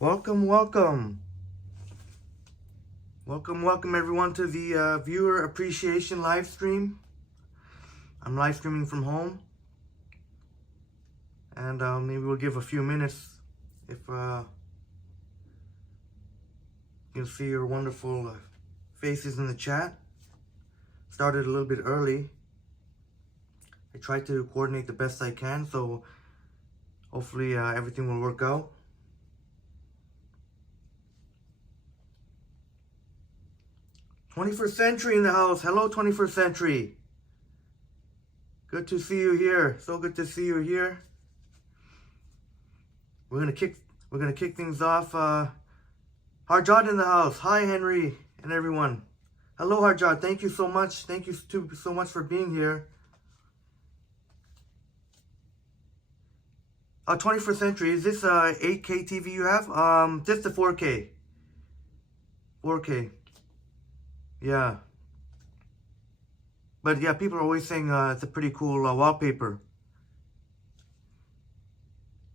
Welcome, welcome. Welcome everyone to the viewer appreciation live stream. I'm live streaming from home. And maybe we'll give a few minutes if you'll see your wonderful faces in the chat. Started a little bit early. I tried to coordinate the best I can, so hopefully everything will work out. '21st Century in the house. Hello, 21st Century. Good to see you here. So good to see you here. We're gonna kick things off. Harjad in the house. Hi, Henry and everyone. Hello, Harjad. Thank you so much. Thank you so much for being here. 21st Century. Is this 8K TV you have? Just the 4K. 4K. Yeah. But yeah, people are always saying it's a pretty cool wallpaper.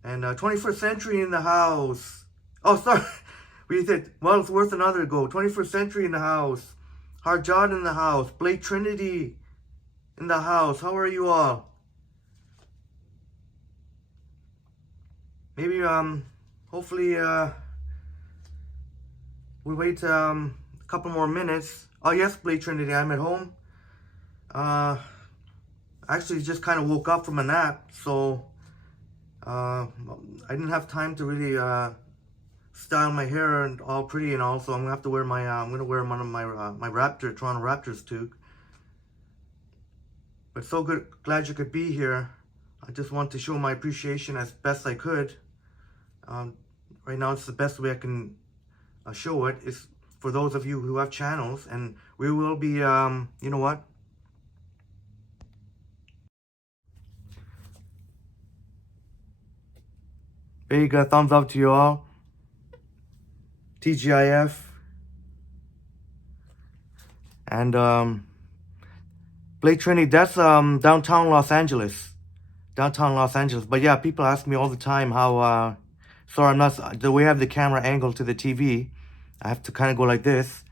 And 21st Century in the house. Oh, sorry. We said, well, it's worth another go. 21st Century in the house. Harjad in the house. Blake Trinity in the house. How are you all? Maybe, hopefully, we wait a couple more minutes. Oh, yes, Blake Trinity, I'm at home. Actually just kind of woke up from a nap, so I didn't have time to really style my hair and all pretty and all, so I'm gonna have to wear my I'm gonna wear one of my my Toronto Raptors toque. But so good, glad you could be here. I just want to show my appreciation as best I could. Right now, it's the best way I can show it is for those of you who have channels, and we will be you know what? Big thumbs up to you all. TGIF. And Blake Trinity, that's downtown Los Angeles. Downtown Los Angeles. But yeah, people ask me all the time how sorry, I'm not, the way I have the camera angled to the TV, I have to kind of go like this.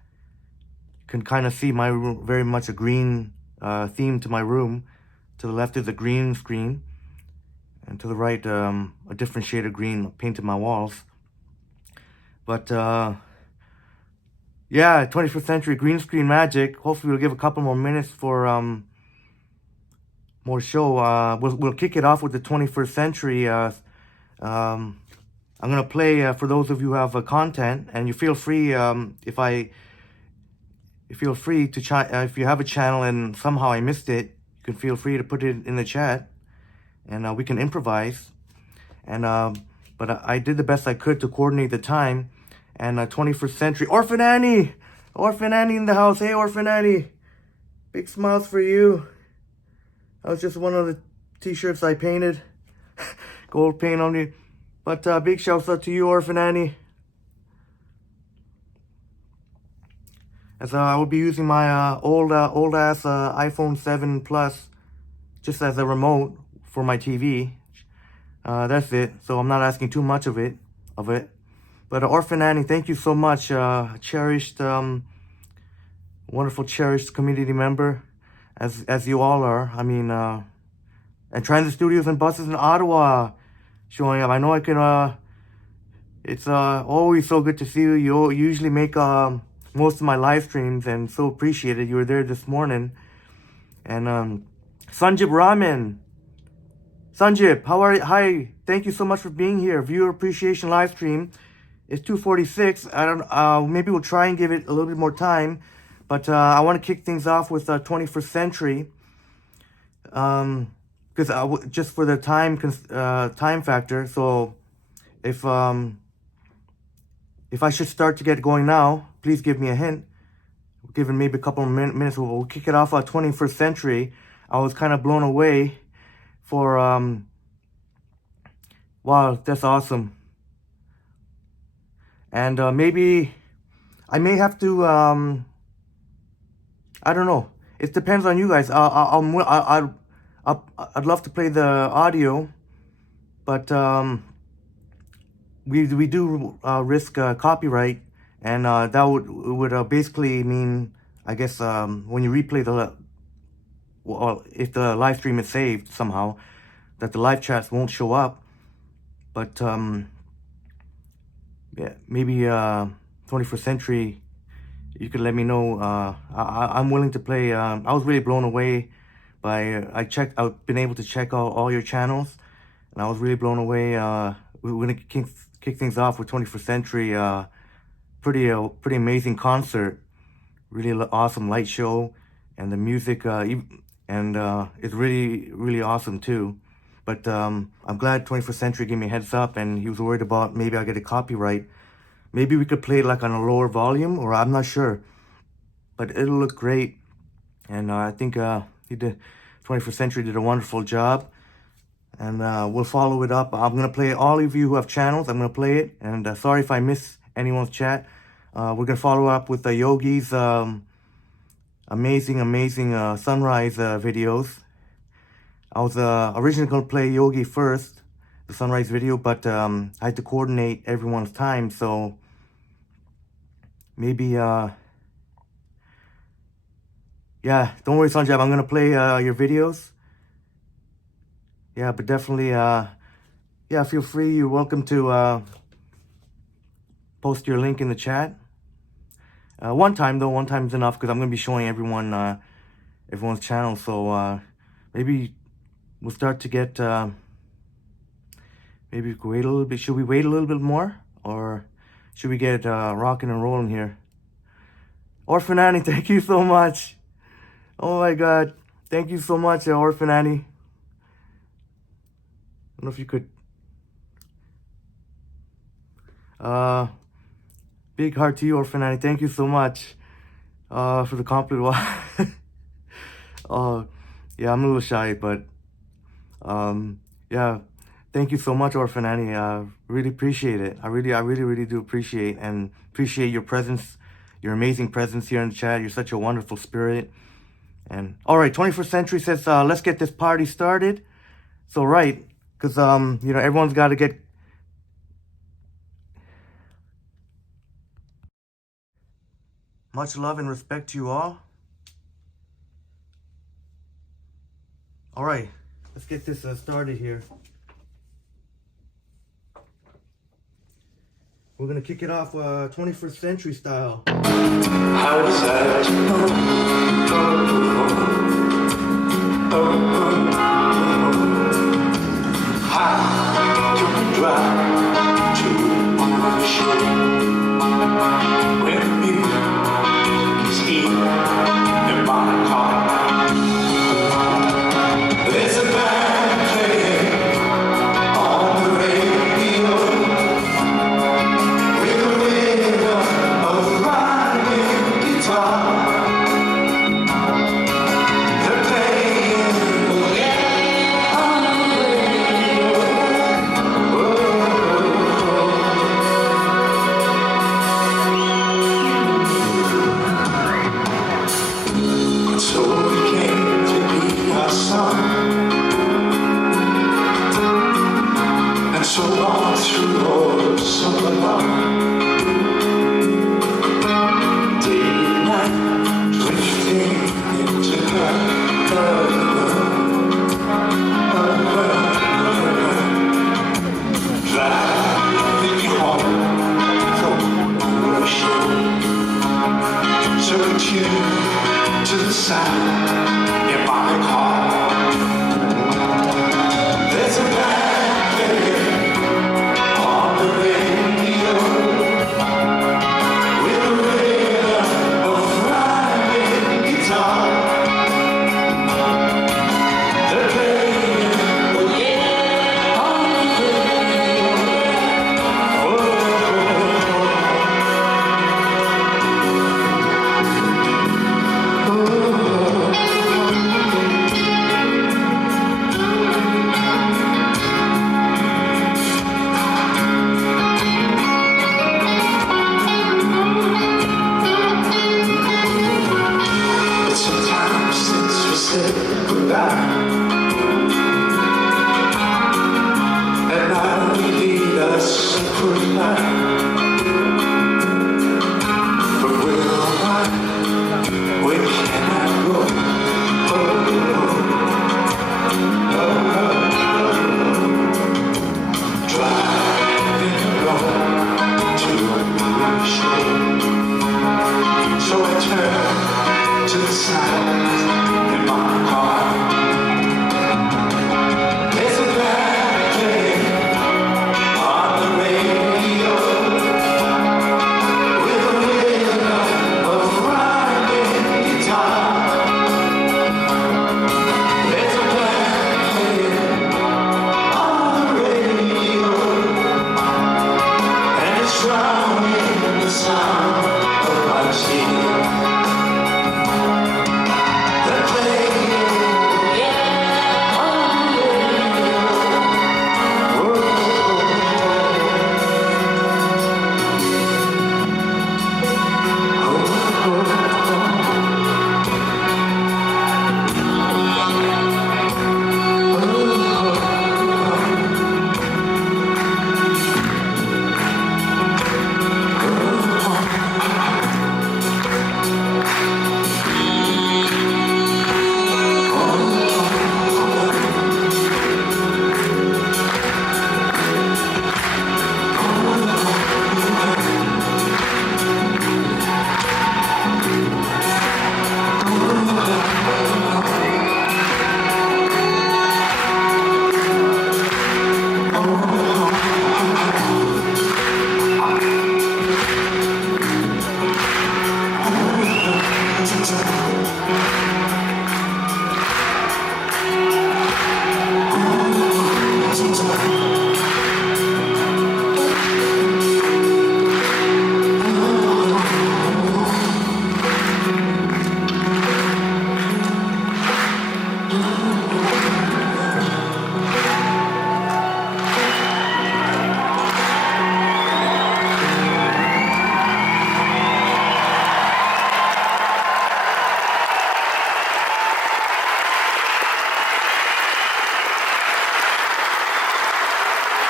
You can kind of see my room, very much a green theme to my room. To the left is a green screen. And to the right, a different shade of green painted my walls. But yeah, 21st Century green screen magic. Hopefully we'll give a couple more minutes for more show. We'll kick it off with the 21st Century. I'm gonna play for those of you who have content, and you feel free you feel free to if you have a channel and somehow I missed it, you can feel free to put it in the chat. And we can improvise. And but I did the best I could to coordinate the time. And 21st Century, Orphan Annie in the house. Hey, Orphan Annie, big smiles for you. That was just one of the t-shirts I painted. Gold paint on me. But big shouts out to you, Orphan Annie. As I will be using my old ass iPhone 7 Plus just as a remote for my TV. That's it. So I'm not asking too much of it. But Orphan Annie, thank you so much. Cherished, wonderful, cherished community member, as you all are. I mean, and Transit Studios and Buses in Ottawa showing up. I know I can. It's always so good to see you. You usually make most of my live streams, and so appreciated you were there this morning. And Sanjib Raman. Sanjib, how are you? Hi, thank you so much for being here. Viewer appreciation live stream. It's 2:46. I don't. Maybe we'll try and give it a little bit more time, but I want to kick things off with 21st Century. Because just for the time factor. So, if I should start to get going now, please give me a hint. Given maybe a couple of minutes, we'll kick it off 21st Century. I was kind of blown away. For wow, that's awesome. And maybe I may have to I don't know, it depends on you guys. I'd love to play the audio, but we do risk copyright, and that would basically mean, I guess, when you replay well, if the live stream is saved somehow, that the live chats won't show up. But yeah, maybe 21st Century, you could let me know. I'm willing to play. I was really blown away by I've been able to check out all your channels, and I was really blown away. We're gonna kick things off with 21st Century. Pretty amazing concert, really awesome light show, and the music it's really awesome too. But I'm glad 21st Century gave me a heads up, and he was worried about maybe I get a copyright. Maybe we could play it like on a lower volume, or I'm not sure, but it'll look great. And I think 21st Century did a wonderful job, and we'll follow it up. I'm gonna play all of you who have channels. I'm gonna play it, and sorry if I miss anyone's chat. We're gonna follow up with Yogie's amazing sunrise videos. I was originally gonna play Yogie first, the sunrise video, but I had to coordinate everyone's time, so maybe yeah, don't worry, Sanjab, I'm gonna play your videos. Yeah, but definitely yeah, feel free. You're welcome to post your link in the chat. One time's enough, because I'm gonna be showing everyone's channel. So maybe we'll start to get maybe we could wait a little bit. Should we wait a little bit more, or should we get rocking and rolling here? Orphan Annie, thank you so much. Oh my God, thank you so much, Orphan Annie. I don't know if you could. Big heart to you, Orphan Annie. Thank you so much for the compliment. Yeah, I'm a little shy, but yeah, thank you so much, Orphan Annie. Really appreciate it. I really do appreciate your presence, your amazing presence here in the chat. You're such a wonderful spirit. And all right, 21st Century says, let's get this party started. So right, because you know, everyone's got to get. Much love and respect to you all. All right, let's get this started here. We're gonna kick it off 21st Century style. How sad. How to drive to my shore with me. In my car, there's a band playing on the radio with a rhythm of rhyming guitar. They're playing on the radio. So we came to be our song, and so on through all summer long. Day and night, drifting into driving home from Russia. So tuned to the sound in my car. There's a band playing on the radio with a rhythm of rhyming guitar. They're playing on the radio. Oh.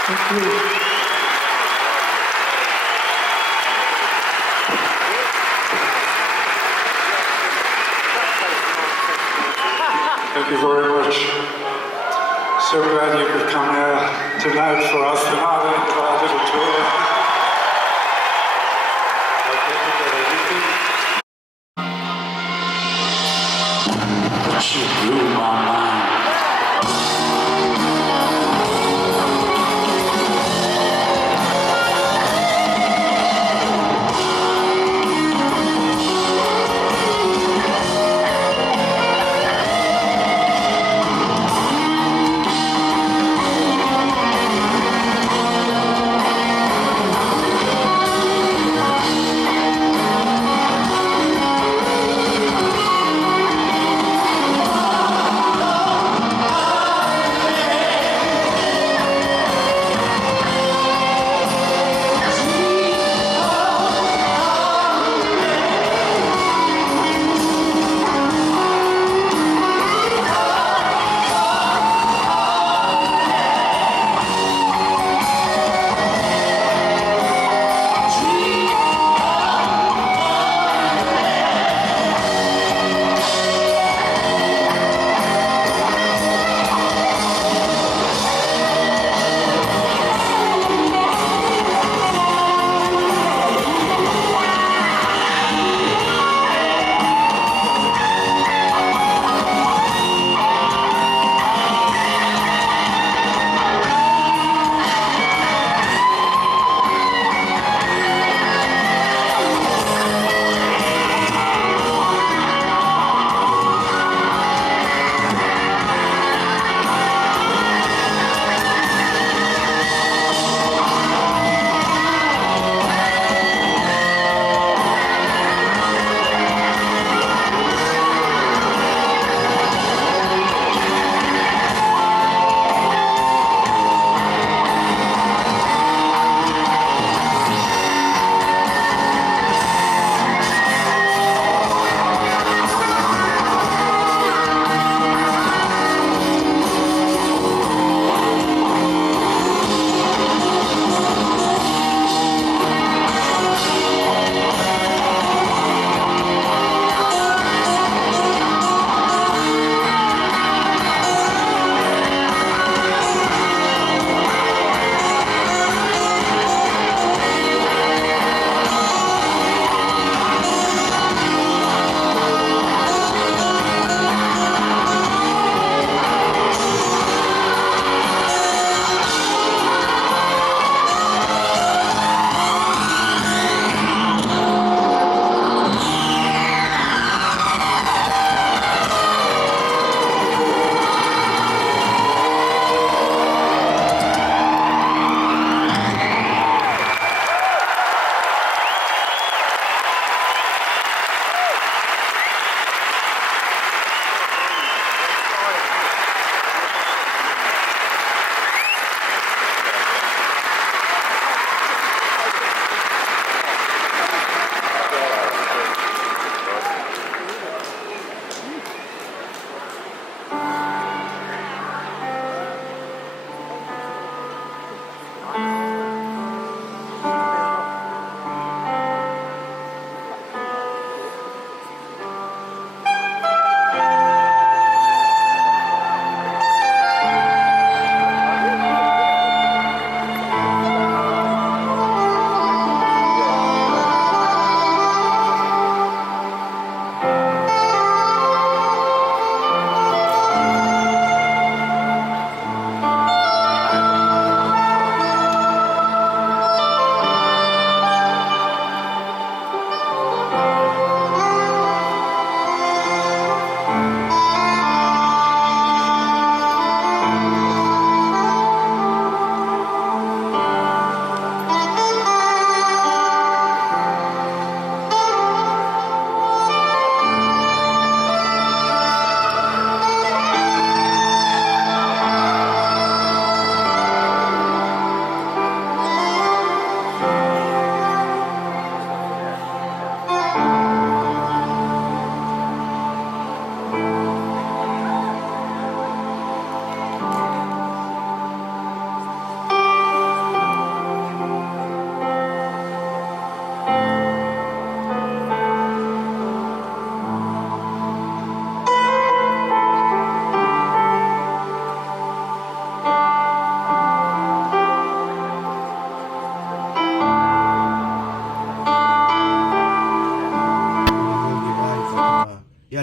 Thank you. Thank you very much. So glad you could come here tonight for us and our little tour. But you blew my mind.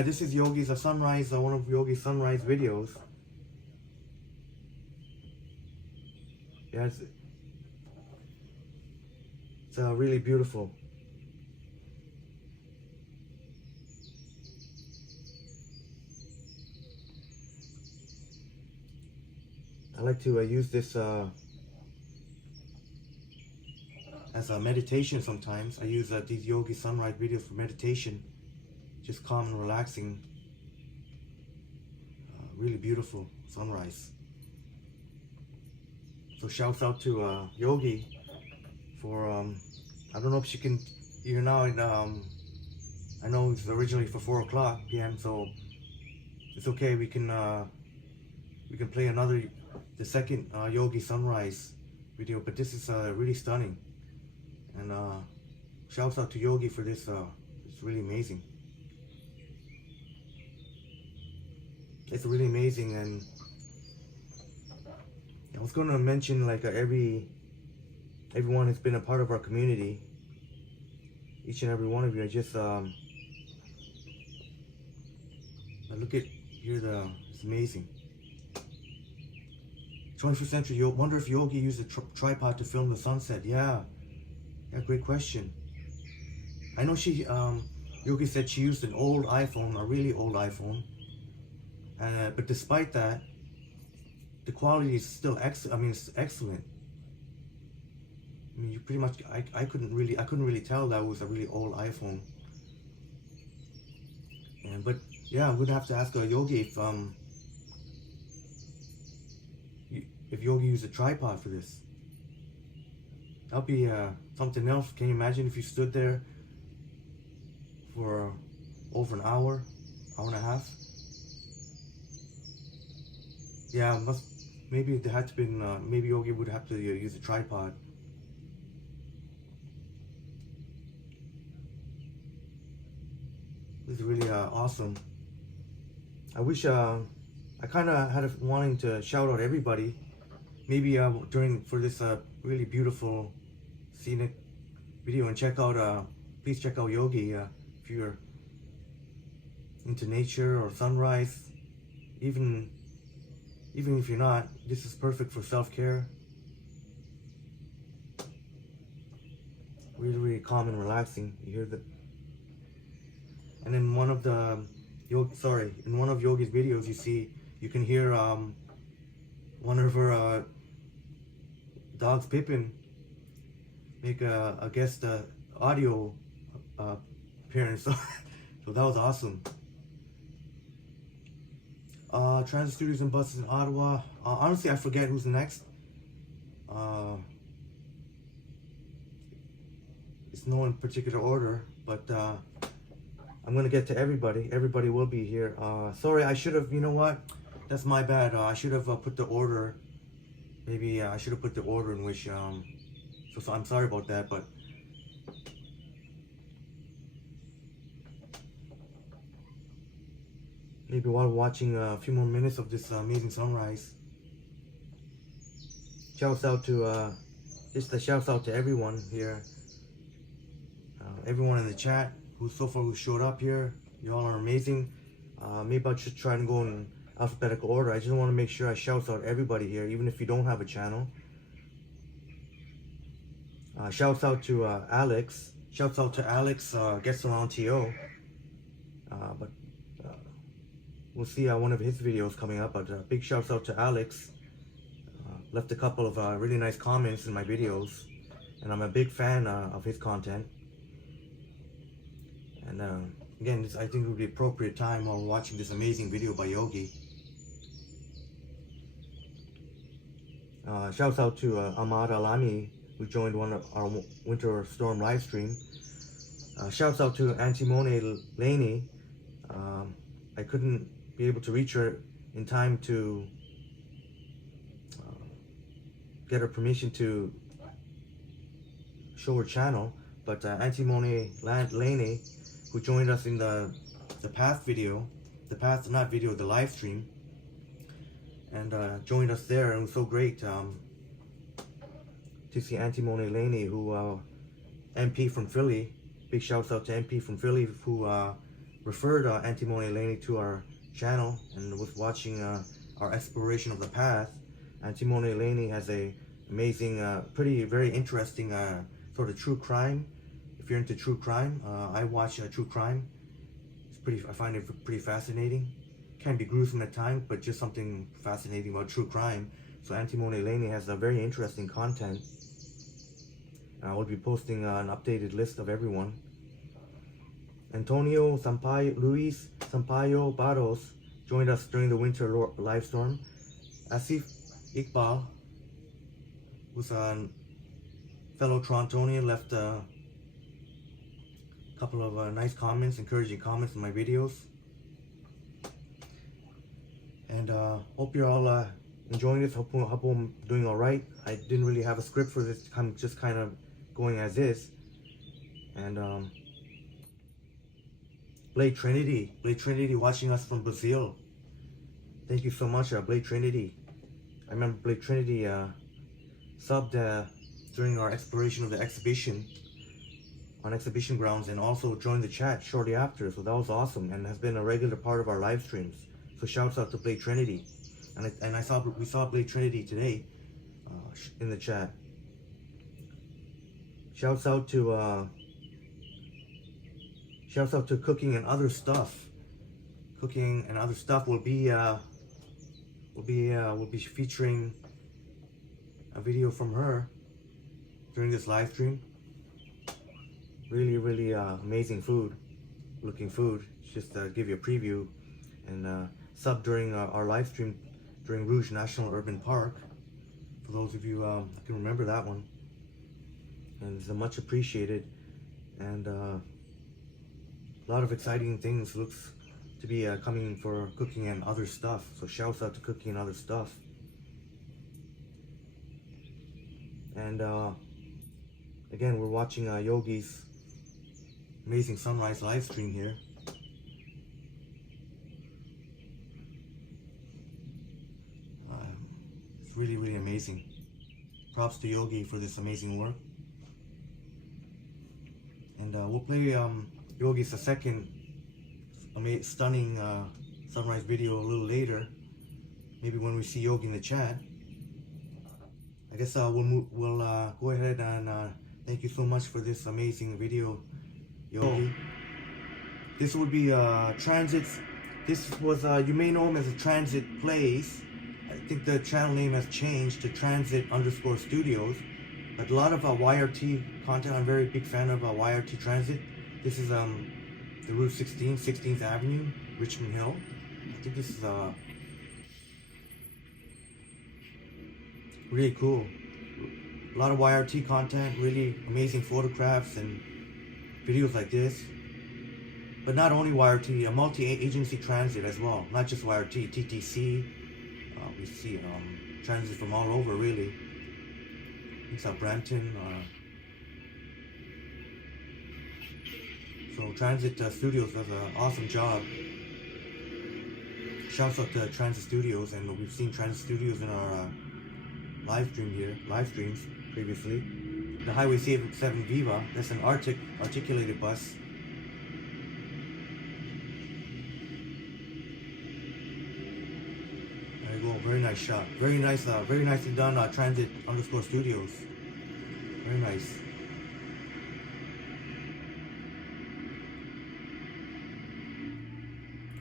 this is Yogie's sunrise, one of Yogie's sunrise videos. Yeah, it's really beautiful. I like to use this as a meditation sometimes. I use these Yogi sunrise videos for meditation. Just calm and relaxing. Really beautiful sunrise. So shouts out to Yogie for, I don't know if she can, you're now in, I know it's originally for 4 o'clock p.m. so it's okay, we can play another, the second Yogi sunrise video, but this is really stunning. And shouts out to Yogie for this, it's really amazing. It's really amazing. And I was going to mention like everyone has been a part of our community. Each and every one of you. I just I look at here, it's amazing. 21st century. Wonder if Yogi used a tripod to film the sunset. Yeah, great question. I know she Yogi said she used an old iPhone, a really old iPhone. But despite that, the quality is still excellent. I mean, it's excellent. I mean, you pretty much, I couldn't really tell that was a really old iPhone. And but yeah, I'm gonna have to ask Yogi if Yogi used a tripod for this. That'll be something else. Can you imagine if you stood there for over an hour and a half? Yeah, maybe there had to be, maybe Yogi would have to use a tripod. This is really awesome. I wish, I kind of had wanting to shout out everybody. Maybe for this really beautiful scenic video, and please check out Yogi if you're into nature or sunrise. Even if you're not, this is perfect for self-care. Really, really calm and relaxing. You hear the, and in one of the in one of Yogi's videos, you can hear one of her dogs, Pippin, make a guest audio appearance. So that was awesome. Transit studios and buses in Ottawa. Honestly, I forget who's next. It's no in particular order, but I'm gonna get to everybody. Everybody will be here. Sorry, I should have. You know what? That's my bad. I should have put the order. Maybe I should have put the order in which. So I'm sorry about that, but. Maybe while watching a few more minutes of this amazing sunrise. Shouts out to, just a shouts out to everyone here. Everyone in the chat who showed up here. You all are amazing. Maybe I'll just try and go in alphabetical order. I just want to make sure I shout out everybody here, even if you don't have a channel. Shouts out to Alex. Shouts out to Alex, Gets Around TO. But we'll see one of his videos coming up. But big shouts out to Alex. Left a couple of really nice comments in my videos, and I'm a big fan of his content. And again, I think it would be appropriate time while watching this amazing video by Yogi. Shouts out to Ahmad Alami, who joined one of our winter storm live stream. Shouts out to Antimone Laney. I couldn't be able to reach her in time to get her permission to show her channel, but Antimone Laney, who joined us in the Path video, the live stream, and joined us there. It was so great to see Antimone Laney, who MP from Philly. Big shouts out to MP from Philly, who referred Antimony Laney to our channel and was watching our exploration of the path. Antimony Laney has a amazing, very interesting sort of true crime. If you're into true crime, I watch true crime. I find it pretty fascinating. Can be gruesome at times, but just something fascinating about true crime. So Antimony Laney has a very interesting content. I will be posting an updated list of everyone. Antonio Luis Sampaio Barros joined us during the winter live storm. Asif Iqbal, who's a fellow Torontonian, left a couple of nice comments, encouraging comments in my videos. And hope you're all enjoying this. Hope I'm doing all right. I didn't really have a script for this. I'm just kind of going as is. And Blade Trinity watching us from Brazil. Thank you so much, Blade Trinity. I remember Blade Trinity subbed during our exploration of the exhibition on exhibition grounds, and also joined the chat shortly after. So that was awesome, and has been a regular part of our live streams. So shouts out to Blade Trinity, and we saw Blade Trinity today in the chat. Shouts out to Cooking and Other Stuff. Cooking and Other Stuff will be featuring a video from her during this live stream. Really amazing looking food. Just to give you a preview, and sub during our live stream during Rouge National Urban Park. For those of you who can remember that one, and it's much appreciated. And a lot of exciting things looks to be coming for Cooking and Other Stuff. So shouts out to Cooking and Other Stuff. And again, we're watching Yogie's amazing sunrise live stream here. It's really amazing. Props to Yogie for this amazing work. And we'll play Yogie's second stunning sunrise video a little later. Maybe when we see Yogie in the chat. I guess we'll go ahead and thank you so much for this amazing video, Yogie. This would be Transit's. This was you may know him as a Transit Plays. I think the channel name has changed to Transit_Studios. But a lot of YRT content. I'm a very big fan of YRT Transit. This is the Route 16, 16th Avenue, Richmond Hill. I think this is really cool. A lot of YRT content, really amazing photographs and videos like this. But not only YRT, a multi-agency transit as well. Not just YRT, TTC. We see transit from all over, really. It's Brampton. So Transit Studios does an awesome job. Shouts out to Transit Studios, and we've seen Transit Studios in our live streams previously. The Highway 7 Viva, that's an articulated bus. There you go, very nice shot. Very nicely done, Transit_Studios. Very nice.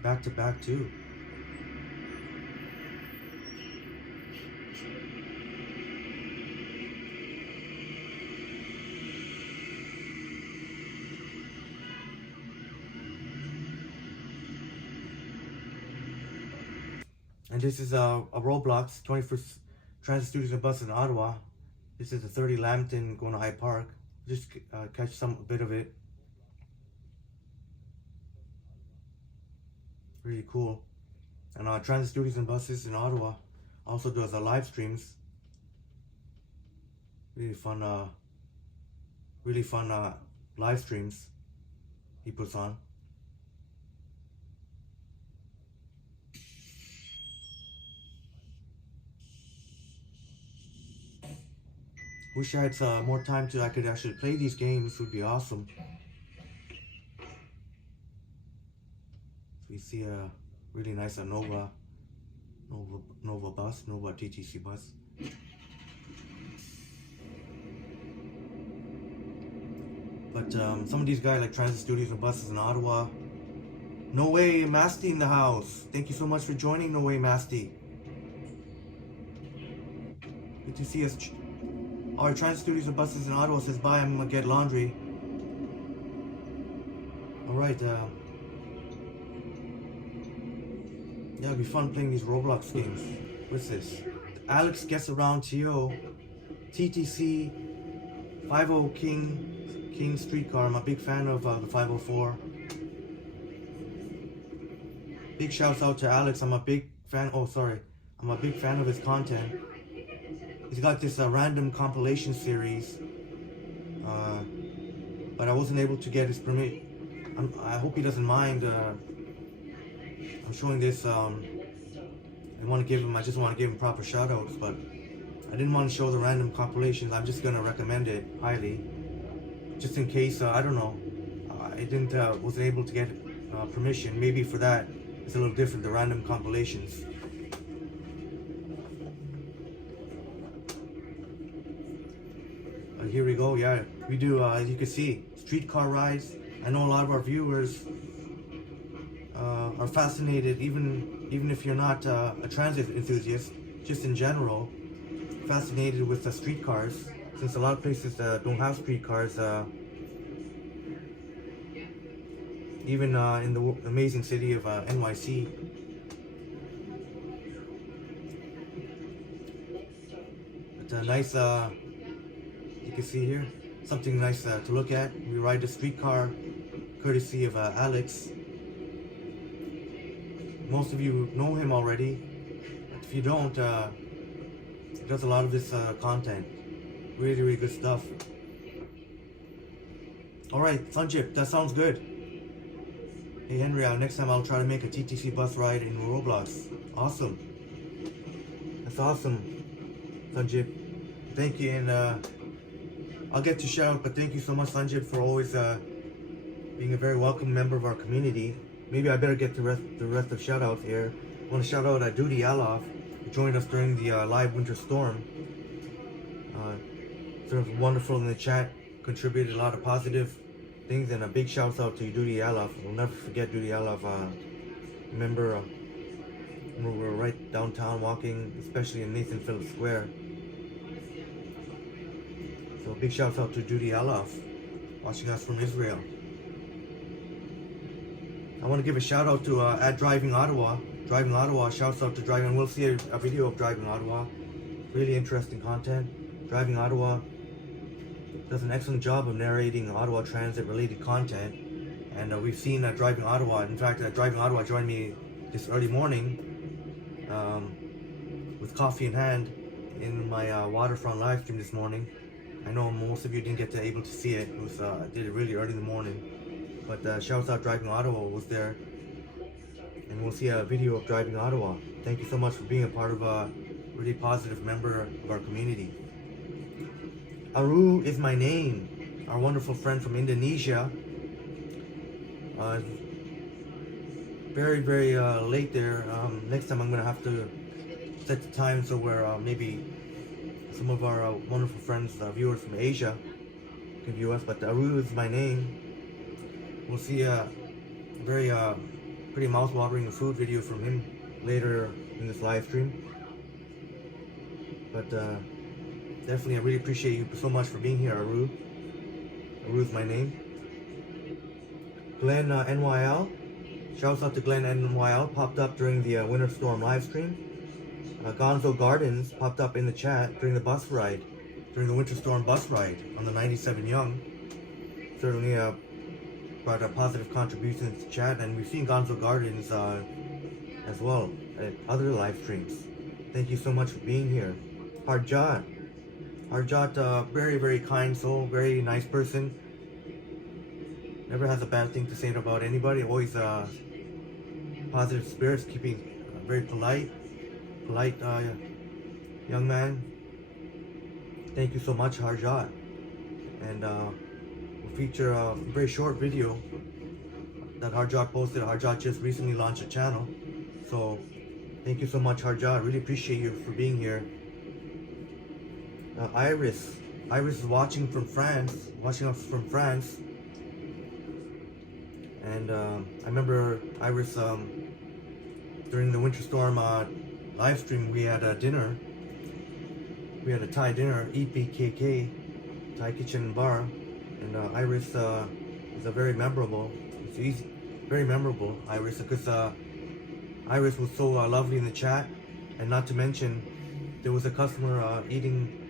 Back to back too. And this is a Roblox 21st Transit Studios and Bus in Ottawa. This is the 30 Lambton going to Hyde Park. Just catch a bit of it. Really cool. And Transit Studios and Buses in Ottawa also does live streams. Really fun live streams he puts on. Wish I had more time I could actually play these games. Would be awesome. See a really nice Nova bus, Nova TTC bus. But some of these guys like transit studios and buses in Ottawa. No Way Masty in the house. Thank you so much for joining, No Way Masty. Good to see us. Alright, transit studios and buses in Ottawa says bye, I'm gonna get laundry. Alright, yeah, it'll be fun playing these Roblox games. What's this? Alex Gets Around TO, TTC, 50 King Streetcar. I'm a big fan of the 504. Big shouts out to Alex. I'm a big fan. Oh, sorry. I'm a big fan of his content. He's got this random compilation series, but I wasn't able to get his permit. I hope he doesn't mind. I'm showing this. I just want to give him proper shoutouts, but I didn't want to show the random compilations. I'm just gonna recommend it highly, just in case. I don't know. I wasn't able to get permission. Maybe for that, it's a little different. The random compilations. Here we go. Yeah, we do. As you can see, streetcar rides. I know a lot of our viewers are fascinated, even if you're not a transit enthusiast, just in general, fascinated with the streetcars. Since a lot of places don't have streetcars, even in the amazing city of NYC. But nice, you can see here, something nice to look at. We ride the streetcar courtesy of Alex. Most of you know him already. But if you don't, he does a lot of this content. Really, really good stuff. Alright, Sanjip, that sounds good. Hey Henry, next time I'll try to make a TTC bus ride in Roblox. Awesome. That's awesome, Sanjip. Thank you, and I'll get to shout out, but thank you so much, Sanjip, for always being a very welcome member of our community. Maybe I better get the rest of shout-outs here. I want to shout out Duty Alov, who joined us during the live winter storm. Sort of wonderful in the chat, contributed a lot of positive things, and a big shout out to Duty Alov. We'll never forget Duty Alov. Remember, we were right downtown walking, especially in Nathan Phillips Square. So big shout out to Duty Alov, watching us from Israel. I want to give a shout out to at Driving Ottawa. Driving Ottawa, shouts out to Driving. We'll see a video of Driving Ottawa. Really interesting content. Driving Ottawa does an excellent job of narrating Ottawa Transit related content. And we've seen Driving Ottawa. In fact, Driving Ottawa joined me this early morning with coffee in hand in my waterfront live stream this morning. I know most of you didn't get to able to see it. It was I did it really early in the morning. But shouts out Driving Ottawa was there. And we'll see a video of Driving Ottawa. Thank you so much for being a part of a really positive member of our community. Aru is my name. Our wonderful friend from Indonesia. Very, very late there. Next time I'm going to have to set the time so where maybe some of our wonderful friends, viewers from Asia can view us. But Aru is my name. We'll see a very pretty mouth-watering food video from him later in this live stream. But definitely, I really appreciate you so much for being here, Aru. Aru is my name. Glenn NYL, shouts out to Glenn NYL, popped up during the winter storm live stream. Gonzo Gardens popped up in the chat during the bus ride, during the winter storm bus ride on the 97 Young. Certainly brought a positive contribution to the chat, and we've seen Gonzo Gardens as well at other live streams. Thank you so much for being here. Harjat, very, very kind soul, very nice person. Never has a bad thing to say about anybody. Always positive spirits, keeping very polite young man. Thank you so much, Harjat. And we'll feature a very short video that Harjot posted. Harjot just recently launched a channel. So thank you so much, Harjot. Really appreciate you for being here. Iris is watching from France, watching us from France. And I remember Iris, during the winter storm live stream, we had a dinner. We had a Thai dinner, Eat BKK, Thai Kitchen and Bar. And Iris is a very memorable, very memorable, Iris, because Iris was so lovely in the chat. And not to mention, there was a customer eating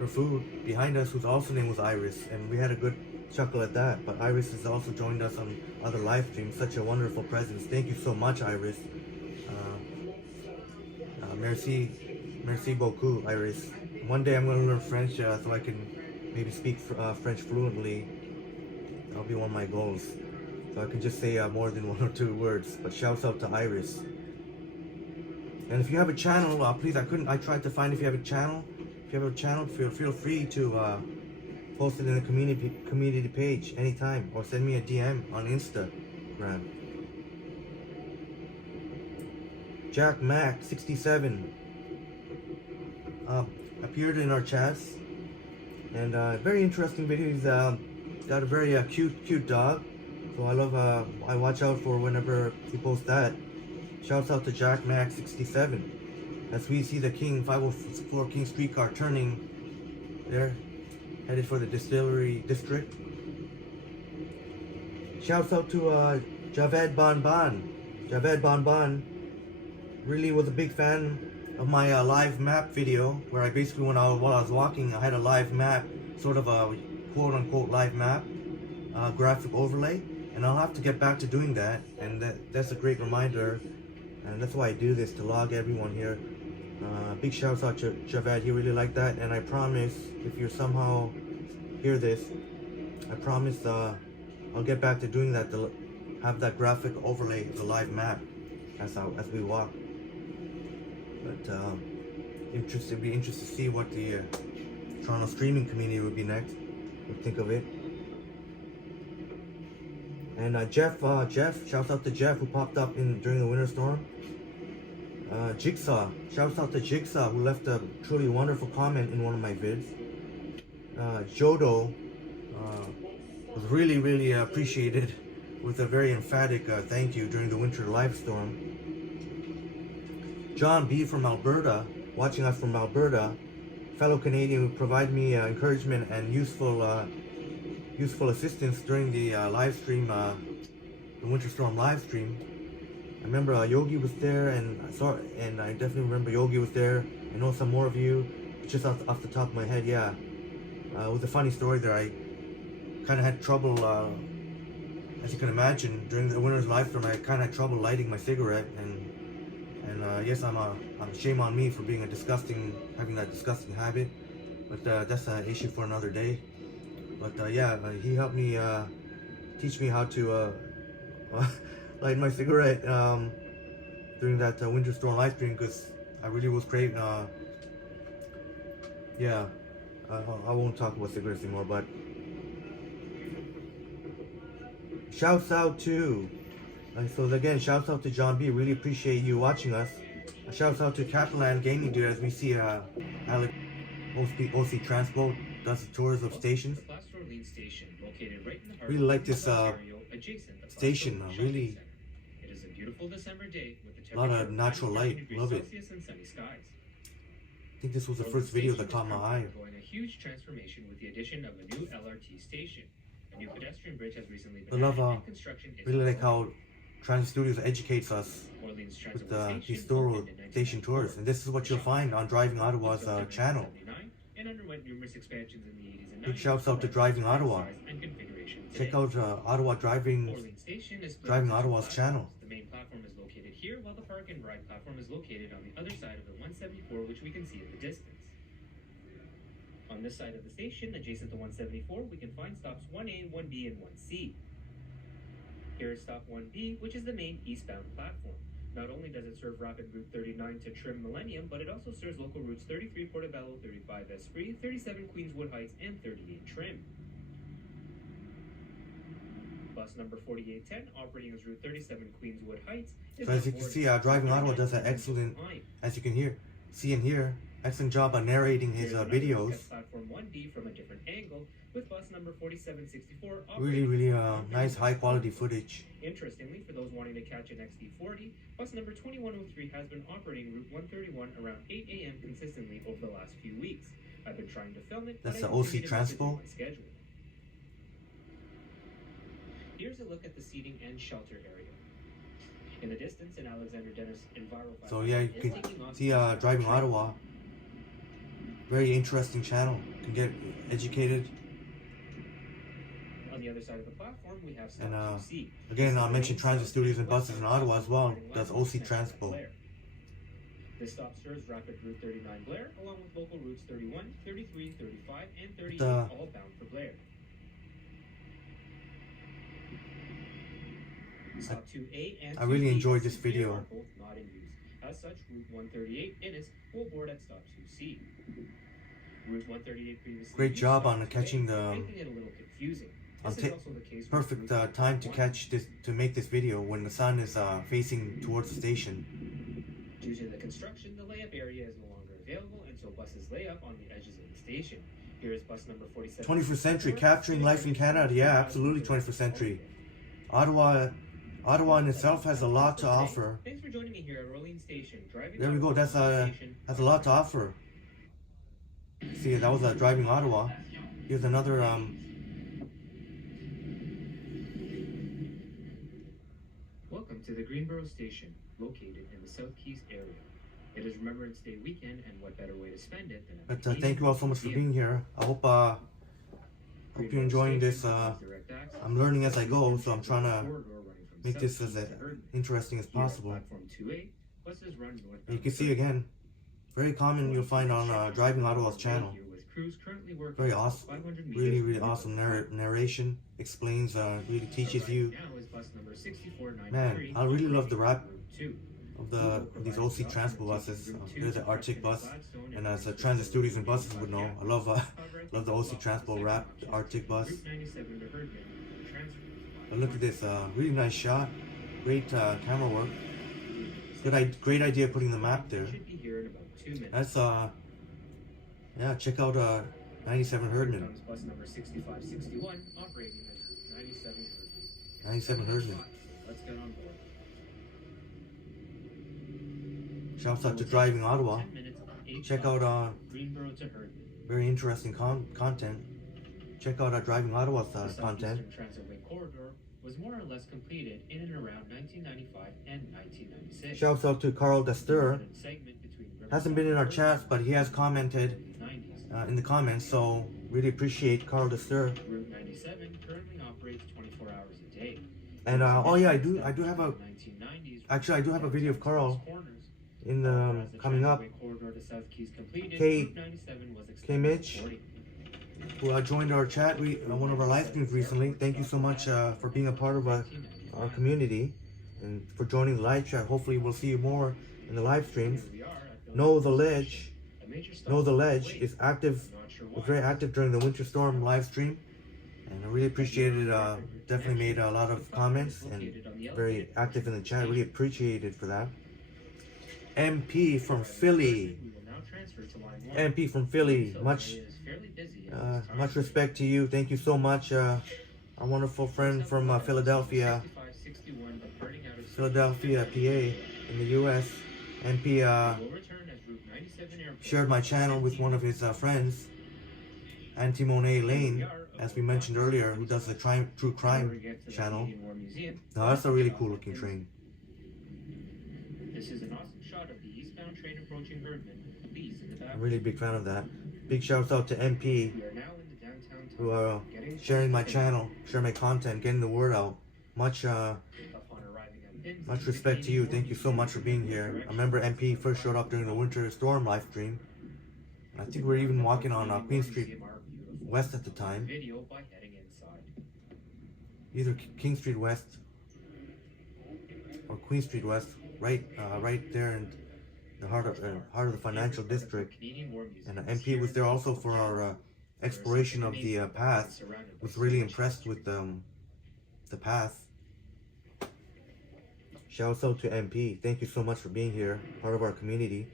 her food behind us whose also name was Iris, and we had a good chuckle at that. But Iris has also joined us on other live streams. Such a wonderful presence. Thank you so much, Iris. Merci beaucoup, Iris. One day I'm going to learn French so I can maybe speak French fluently. That'll be one of my goals. So I can just say more than 1 or 2 words. But shouts out to Iris. And if you have a channel, please, I tried to find if you have a channel. If you have a channel, feel free to post it in the community page anytime, or send me a DM on Instagram. Jack Mac 67 appeared in our chats, and very interesting video. He's got a very cute dog, so I watch out for whenever he posts that. Shouts out to Jack Mac 67. As we see the King 504 King streetcar turning there, headed for the distillery district. Shouts out to Javed Banban. Javed Banban really was a big fan of my live map video, where I basically, while I was walking, I had a live map, sort of a quote-unquote live map, graphic overlay, and I'll have to get back to doing that, and that's a great reminder, and that's why I do this, to log everyone here. Big shouts out to Javed, he really liked that, and I promise, if you somehow hear this, I promise I'll get back to doing that, to have that graphic overlay, the live map, as we walk. But it'd be interesting to see what the Toronto streaming community would be next, would think of it. And Jeff, shouts out to Jeff, who popped up during the winter storm. Jigsaw, shouts out to Jigsaw, who left a truly wonderful comment in one of my vids. Jodo was really appreciated with a very emphatic thank you during the winter live storm. John B from Alberta, watching us from Alberta, fellow Canadian, who provided me encouragement and useful assistance during the live stream, the winter storm live stream. I remember Yogie was there, and I definitely remember Yogie was there. I know some more of you, just off the top of my head, yeah. It was a funny story there. I kind of had trouble, as you can imagine, during the winter's live storm. I kind of had trouble lighting my cigarette, and yes, I'm shame on me for having that disgusting habit. But that's an issue for another day. But yeah, he helped me teach me how to light my cigarette during that winter storm live stream, because I really was craving. Yeah, I won't talk about cigarettes anymore. But shouts out to, so again, shouts out to John B. Really appreciate you watching us. Shouts out to Catalan Gaming Dude, as we see Alex OC Transpo does tours of stations. Really like this station. Really, it is a beautiful December day with a lot of natural light. Love it. I think this was the first video that caught my eye. A huge transformation with the addition of a new LRT station. A new pedestrian bridge has recently I been love added, and construction is really like how Transit Studios educates us Orleans Transit with these Station, station tours, and this is what you'll find on Driving Ottawa's channel. And underwent numerous expansions in the 80s and 90s. Big shouts out to Driving Ottawa. Check out Ottawa Driving Ottawa's channel. The main platform is located here, while the park and ride platform is located on the other side of the 174, which we can see in the distance. On this side of the station, adjacent to 174, we can find stops 1A, 1B, and 1C. Here is stop 1B, which is the main eastbound platform. Not only does it serve rapid route 39 to Trim Millennium, but it also serves local routes 33 Portobello, 35 Esprit, 37 Queenswood Heights, and 38 Trim. bus number 4810, operating as Route 37 Queenswood Heights. So as you can see, Driving Ottawa does an excellent, as you can see and hear, excellent job on narrating his videos. Platform 1D from a different angle, with bus number 4764 Really nice high quality footage. Interestingly, for those wanting to catch an XD40, bus number 2103 has been operating Route 131 around 8 a.m. consistently over the last few weeks. I've been trying to film it. That's the OC Transpo. Here's a look at the seating and shelter area. In the distance, an Alexander Dennis Enviro. So yeah, you can see Driving Ottawa. Very interesting channel. You can get educated. On the other side of the platform, we have and again, I mentioned transit studios and buses in Ottawa as well. That's OC Transpo. This stop serves rapid Route 39 Blair, along with local routes 31, 33, 35, and 38, all bound for Blair. Stop 2A and I really enjoyed this video. Are both not in use. As such, Route 138 Innis will board at stop 2C. Route 138 previously great job on catching the making it a little confusing. perfect time to catch this, to make this video when the sun is facing towards the station. Due to the construction, the layup area is no longer available, and so buses lay up on the edges of the station. Here is bus number 47. 21st century, capturing life in Canada. Yeah, absolutely 21st century. Ottawa in itself has a lot to offer. Thanks for joining me here at Rolling Station. There we go. That's has a lot to offer. See, that was Driving Ottawa. Here's another Welcome to the Greenboro Station, located in the South Keys area. It is Remembrance Day weekend, and what better way to spend it than at But thank you all so much for being here. I hope you're enjoying this. I'm learning as I go, so I'm trying to make this as interesting as possible. You can see again, very common you'll find on Driving Ottawa's channel. Very awesome, really awesome narration. Explains, really teaches you. Man, I really love the rap of these OC Transpo buses. Here's the Arctic bus, and as transit studios and buses would know, I love the OC Transpo rap, the Arctic bus. But look at this, really nice shot, great camera work. Great idea putting the map there. That's yeah, check out 97 Herdman. 97 Herdman. Let's get on board. Shouts out to Driving Ottawa. Check out very interesting content. Check out Driving Ottawa's content. Transitway corridor was more or less completed in and around 1995 and 1996. Shouts out to Carl Dester. Hasn't been in our chats, but he has commented in the comments, so really appreciate Carl Dester. Route 97 currently operates 24 hours a day. And oh yeah, I do have a I do have a video of Carl in the coming up. K Mitch, who joined our chat, one of our live streams recently. Thank you so much for being a part of our community and for joining the live chat. Hopefully we'll see you more in the live streams. Know the Ledge is active, was very active during the winter storm live stream, and I really appreciated it. Definitely made a lot of comments and very active in the chat. Really appreciated for that. MP from Philly. MP from Philly. Much respect to you. Thank you so much. Our wonderful friend from Philadelphia, PA in the U.S. MP shared my channel with one of his friends, Anti-Monet Lane, as we mentioned earlier, who does the true crime channel. Now that's a really cool looking train. This is an awesome shot of the eastbound train approaching Herdman. Please, in the back. I'm really a big fan of that. Big shouts out to MP, We are now in the downtown who are sharing my channel, sharing my content, getting the word out. Much respect to you. Thank you so much for being here. I remember MP first showed up during the winter storm live stream. I think we were even walking on Queen Street West at the time. Either King Street West or Queen Street West, right there in the heart of the financial district. And MP was there also for our exploration of the path. Was really impressed with the path. Shouts out to MP. Thank you so much for being here, part of our community.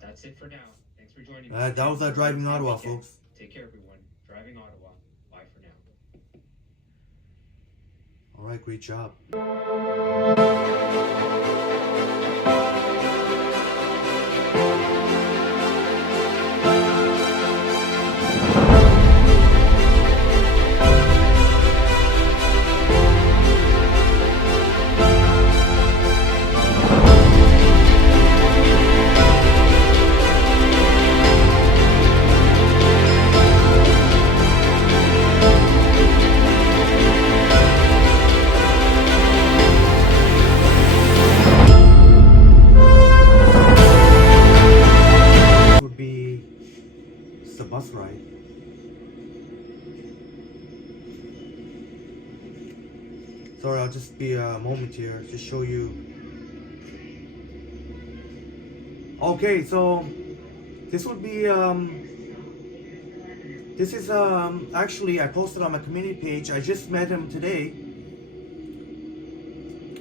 That's it for now. Thanks for joining me. That was Driving Ottawa, folks. Take care, everyone. Driving Ottawa. Bye for now. All right, great job. Bus ride. Sorry, I'll just be a moment here to show you. Okay, so this would be this is actually I posted on my community page. I just met him today.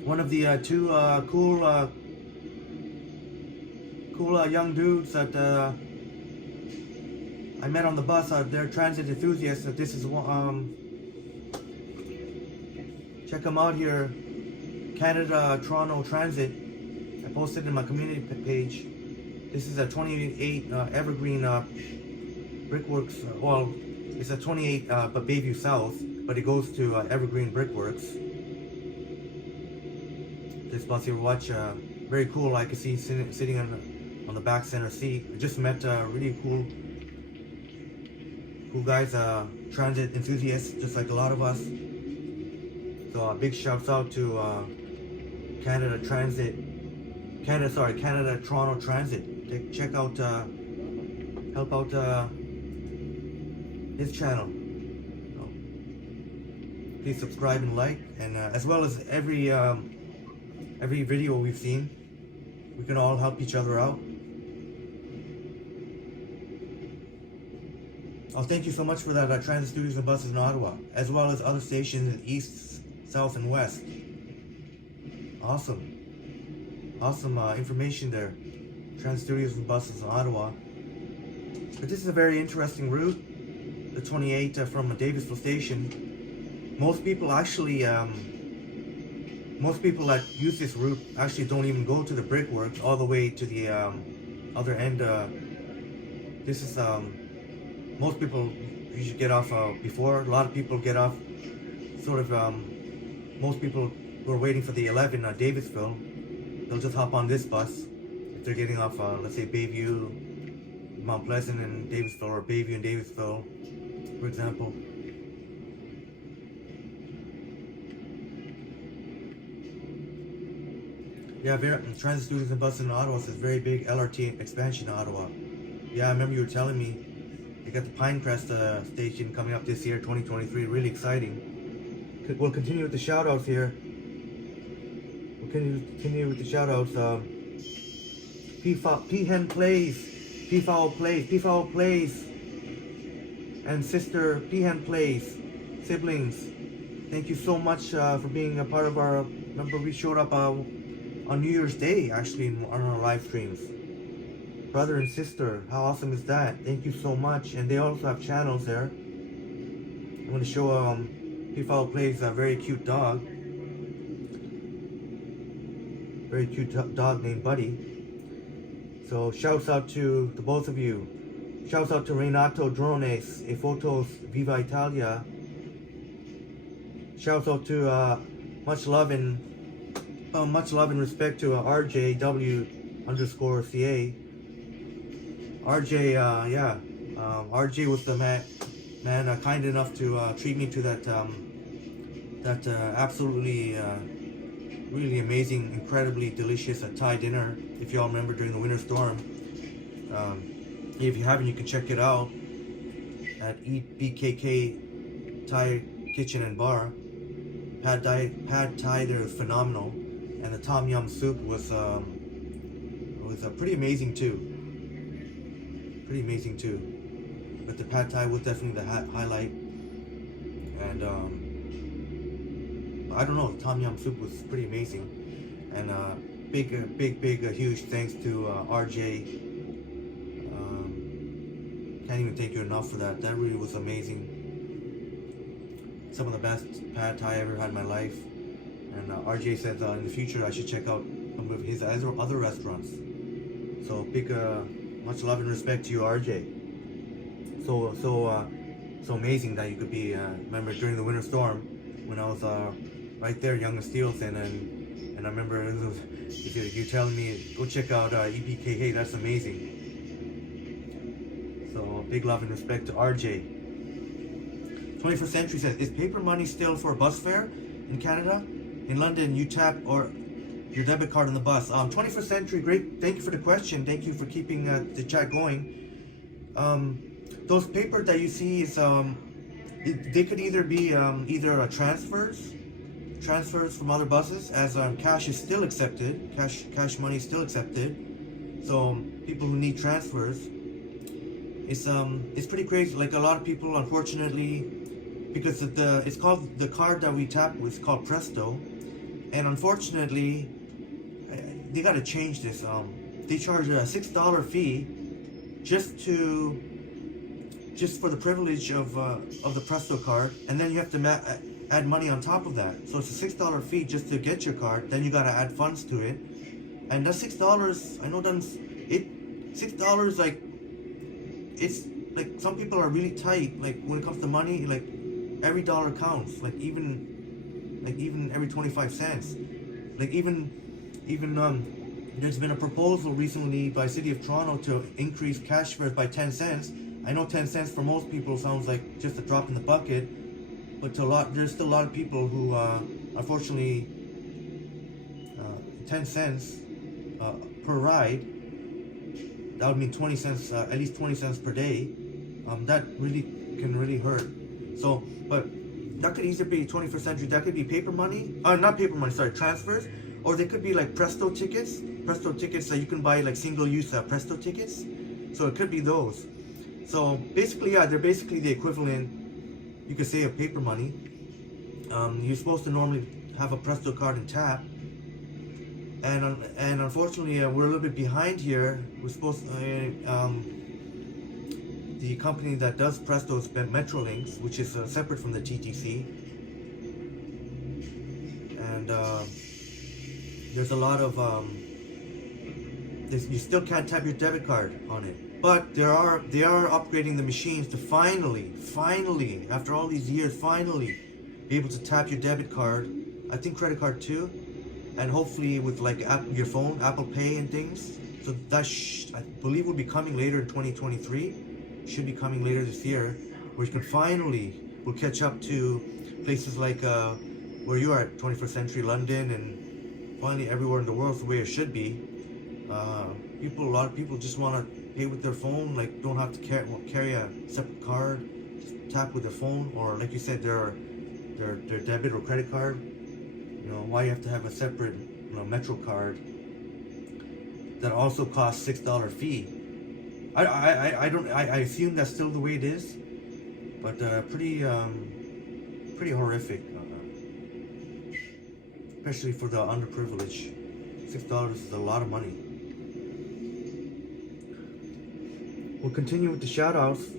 One of the two cool young dudes that I met on the bus. They're transit enthusiasts. This is check them out here, CanadaTorontoTransit. I posted in my community page. This is a 28 Evergreen Brickworks. Well, it's a 28 but Bayview South, but it goes to Evergreen Brickworks. This bus here, watch, very cool. I can see sitting on the back center seat. I just met really cool guys, transit enthusiasts, just like a lot of us. So a big shouts out to CanadaTorontoTransit. Check out, help out his channel. Please subscribe and like, and as well as every video we've seen, we can all help each other out. Oh, thank you so much for that, transit studios and buses in Ottawa, as well as other stations in East, South, and West. Awesome. Awesome information there. Transit studios and buses in Ottawa. But this is a very interesting route, the 28 from Davisville Station. Most people actually, most people that use this route actually don't even go to the brickworks all the way to the other end. This is most people usually get off before. A lot of people get off sort of, most people who are waiting for the 11 Davisville, they'll just hop on this bus. If they're getting off, let's say Bayview, Mount Pleasant and Davisville, or Bayview and Davisville, for example. Yeah, transit studios and buses in Ottawa says very big LRT expansion in Ottawa. Yeah, I remember you were telling me. They got the Pinecrest station coming up this year, 2023. Really exciting. We'll continue with the shout-outs here. We'll continue with the shout-outs. P-Hen Plays. P-Fowl Plays. P-Fowl Plays. And Sister P-Hen Plays. Siblings. Thank you so much for being a part of our... Remember, we showed up on New Year's Day, actually, on our live streams. Brother and sister, how awesome is that? Thank you so much. And they also have channels there. I'm going to show P-Fowl Plays a very cute dog. Very cute dog named Buddy. So shouts out to the both of you. Shouts out to Renato Drones, e Fotos Viva Italia. Shouts out to much love and respect to RJW_CA. RJ, RJ was the man kind enough to treat me to that absolutely really amazing, incredibly delicious Thai dinner. If y'all remember during the winter storm, if you haven't, you can check it out at Eat BKK Thai Kitchen and Bar. Pad Thai there is phenomenal, and the Tom Yum soup was pretty amazing too. But the Pad Thai was definitely the highlight. And I don't know, the tom yum soup was pretty amazing. And big, huge thanks to RJ. Can't even thank you enough for that. That really was amazing. Some of the best pad thai I ever had in my life. And RJ said in the future I should check out some of his other restaurants. So big, much love and respect to you, RJ. So amazing that you could be. Remember during the winter storm when I was right there, Young and Steels, and I remember you telling me go check out EPKK. That's amazing. So big love and respect to RJ. 21st Century says, is paper money still for a bus fare in Canada? In London, you tap or your debit card on the bus. 21st Century, great. Thank you for the question. Thank you for keeping the chat going. Those paper that you see is they could either be transfers from other buses, as cash is still accepted. Cash money is still accepted. So people who need transfers, it's pretty crazy. Like a lot of people, unfortunately, because it's called, the card that we tap with is called Presto, and unfortunately they got to change this. They charge a $6 fee just for the privilege of the Presto card, and then you have to add money on top of that. So it's a $6 fee just to get your card. Then you got to add funds to it, and that $6, I know $6, like, it's like some people are really tight. Like when it comes to money, like every dollar counts. Like even every 25 cents. Like even there's been a proposal recently by City of Toronto to increase cash fares by 10 cents. I know 10 cents for most people sounds like just a drop in the bucket, but there's still a lot of people who unfortunately 10 cents per ride, that would mean 20 cents, at least 20 cents per day. That can really hurt. So, but that could either be 21st Century, that could be paper money, not paper money, sorry, transfers, or they could be like Presto tickets that you can buy, like single-use Presto tickets. So it could be those. So basically, yeah, they're basically the equivalent, you could say, of paper money. You're supposed to normally have a Presto card and tap, and unfortunately we're a little bit behind here. We're supposed to, the company that does Presto is Metrolinx, which is separate from the TTC, and there's a lot of you still can't tap your debit card on it. But they are upgrading the machines to finally, after all these years, finally be able to tap your debit card. I think credit card too, and hopefully with like your phone, Apple Pay and things. So that I believe will be coming later in 2023. Should be coming later this year, where you can will catch up to places like where you are at 21st Century London, and finally everywhere in the world the way it should be. A lot of people just want to pay with their phone, like don't have to carry a separate card, just tap with their phone, or like you said, their debit or credit card. You know, why you have to have a separate Metro card that also costs $6 fee. I assume that's still the way it is, but pretty horrific, especially for the underprivileged. $6 is a lot of money. We'll continue with the shoutouts.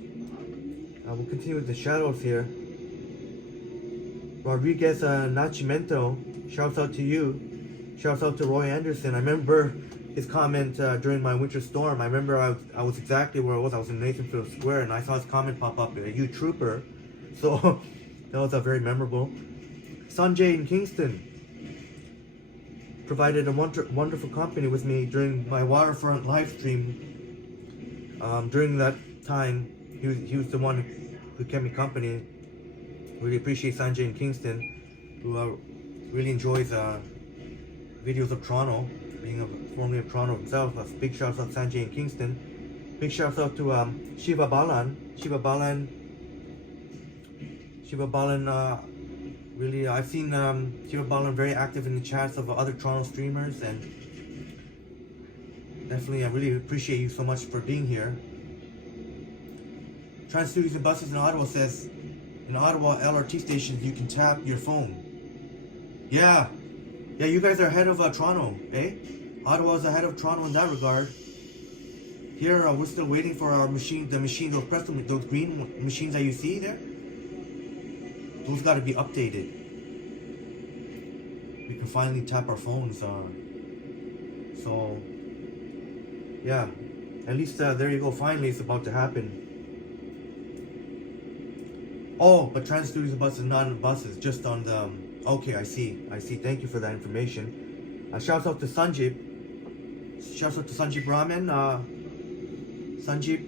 Here. Rodriguez Nachimento, shouts out to you. Shouts out to Roy Anderson. I remember his comment during my winter storm. I remember I was exactly where I was. I was in Nathanfield Square, and I saw his comment pop up, "You trooper." So that was very memorable. Sanjay in Kingston provided a wonderful company with me during my waterfront live stream. During that time, he was the one who kept me company. Really appreciate Sanjay in Kingston, who really enjoys videos of Toronto, being formerly of Toronto himself. A big shout out to Sanjay in Kingston. Big shout out to Shiva Balan. Really, I've seen Shiva Balan very active in the chats of other Toronto streamers, and definitely I really appreciate you so much for being here. Trans Studios and Buses in Ottawa says, in Ottawa LRT stations you can tap your phone. Yeah. Yeah, you guys are ahead of Toronto, eh? Ottawa's ahead of Toronto in that regard. Here, we're still waiting for our machine, those green machines that you see there. Those got to be updated. We can finally tap our phones. So, yeah. At least there you go. Finally, it's about to happen. Oh, but Transit Studios bus is not on buses, just on the. Okay, I see. Thank you for that information. Shouts out to Sanjeev. Shouts out to Sanjeev Raman. Sanjeev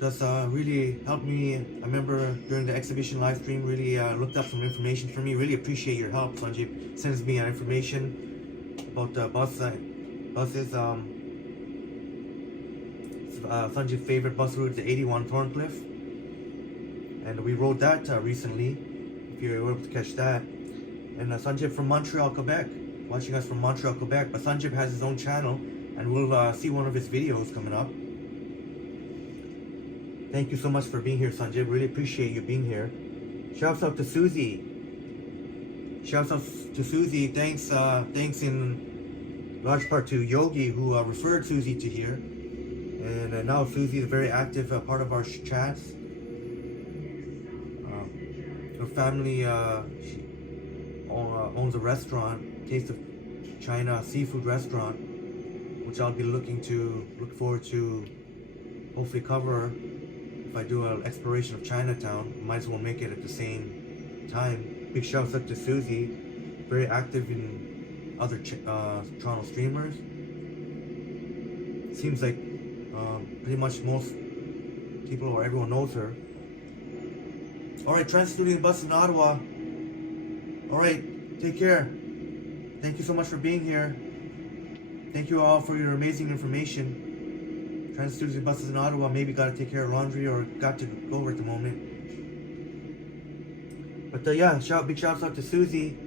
does really help me. I remember during the exhibition live stream, really looked up some information for me. Really appreciate your help, Sanjeev. Sends me information about the buses. Sanjeev's favorite bus route is the 81 Thorncliffe, and we rode that recently. If you were able to catch that, and Sanjeev from Montreal, Quebec, watching us from Montreal, Quebec. But Sanjeev has his own channel, and we'll see one of his videos coming up. Thank you so much for being here, Sanjeev. Really appreciate you being here. Shouts out to Susie. Thanks in large part to Yogie, who referred Susie to here. And now Susie is a very active part of our chats. Her family she owns a restaurant, Taste of China seafood restaurant, which I'll be look forward to hopefully cover if I do an exploration of Chinatown. Might as well make it at the same time. Big shouts out to Susie, very active in other Toronto streamers. Seems like pretty much most people or everyone knows her. Alright, Transit Studios bus in Ottawa. Alright, take care. Thank you so much for being here. Thank you all for your amazing information. Transit Studios buses in Ottawa. Maybe got to take care of laundry or got to go over at the moment. But yeah, big shouts out to Susie.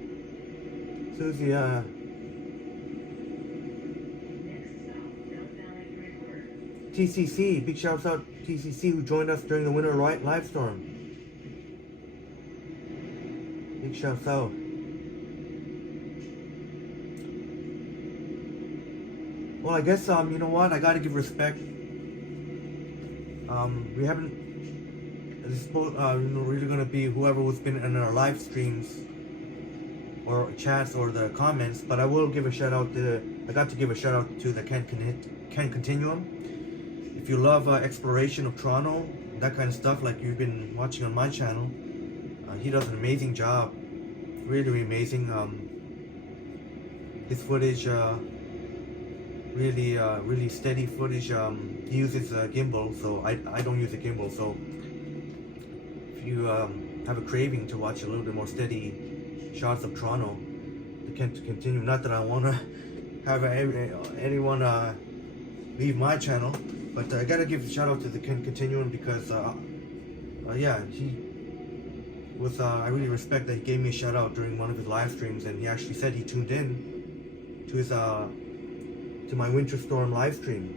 TCC, big shouts out TCC who joined us during the winter live storm. Big shouts out. Well, I guess you know what? I gotta give respect. We haven't. This is really gonna be whoever was been in our live streams or chats or the comments. But I will give a shout out. I got to give a shout out to the Ken Continuum. If you love exploration of Toronto, that kind of stuff, like you've been watching on my channel, he does an amazing job. Really amazing. His footage. Really steady footage. He uses a gimbal, so I don't use a gimbal. So if you have a craving to watch a little bit more steady shots of Toronto, I can't continue. Not that I want to have anyone leave my channel, but I gotta give a shout out to the Continuum because yeah, he was. I really respect that he gave me a shout out during one of his live streams, and he actually said he tuned in to his to my winter storm live stream.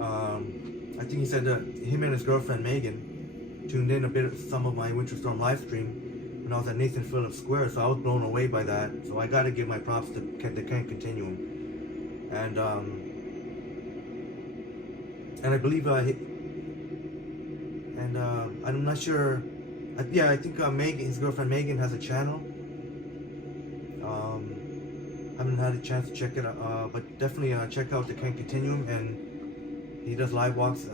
I think he said that him and his girlfriend Megan tuned in a bit of some of my winter storm live stream when I was at Nathan Phillips Square, so I was blown away by that. So I gotta give my props to the Ken Continuum, and I believe I'm not sure. Yeah, I think Megan, his girlfriend Megan, has a channel. Haven't had a chance to check it out, but definitely check out the Ken Continuum, and he does live walks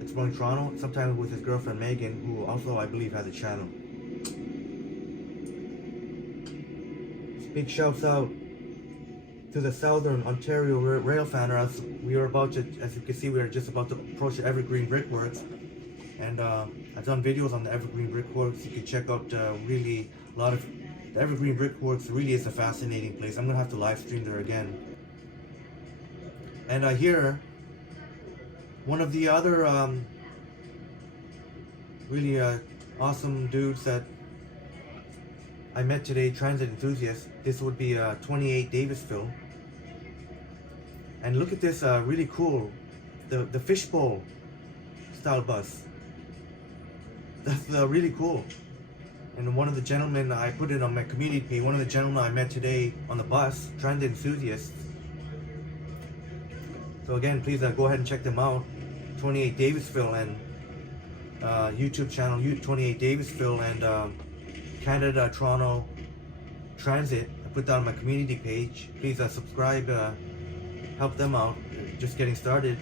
exploring Toronto, sometimes with his girlfriend Megan, who also I believe has a channel. Big shouts out to the Southern Ontario Rail Fanner. As we are about to, as you can see, we are just about to approach the Evergreen Brickworks, and I've done videos on the Evergreen Brickworks. You can check out really a lot of. The Evergreen Brickworks really is a fascinating place. I'm gonna have to live stream there again. And here, one of the other really awesome dudes that I met today, transit enthusiast. This would be 28 Davisville. And look at this, really cool, the fishbowl style bus. That's really cool. And one of the gentlemen, I put it on my community page, one of the gentlemen I met today on the bus, transit enthusiasts. So again, please go ahead and check them out. 28 Davisville and YouTube channel 28 Davisville and CanadaTorontoTransit. I put that on my community page. Please subscribe, help them out. Just getting started.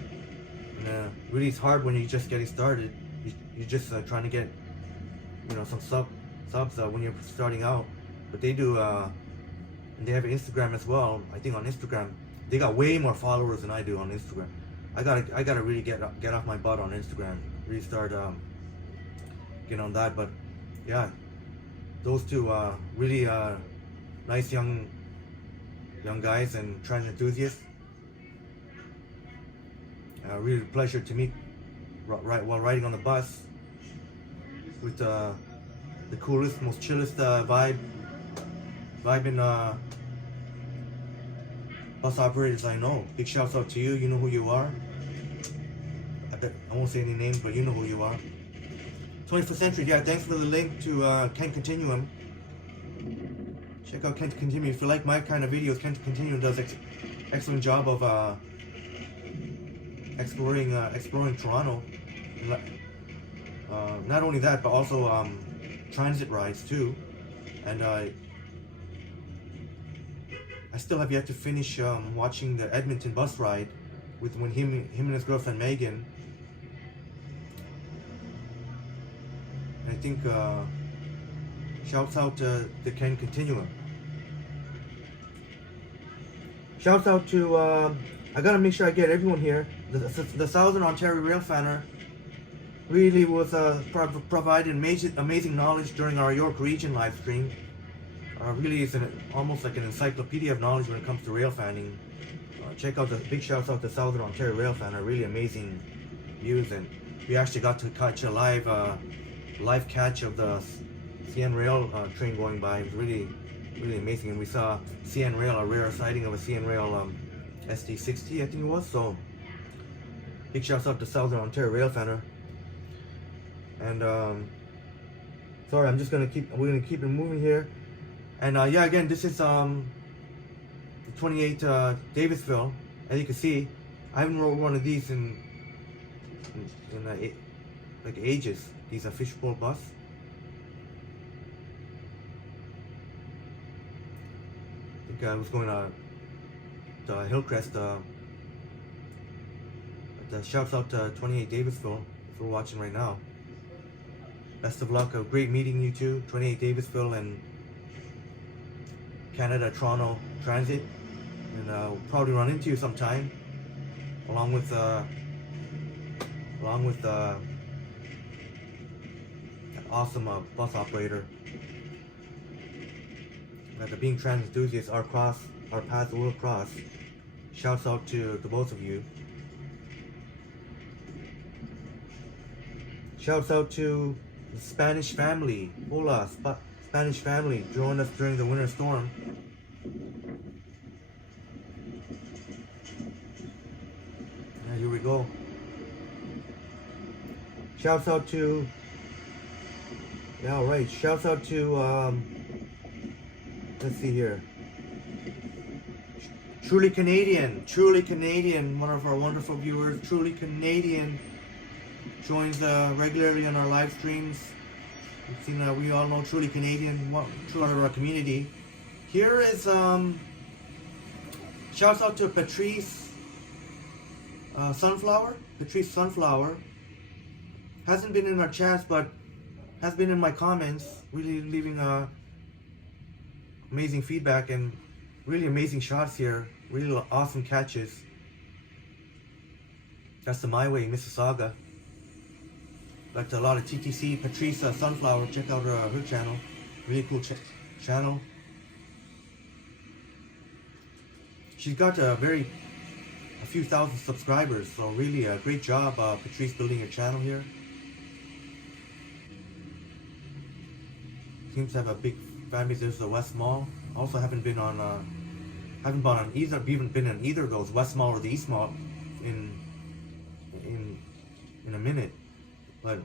And really, it's hard when you're just getting started. You're just trying to get, some subs when you're starting out. But they do, and they have Instagram as well. I think on Instagram they got way more followers than I do on Instagram. I gotta really get off my butt on Instagram. Really start getting on that. But yeah, those two really nice young guys and transit enthusiasts. Really a pleasure to meet while riding on the bus with the coolest, most chillest vibing bus operators I know. Big shouts out to you. You know who you are. I won't say any names, but you know who you are. 21st Century. Yeah, thanks for the link to Kent Continuum. Check out Kent Continuum if you like my kind of videos. Kent Continuum does excellent job of exploring Toronto. Not only that, but also transit rides too. And I still have yet to finish watching the Edmonton bus ride when him and his girlfriend Megan. And I think shouts out to the Ken Continuum. Shouts out to I gotta make sure I get everyone here. The Southern Ontario Rail Fanner really was provided amazing knowledge during our York Region live stream. Really is almost like an encyclopedia of knowledge when it comes to rail fanning. Check out the big shouts out to Southern Ontario Rail Fanner. Really amazing views, and we actually got to catch a live catch of the CN Rail train going by. It was really amazing, and we saw CN Rail, a rare sighting of a CN Rail SD60, I think it was. So big shouts out to Southern Ontario Rail Fanner. And sorry, we're gonna keep it moving here. And yeah, again, this is the 28 Davisville. As you can see, I haven't rode one of these in like ages. These are fishbowl bus. I think I was going to Hillcrest. The shouts out to 28 Davisville if we're watching right now. Best of luck. Great meeting you two, 28 Davisville and CanadaTorontoTransit, and we'll probably run into you sometime, along with an awesome bus operator. The being trans enthusiasts, our paths will cross. Shouts out to the both of you. Shouts out to the Spanish family. Hola, Spanish family joined us during the winter storm. Here we go. Shouts out to, yeah, all right. Shouts out to, let's see here. Truly Canadian, one of our wonderful viewers. Truly Canadian joins regularly on our live streams. We've seen, we all know Truly Canadian, true out of our community. Here is shouts out to Patrice Sunflower. Patrice Sunflower hasn't been in our chats, but has been in my comments, really leaving amazing feedback and really amazing shots here. Really awesome catches. That's the My Way, Mississauga. Got a lot of TTC. Patrice Sunflower, check out her channel. Really cool channel. She's got a few thousand subscribers, so really a great job, Patrice, building your channel here. Seems to have a big fan base. There's the West Mall. Also haven't been on either of those, West Mall or the East Mall, in a minute. But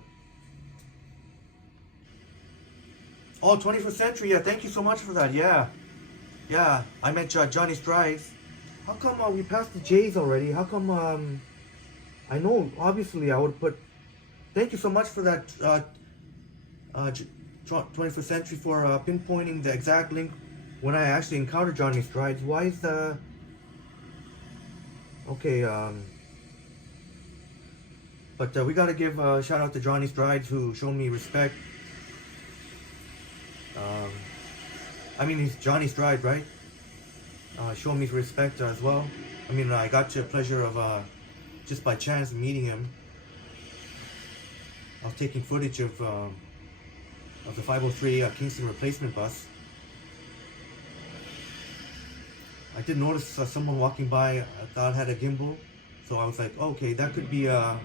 Oh, 21st Century. Yeah, thank you so much for that. Yeah. Yeah, I met Johnny Strides. How come we passed the J's already? How come, I know, obviously, I would put... Thank you so much for that, 21st Century, for pinpointing the exact link when I actually encountered Johnny Strides. Why is the... Okay, but we gotta give a shout out to Johnny Strides, who showed me respect. I mean, he's Johnny Strides, right? Showed me respect as well. I mean, I got the pleasure of, just by chance, meeting him. I was taking footage of the 503 Kingston replacement bus. I did notice someone walking by. I thought had a gimbal, so I was like, okay, that could be I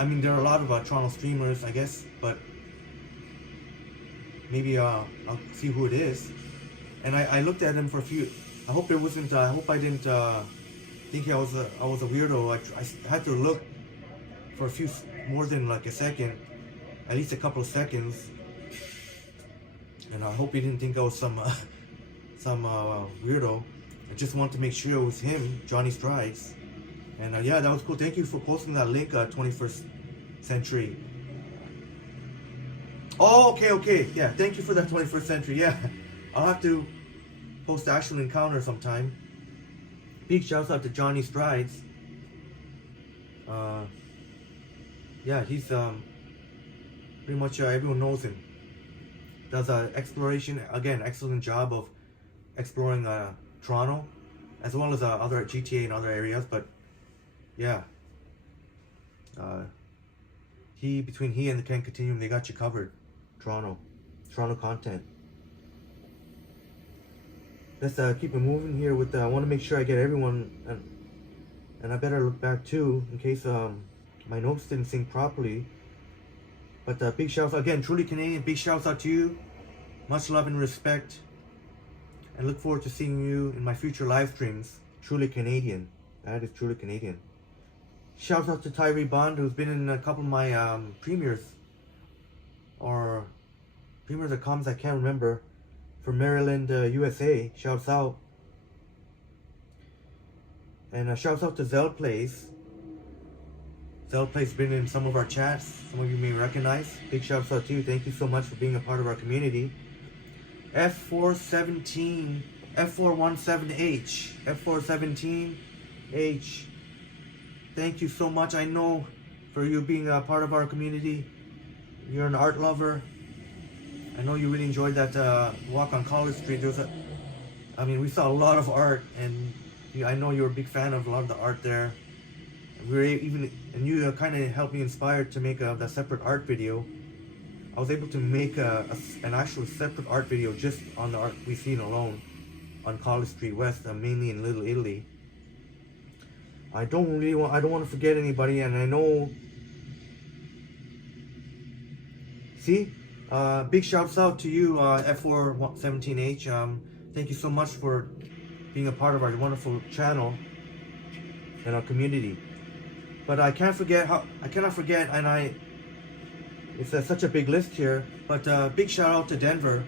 mean, there are a lot of Toronto streamers, I guess, but maybe I'll see who it is. And I looked at him for a few. I hope it wasn't. I hope I didn't think I was a weirdo. I had to look for a few, more than like a second, at least a couple of seconds. And I hope he didn't think I was some weirdo. I just wanted to make sure it was him, Johnny Strides. And yeah, that was cool. Thank you for posting that link, 21st Century. Oh, okay. Yeah, thank you for that 21st Century. Yeah, I'll have to post the actual encounter sometime. Big shouts out to Johnny Strides. Yeah, he's pretty much everyone knows him. Does exploration, again, excellent job of exploring Toronto, as well as other GTA and other areas. But yeah, between he and the Ken Continuum, they got you covered. Toronto content. Let's keep it moving here with I want to make sure I get everyone, and I better look back too in case my notes didn't sync properly. But big shouts again, truly Canadian. Big shouts out to you. Much love and respect, and look forward to seeing you in my future live streams. Truly Canadian. That is truly Canadian. Shouts out to Tyree Bond, who's been in a couple of my premieres, or premieres or comms, I can't remember, for Maryland, USA. Shouts out. And shouts out to Zell Plays. Zell Plays been in some of our chats. Some of you may recognize. Big shouts out to you. Thank you so much for being a part of our community. F417, F417H, F417H. Thank you so much. I know for you being a part of our community. You're an art lover. I know you really enjoyed that walk on College Street. I mean, we saw a lot of art, and I know you're a big fan of a lot of the art there. And you kind of helped me inspire to make the separate art video. I was able to make an actual separate art video just on the art we've seen alone on College Street West, mainly in Little Italy. I don't want to forget anybody, and I know. See, big shouts out to you, F417H. Thank you so much for being a part of our wonderful channel and our community. But I cannot forget, and it's such a big list here. But big shout out to Denver.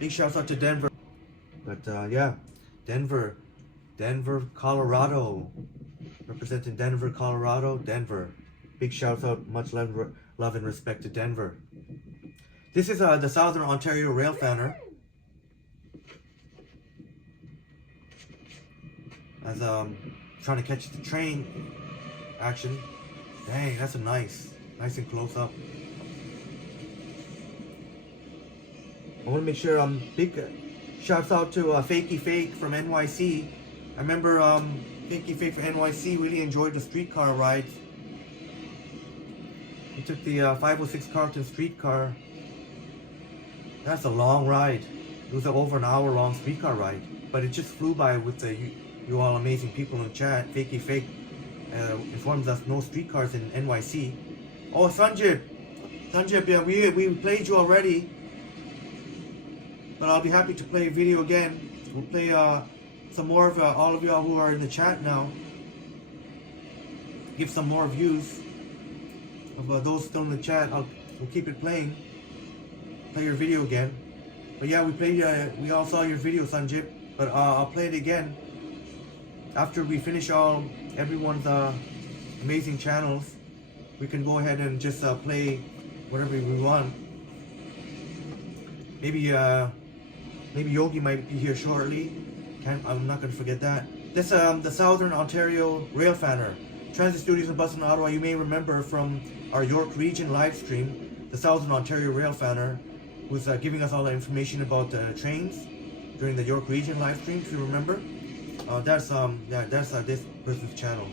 Big shouts out to Denver. But yeah, Denver, Colorado. Representing Denver, Colorado, Denver. Big shouts out, much love and respect to Denver. This is the Southern Ontario Rail Fanner. As trying to catch the train action. Dang, that's nice and close up. I want to make sure big shouts out to Fakey Fake from NYC. I remember Fakey Fake from NYC really enjoyed the streetcar rides. He took the 506 Carlton streetcar. That's a long ride. It was over an hour long streetcar ride, but it just flew by with you all amazing people in the chat. Fakey Fake informs us no streetcars in NYC. Oh, Sanjib, yeah, we played you already, but I'll be happy to play a video again. We'll play some more of all of y'all who are in the chat now. Give some more views of those still in the chat. We'll keep it playing. play your video again. But yeah, we all saw your video, Sanjip. But I'll play it again after we finish everyone's amazing channels. We can go ahead and just play whatever we want. Maybe Yogie might be here shortly. I'm not gonna forget that. This the Southern Ontario Rail Fanner, Transit Studios and Bus in Ottawa. You may remember from our York Region live stream, the Southern Ontario Rail Fanner, who's giving us all the information about the trains during the York Region live stream. If you remember, that's this person's channel.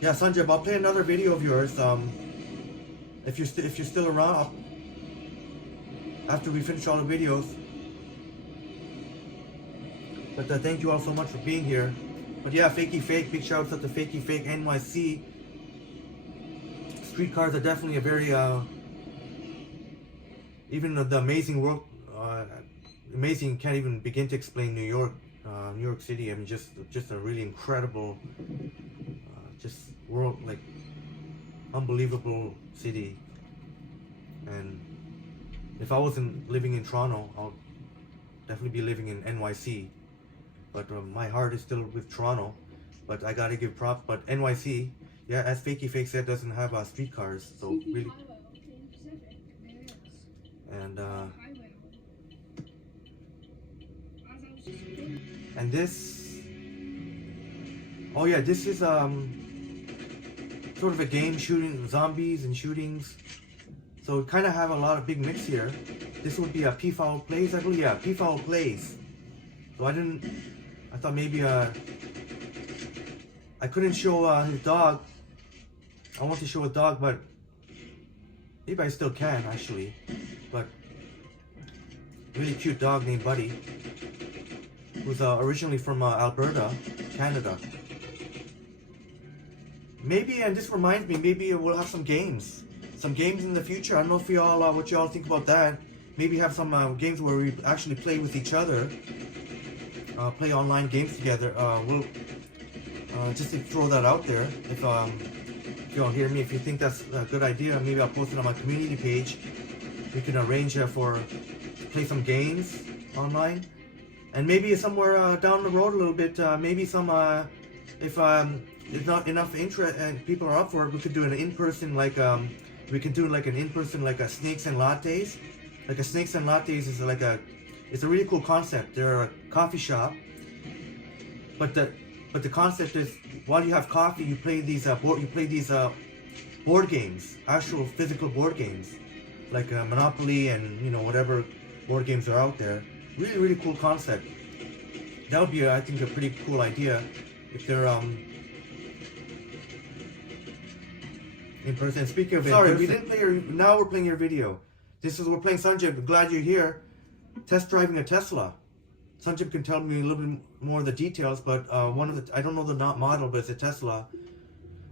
Yeah, Sanjay, I'll play another video of yours. If you're still around after we finish all the videos. But thank you all so much for being here. But yeah, Fakey Fake, big shout out to Fakey Fake NYC. Streetcars are definitely a very even the amazing work, amazing, can't even begin to explain New York City. I mean, just a really incredible, just world, like unbelievable city. And if I wasn't living in Toronto, I'll definitely be living in NYC. But my heart is still with Toronto. But I gotta give props. But NYC, yeah, as Fakey Fake said, doesn't have streetcars, so really. And this, oh yeah, this is sort of a game, shooting zombies and shootings. So we kind of have a lot of big mix here. This would be a P-Foul Plays, I believe. Yeah, P-Foul Plays. So I thought maybe I couldn't show his dog. I want to show a dog, but maybe I still can actually. But really cute dog named Buddy, who's originally from Alberta, Canada. Maybe, and this reminds me, maybe we'll have some games in the future. I don't know if y'all, what y'all think about that. Maybe have some games where we actually play with each other, play online games together. We'll just to throw that out there. If y'all hear me, if you think that's a good idea, maybe I'll post it on my community page. We can arrange to play some games online, and maybe somewhere down the road a little bit, maybe some if not enough interest and people are up for it, we could do an in-person like a Snakes and Lattes. Like a Snakes and Lattes is it's a really cool concept. They're a coffee shop, but the concept is while you have coffee, you play these board games, actual physical board games, like Monopoly and whatever board games are out there. Really, really cool concept. That would be, I think, a pretty cool idea if they're in person. Speaking of, sorry, we didn't play your. Now we're playing your video. We're playing Sanjib. Glad you're here. Test driving a Tesla. Sanjib can tell me a little bit more of the details, but I don't know the model, but it's a Tesla.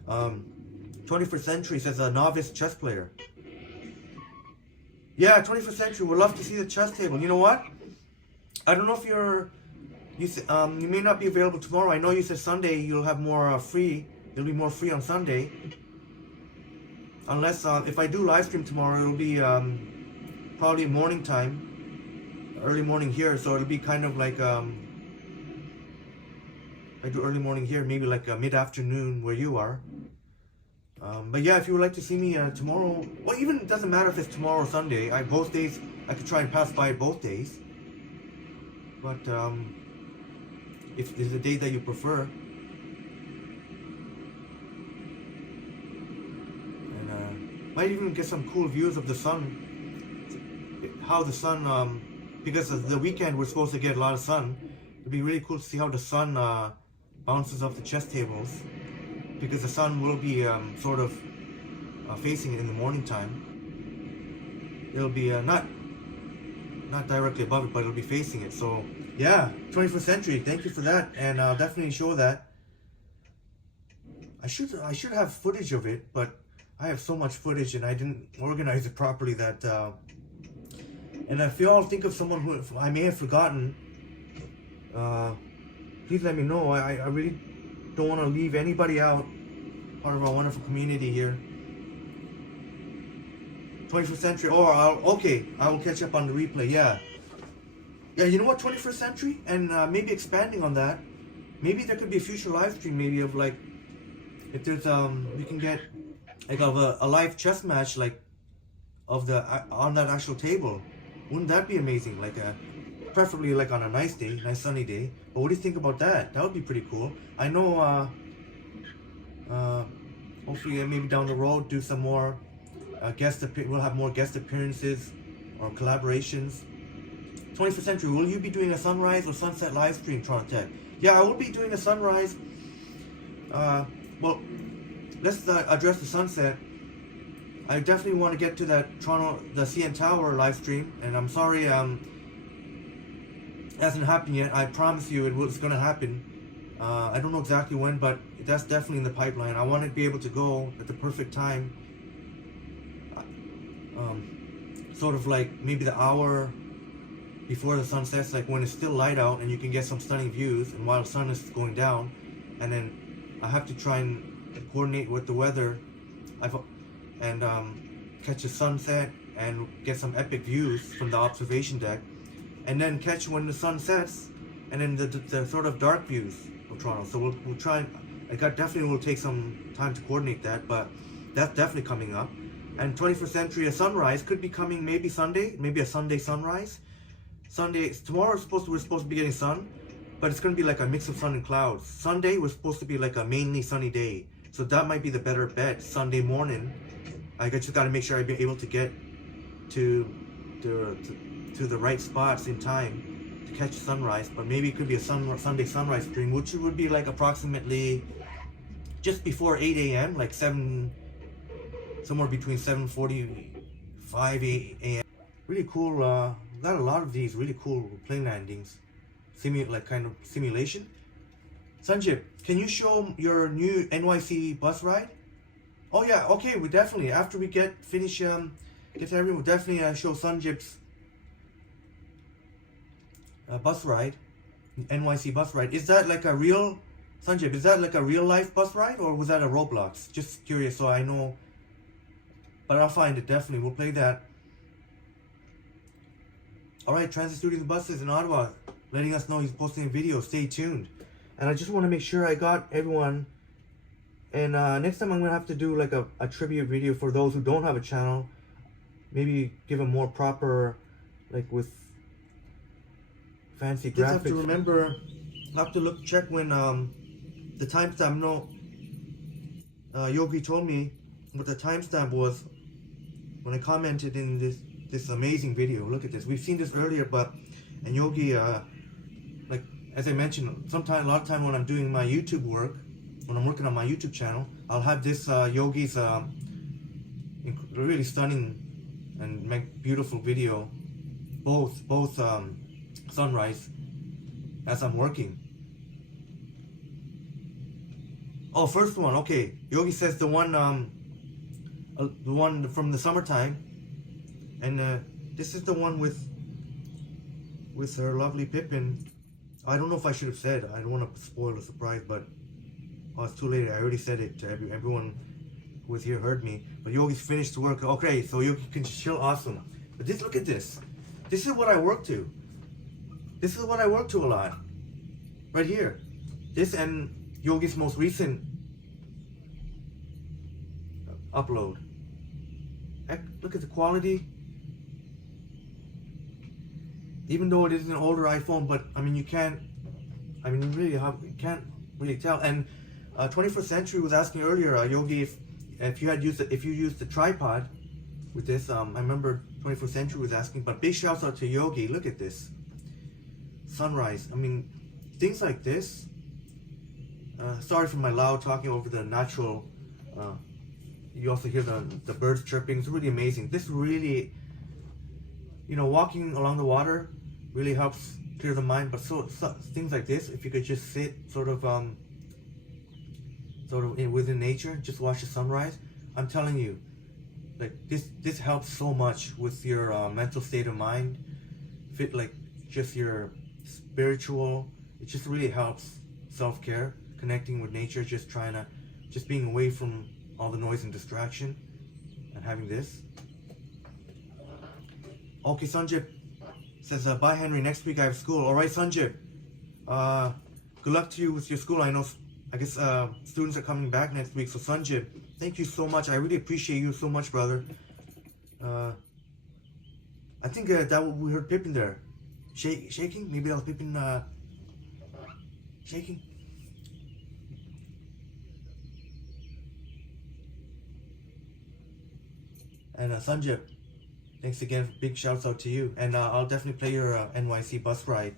21st Century says a novice chess player. Yeah, 21st Century. We'd love to see the chess table. You know what? I don't know if you may not be available tomorrow. I know you said Sunday you'll have more free. You'll be more free on Sunday. Unless if I do live stream tomorrow, it'll be probably morning time, early morning here. So it'll be kind of like I do early morning here, maybe like mid-afternoon where you are. But yeah, if you would like to see me tomorrow, well, even it doesn't matter if it's tomorrow or Sunday. Both days I could try and pass by both days. But if there's a day that you prefer, and might even get some cool views of the sun. How the sun, because of the weekend we're supposed to get a lot of sun. It'd be really cool to see how the sun bounces off the chess tables, because the sun will be sort of facing it in the morning time. It'll be not directly above it, but it'll be facing it. So yeah, 21st Century, thank you for that, and I'll definitely show that. I should have footage of it, but I have so much footage and I didn't organize it properly that and if you all think of someone who I may have forgotten, please let me know. I really don't want to leave anybody out, part of our wonderful community here. 21st century. Or okay, I will catch up on the replay. Yeah. Yeah, you know what? 21st century, and maybe expanding on that. Maybe there could be a future live stream, maybe of like, if there's we can get like of a live chess match, like of the on that actual table. Wouldn't that be amazing? Like preferably like on a nice day, nice sunny day. But what do you think about that? That would be pretty cool. I know. Hopefully, maybe down the road, do some more we'll have more guest appearances or collaborations. 21st century, will you be doing a sunrise or sunset live stream, Toronto Tech? Yeah, I will be doing a sunrise. Well, let's address the sunset. I definitely want to get to that the CN Tower live stream, and I'm sorry, it hasn't happened yet. I promise you it's going to happen. I don't know exactly when, but that's definitely in the pipeline. I want to be able to go at the perfect time. Sort of like maybe the hour before the sun sets, like when it's still light out and you can get some stunning views, and while the sun is going down. And then I have to try and coordinate with the weather and catch a sunset and get some epic views from the observation deck, and then catch when the sun sets, and then the sort of dark views of Toronto. So we'll try. Definitely will take some time to coordinate that, but that's definitely coming up. And 21st century, a sunrise could be coming maybe Sunday, maybe a Sunday sunrise. Tomorrow we're supposed to be getting sun, but it's going to be like a mix of sun and clouds. Sunday was supposed to be like a mainly sunny day, so that might be the better bet. Sunday morning, I just got to make sure I be able to get to the right spots in time to catch sunrise. But maybe it could be a Sunday sunrise stream, which would be like approximately just before 8 a.m., like somewhere between 7:45 a.m. Really cool. Got a lot of these really cool plane landings, kind of simulation. Sanjip, can you show your new NYC bus ride? Oh yeah, okay. We definitely, after we get to everyone, we'll definitely show Sanjip's bus ride, NYC bus ride. Is that like a real, Sanjip? Is that like a real life bus ride, or was that a Roblox? Just curious, so I know. But I'll find it definitely. We'll play that. Alright, Transit Studios Buses in Ottawa letting us know he's posting a video. Stay tuned. And I just want to make sure I got everyone. And next time I'm going to have to do like a tribute video for those who don't have a channel. Maybe give them more proper, like with fancy graphics. Just have to remember, check when the timestamp, Yogie told me what the timestamp was when I commented in this amazing video. Look at this. We've seen this earlier, and Yogie, like as I mentioned, a lot of time when I'm doing my YouTube work, when I'm working on my YouTube channel, I'll have this Yogie's really stunning and beautiful video, both sunrise as I'm working. Oh, first one. Okay, Yogie says the one from the summertime. And this is the one with her lovely Pippin. I don't know if I should have said. I don't want to spoil the surprise, but it's too late. I already said it to everyone who was here heard me. But Yogie's finished work. Okay, so Yogie can chill. Awesome. But look at this. This is what I work to. This is what I work to a lot. Right here. This and Yogie's most recent upload. Look at the quality. Even though it is an older iPhone, but I mean you can't really tell. And 21st Century was asking earlier, Yogie, if you used the tripod with this. I remember 21st Century was asking, but big shouts out to Yogie. Look at this sunrise. I mean, things like this. Sorry for my loud talking over the natural. You also hear the birds chirping. It's really amazing. This really, walking along the water really helps clear the mind. But so things like this, if you could just sit sort of within nature, just watch the sunrise. I'm telling you, like this helps so much with your mental state of mind. Like just your spiritual. It just really helps self-care, connecting with nature, just being away from all the noise and distraction, and having this. Okay, Sanjib says, bye Henry, next week I have school. Alright, Sanjib. Good luck to you with your school. I know, I guess students are coming back next week. So Sanjib, thank you so much. I really appreciate you so much, brother. I think that we heard Pippin there. Shaking? Maybe that was Pippin shaking? And Sanjib, thanks again. Big shouts out to you. And I'll definitely play your NYC bus ride.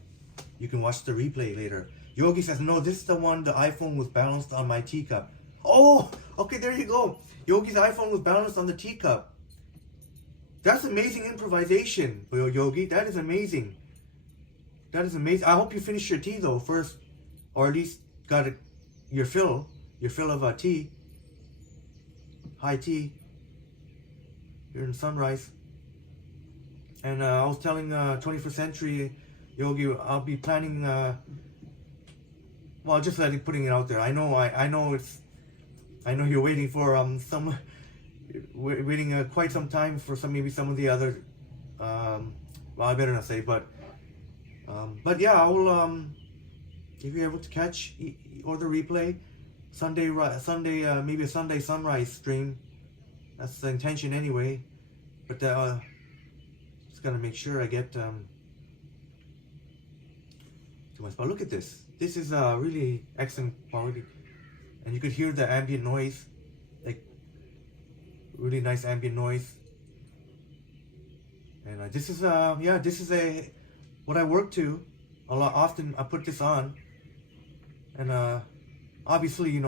You can watch the replay later. Yogi says, no, this is the one the iPhone was balanced on my teacup. Oh, okay, there you go. Yogi's iPhone was balanced on the teacup. That's amazing improvisation, Yogi. That is amazing. That is amazing. I hope you finish your tea though first, or at least got your fill of tea. High tea. Here in Sunrise. And I was telling 21st Century Yogi, I'll be planning. Well, just putting it out there. I know you're waiting for waiting quite some time for maybe some of the other. Well, I better not say, but yeah, I will. If you're able to catch or the replay, Sunday, maybe a Sunday sunrise stream. That's the intention anyway. But just gotta make sure I get to my spot. Look at this. This is really excellent quality, and you could hear the ambient noise, like really nice ambient noise. And this is this is what I work to a lot. Often I put this on, and obviously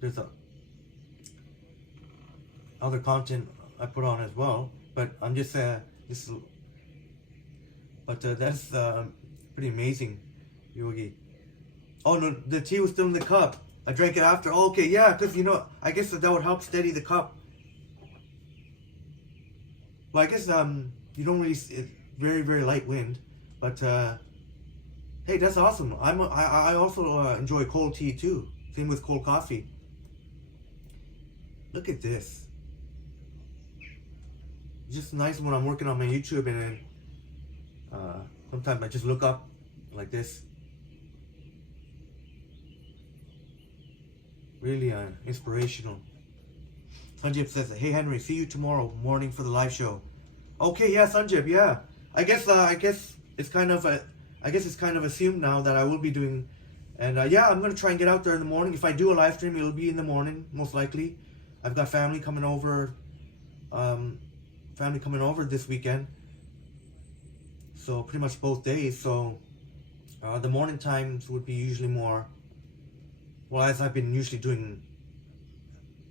there's other content I put on as well, but I'm just that's pretty amazing, Yogi. Oh no, the tea was still in the cup. I drank it after. Oh, okay, yeah, because I guess that would help steady the cup. Well, I guess you don't really. It's very very light wind, but hey, that's awesome. I also enjoy cold tea too. Same with cold coffee. Look at this. Just nice when I'm working on my YouTube, and then sometimes I just look up like this. Really inspirational. Sanjib says, hey Henry, see you tomorrow morning for the live show. Okay, yeah, Sanjib, yeah. I guess it's kind of assumed now that I will be doing, and yeah, I'm gonna try and get out there in the morning. If I do a live stream, it'll be in the morning, most likely. I've got family coming over this weekend, so pretty much both days. So the morning times would be usually more, well, as I've been usually doing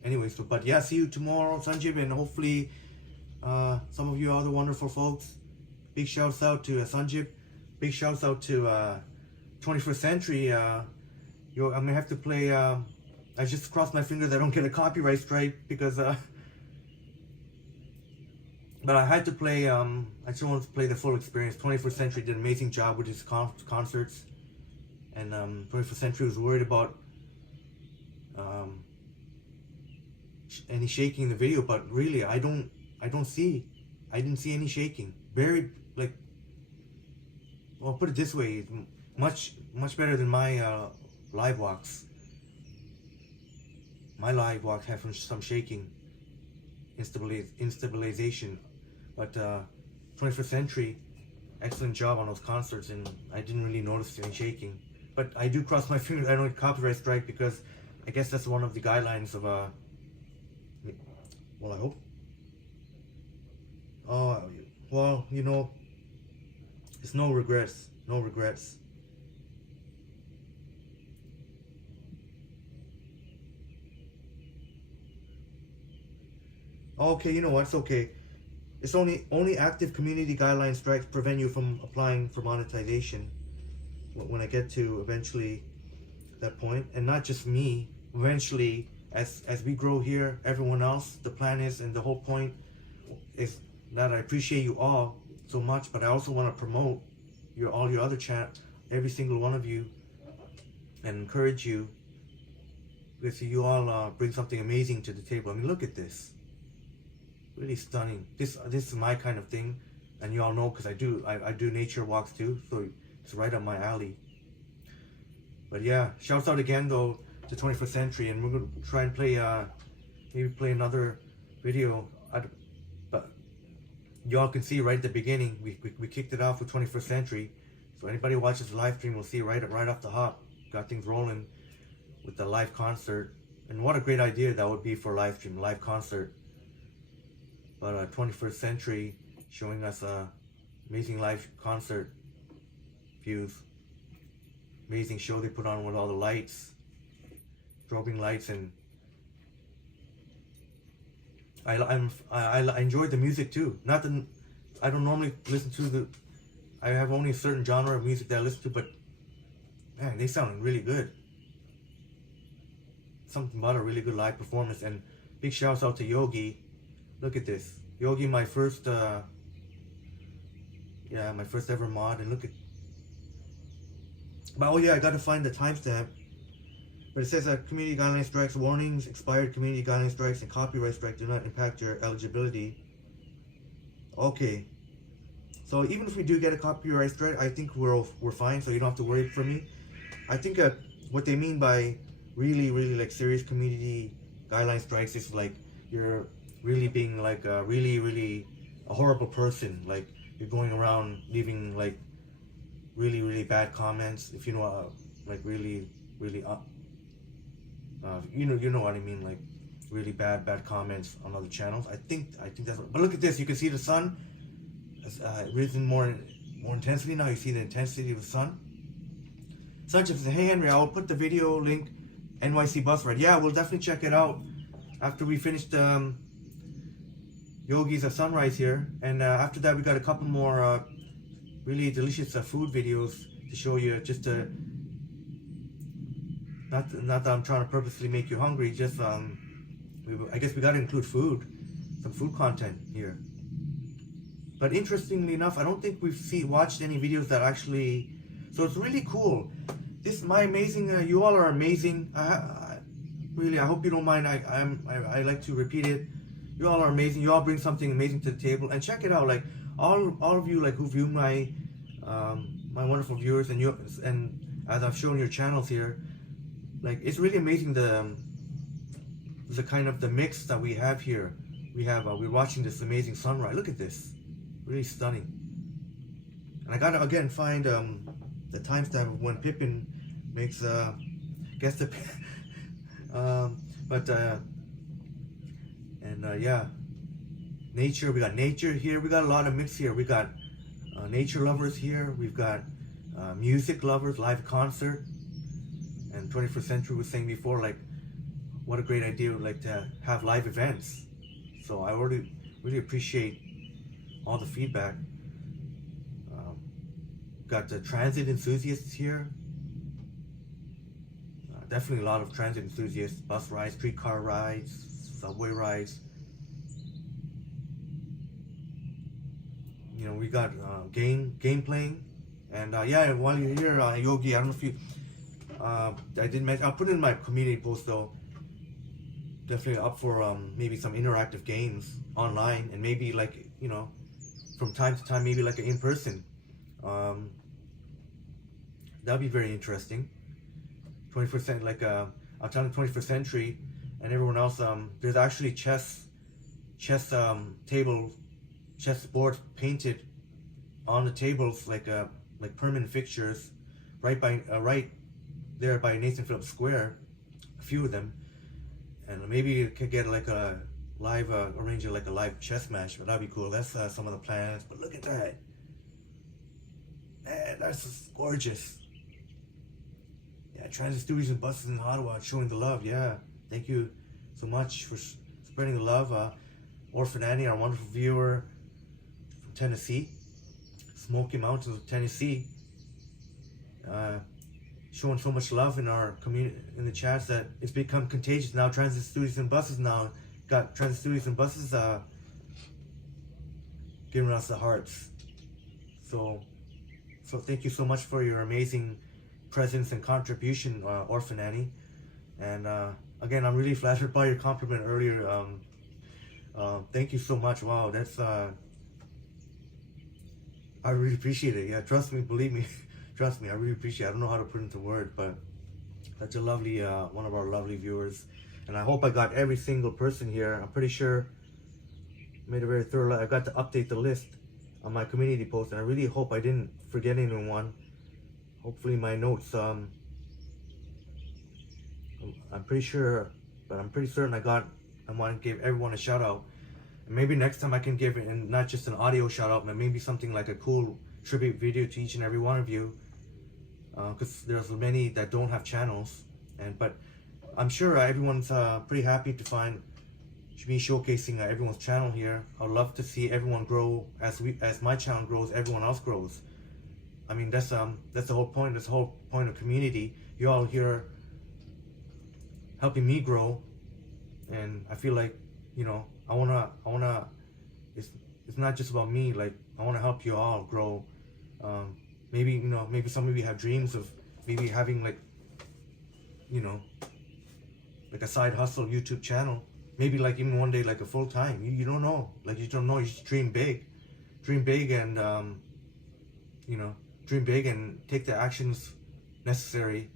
anyway. So, but yeah, see you tomorrow, Sanjib, and hopefully some of you other wonderful folks. Big shouts out to Sanjib. Big shouts out to 21st Century. I'm gonna have to play. I just crossed my fingers I don't get a copyright strike because but I had to play. I just wanted to play the full experience. 21st Century did an amazing job with his concerts, and 21st Century was worried about any shaking in the video, but really I didn't see any shaking. Very, like, well, put it this way, much better than my live walks. My live walks have some shaking, instabilization, but 21st Century, excellent job on those concerts, and I didn't really notice any shaking. But I do cross my fingers I don't get copyright strike, because I guess that's one of the guidelines of well, I hope. Well, it's no regrets. Okay, you know what? It's okay. It's only active community guideline strikes prevent you from applying for monetization. When I get to eventually that point, and not just me. Eventually, as we grow here, everyone else. The plan is, and the whole point is that I appreciate you all so much, but I also want to promote all your other chat, every single one of you, and encourage you, because you all bring something amazing to the table. I mean, look at this. Really stunning. This is my kind of thing, and you all know because I do nature walks too, so it's right up my alley. But yeah, shouts out again though to 21st Century, and we're gonna try and play maybe play another video. But y'all can see right at the beginning we kicked it off with 21st Century, so anybody who watches the live stream will see right off the hop, got things rolling with the live concert. And what a great idea that would be for a live stream, live concert. But 21st Century showing us amazing live concert views. Amazing show they put on with all the lights, strobing lights, and I enjoyed the music too. Not that I don't normally listen to the. I have only a certain genre of music that I listen to, but man, they sounded really good. Something about a really good live performance, and big shouts out to Yogie. Look at this, Yogie, my first ever mod, and look at. But oh yeah, I gotta find the timestamp. But it says that community guideline strikes, warnings, expired community guideline strikes, and copyright strike do not impact your eligibility. Okay, so even if we do get a copyright strike, I think we're fine. So you don't have to worry for me. I think what they mean by really like serious community guideline strikes is like you're really being like really a horrible person, like you're going around leaving like really bad comments, if you know like really you know what I mean, like really bad comments on other channels. I think that's what, but look at this, you can see the sun has risen more intensely now. You see the intensity of the sun. Such as, hey Henry, I will put the video link NYC bus ride. Yeah, we'll definitely check it out after we finished Yogie's sunrise here, and after that we got a couple more really delicious food videos to show you. Just not that I'm trying to purposely make you hungry, just I guess we got to include food, some food content here. But interestingly enough, I don't think we've watched any videos that actually, so it's really cool. This my amazing, you all are amazing. Really, I hope you don't mind. I like to repeat it. You all are amazing. You all bring something amazing to the table. And check it out, like all of you like who view my my wonderful viewers, and as I've shown your channels here, like it's really amazing the kind of the mix that we have here. We're watching this amazing sunrise. Look at this, really stunning. And I gotta again find the timestamp of when Pippin makes guess the yeah, nature. We got nature here. We got a lot of mix here. We got nature lovers here. We've got music lovers, live concert. And 21st Century was saying before, like, what a great idea, like, to have live events. So I really appreciate all the feedback. Got the transit enthusiasts here. Definitely a lot of transit enthusiasts, bus rides, streetcar rides, subway rides. You know, we got game playing, and yeah. While you're here, Yogie, I don't know if you, I didn't mention. I'll put it in my community post though. Definitely up for maybe some interactive games online, and maybe like from time to time, maybe like an in person. That'd be very interesting. 21st century, like I'll tell you, 21st Century and everyone else. There's actually chess boards painted on the tables like permanent fixtures, right there by Nathan Phillips Square. A few of them, and maybe you could get like a live arrange like a live chess match. But that'd be cool. That's some of the plans. But look at that. Man, that's just gorgeous. Yeah, transit studios and buses in Ottawa showing the love. Yeah, thank you so much for spreading the love. Orphan Annie, our wonderful viewer from Tennessee, Smoky Mountains of Tennessee, showing so much love in our community, in the chats, that it's become contagious now. Transit studios and buses now got transit studios and buses giving us the hearts. So thank you so much for your amazing presence and contribution, Orphan Annie. And again, I'm really flattered by your compliment earlier, Thank you so much. Wow, that's I really appreciate it. Yeah, trust me, believe me, trust me, I really appreciate it. I don't know how to put it into words, but such a lovely, one of our lovely viewers. And I hope I got every single person here. I'm pretty sure made a very thorough. I got to update the list on my community post, and I really hope I didn't forget anyone. Hopefully my notes, I'm pretty sure, but I'm pretty certain I want to give everyone a shout out. And maybe next time I can give it, and not just an audio shout out, but maybe something like a cool tribute video to each and every one of you. Because there's many that don't have channels, but I'm sure everyone's pretty happy to find me showcasing everyone's channel here. I'd love to see everyone grow as my channel grows, everyone else grows. I mean, that's the whole point. That's the whole point of community. You all here helping me grow, and I feel like, you know, I wanna. It's not just about me. Like, I wanna help you all grow. Maybe, you know, maybe some of you have dreams of maybe having, like, you know, like a side hustle YouTube channel. Maybe like even one day like a full time. You don't know. Like, you don't know. You just dream big and you know, dream big and take the actions necessary.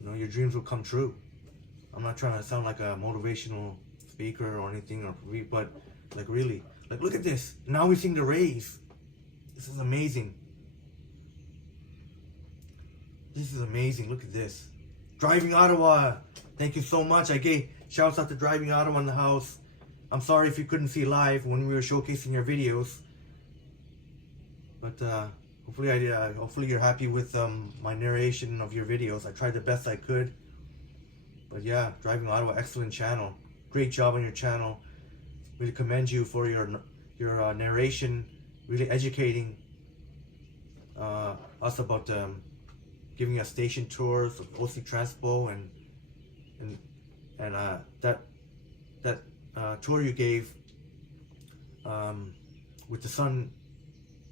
You know, your dreams will come true. I'm not trying to sound like a motivational speaker or anything, but like, really, like, look at this. Now we're seeing the rays. This is amazing. This is amazing. Look at this. Driving Ottawa. Thank you so much. I gave shouts out to Driving Ottawa in the house. I'm sorry if you couldn't see live when we were showcasing your videos, but hopefully you're happy with my narration of your videos. I tried the best I could. But yeah, Driving Ottawa, excellent channel. Great job on your channel. Really commend you for your narration. Really educating us about giving us station tours of OC Transpo and that tour you gave with the sun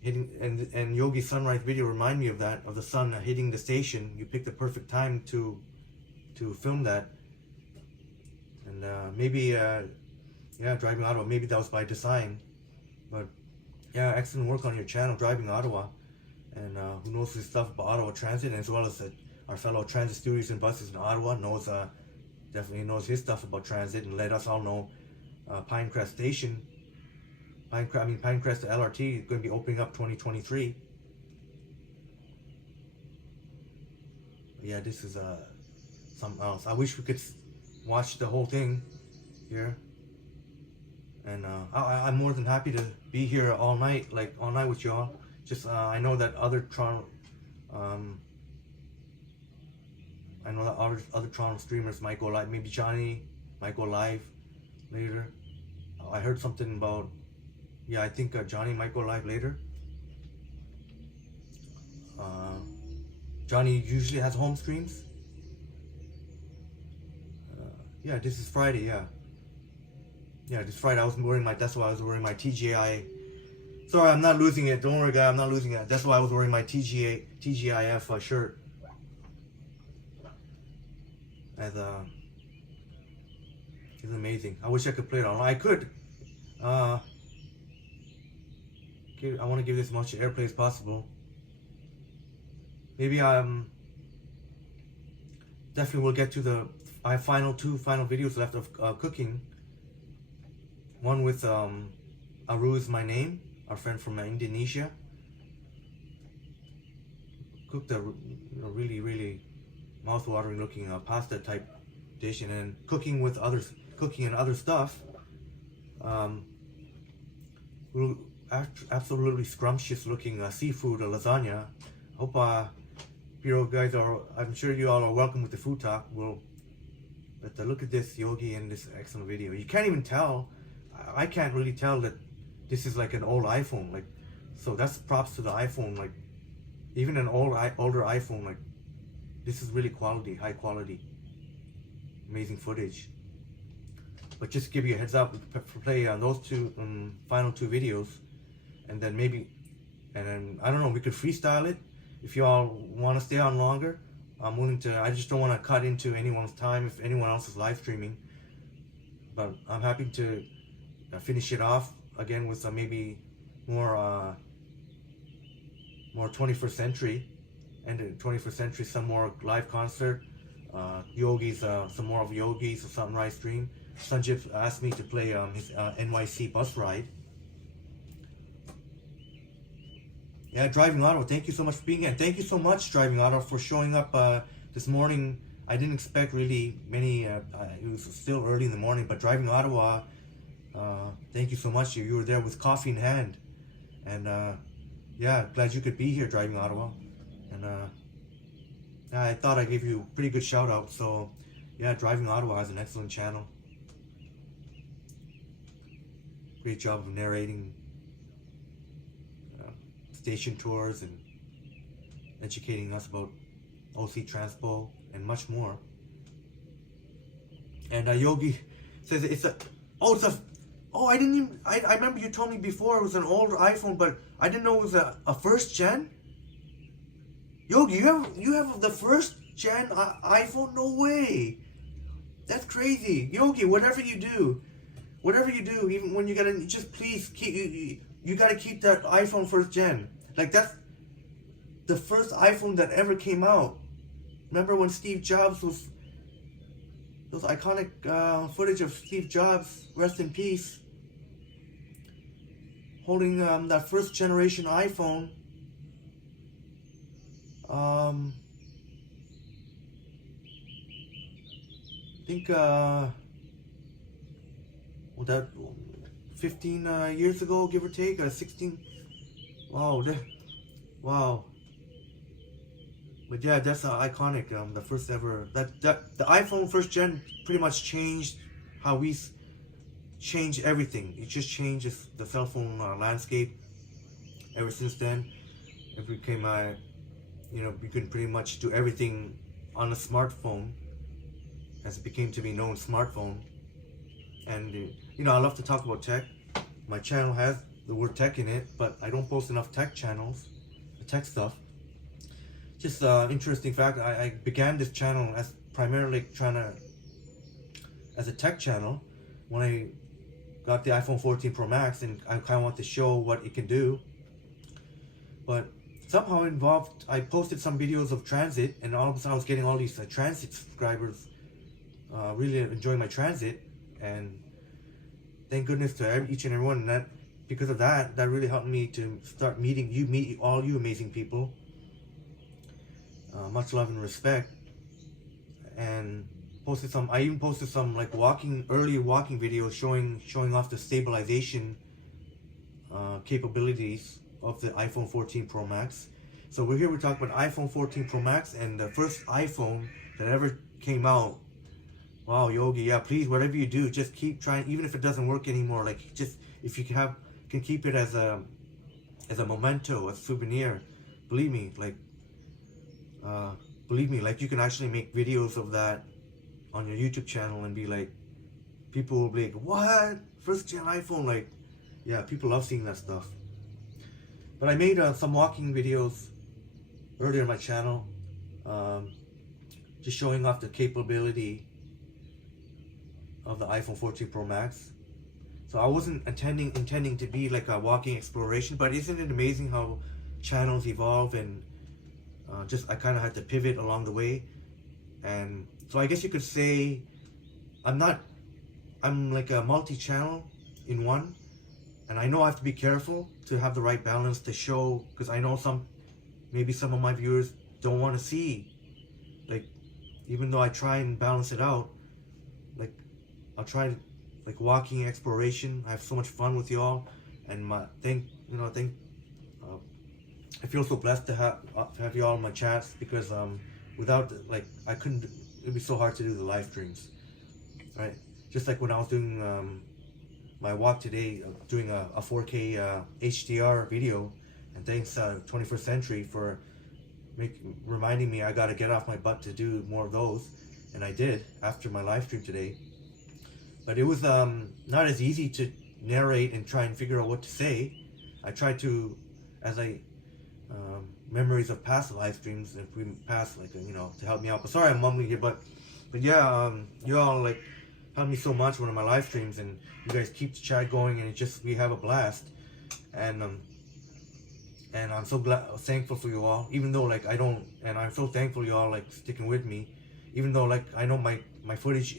hitting, and Yogie's sunrise video remind me of that, of the sun hitting the station. You picked the perfect time to film that, and maybe yeah, Driving Ottawa, maybe that was by design, but yeah, excellent work on your channel, Driving Ottawa. And who knows his stuff about Ottawa Transit, as well as our fellow transit studios and buses in Ottawa definitely knows his stuff about transit, and let us all know Pinecrest Station, Pinecrest LRT is going to be opening up 2023. Yeah, this is something else. I wish we could watch the whole thing here, and I'm more than happy to be here all night with y'all. Just I know that other Toronto streamers might go live. Maybe Johnny might go live later. I heard something about, yeah, I think Johnny might go live later. Johnny usually has home streams. Yeah, this is Friday. Yeah, this Friday I was wearing that's why I was wearing my TGI. Sorry, I'm not losing it. Don't worry, guys. I'm not losing it. That's why I was wearing my TGIF shirt. As it's amazing. I wish I could play it online. I could. I want to give this as much airplay as possible. Maybe definitely will get to I have two final videos left of cooking. One with Aru is my name. Our friend from Indonesia cooked a really, really mouth-watering looking pasta type dish, and then cooking and other stuff. Absolutely scrumptious looking seafood lasagna. Hope you guys I'm sure you all are welcome with the food talk. But look at this Yogie in this excellent video. You can't even tell. I can't really tell that this is like an old iPhone, like, so that's props to the iPhone. Like, even an older iPhone, like, this is really high quality, amazing footage. But just to give you a heads up, play those two final two videos, and then I don't know, we could freestyle it if you all want to stay on longer. I'm willing to. I just don't want to cut into anyone's time if anyone else is live streaming. but I'm happy to finish it off again with maybe more 21st century, and the 21st century, some more live concert, Yogie's, some more of Yogie's sunrise stream. Sanjip asked me to play his NYC bus ride. Yeah, Driving Ottawa, thank you so much for being here. And thank you so much, Driving Ottawa, for showing up this morning. I didn't expect really many, it was still early in the morning, but Driving Ottawa, thank you so much. You were there with coffee in hand. And yeah, glad you could be here, Driving Ottawa. And I thought I gave you a pretty good shout out. So yeah, Driving Ottawa has an excellent channel. Great job of narrating station tours and educating us about OC Transpo and much more. And Yogi says I didn't even, I remember you told me before it was an old iPhone, but I didn't know it was a first gen. Yogi, you have the first gen iPhone? No way. That's crazy. Yogi, whatever you do, even when you gotta, just please keep, you gotta keep that iPhone first gen. Like, that's the first iPhone that ever came out. Remember when Steve Jobs was, those iconic footage of Steve Jobs, rest in peace, holding that first generation iPhone. I think that 15 years ago, give or take, 16. Wow, wow. But yeah, that's iconic. The first ever, that the iPhone first gen pretty much changed how we change everything. It just changes the cell phone landscape. Ever since then, it became you know, you can pretty much do everything on a smartphone, as it became to be known, smartphone. And you know, I love to talk about tech. My channel has the word tech in it, but I don't post enough tech channels, tech stuff. Just interesting fact, I began this channel as primarily as a tech channel when I got the iPhone 14 Pro Max, and I kind of want to show what it can do. But somehow involved, I posted some videos of transit, and all of a sudden I was getting all these transit subscribers, really enjoying my transit, and thank goodness to each and everyone. And that, because of that, that really helped me to start meet all you amazing people. Much love and respect. And I even posted some like early walking videos showing off the stabilization capabilities of the iPhone 14 Pro Max. So we're talking about iPhone 14 Pro Max and the first iPhone that ever came out. Wow, Yogi, yeah, please, whatever you do, just keep trying, even if it doesn't work anymore. Like, just if you can keep it as a memento, a souvenir. Believe me, like you can actually make videos of that on your YouTube channel and be like, people will be like, what? First gen iPhone? Like, yeah, people love seeing that stuff. But I made some walking videos earlier on my channel, just showing off the capability of the iPhone 14 Pro Max. So I wasn't intending to be like a walking exploration, but isn't it amazing how channels evolve, and I kind of had to pivot along the way. And so I guess you could say I'm like a multi-channel in one, and I know I have to be careful to have the right balance to show, because I know maybe some of my viewers don't want to see, like, even though I try and balance it out, like I'll try like walking exploration. I have so much fun with y'all, and I feel so blessed to have y'all in my chats, because without, like, it'd be so hard to do the live streams, right? Just like when I was doing my walk today, doing a 4K HDR video, and thanks 21st Century for reminding me I gotta get off my butt to do more of those, and I did after my live stream today. But it was not as easy to narrate and try and figure out what to say. I tried to, memories of past live streams, if we pass, like, to help me out. But sorry I'm mumbling here, but yeah, you all like help me so much when my live streams, and you guys keep the chat going, and we have a blast. And I'm so thankful for you all, even though like I'm so thankful you all like sticking with me, even though like I know my footage,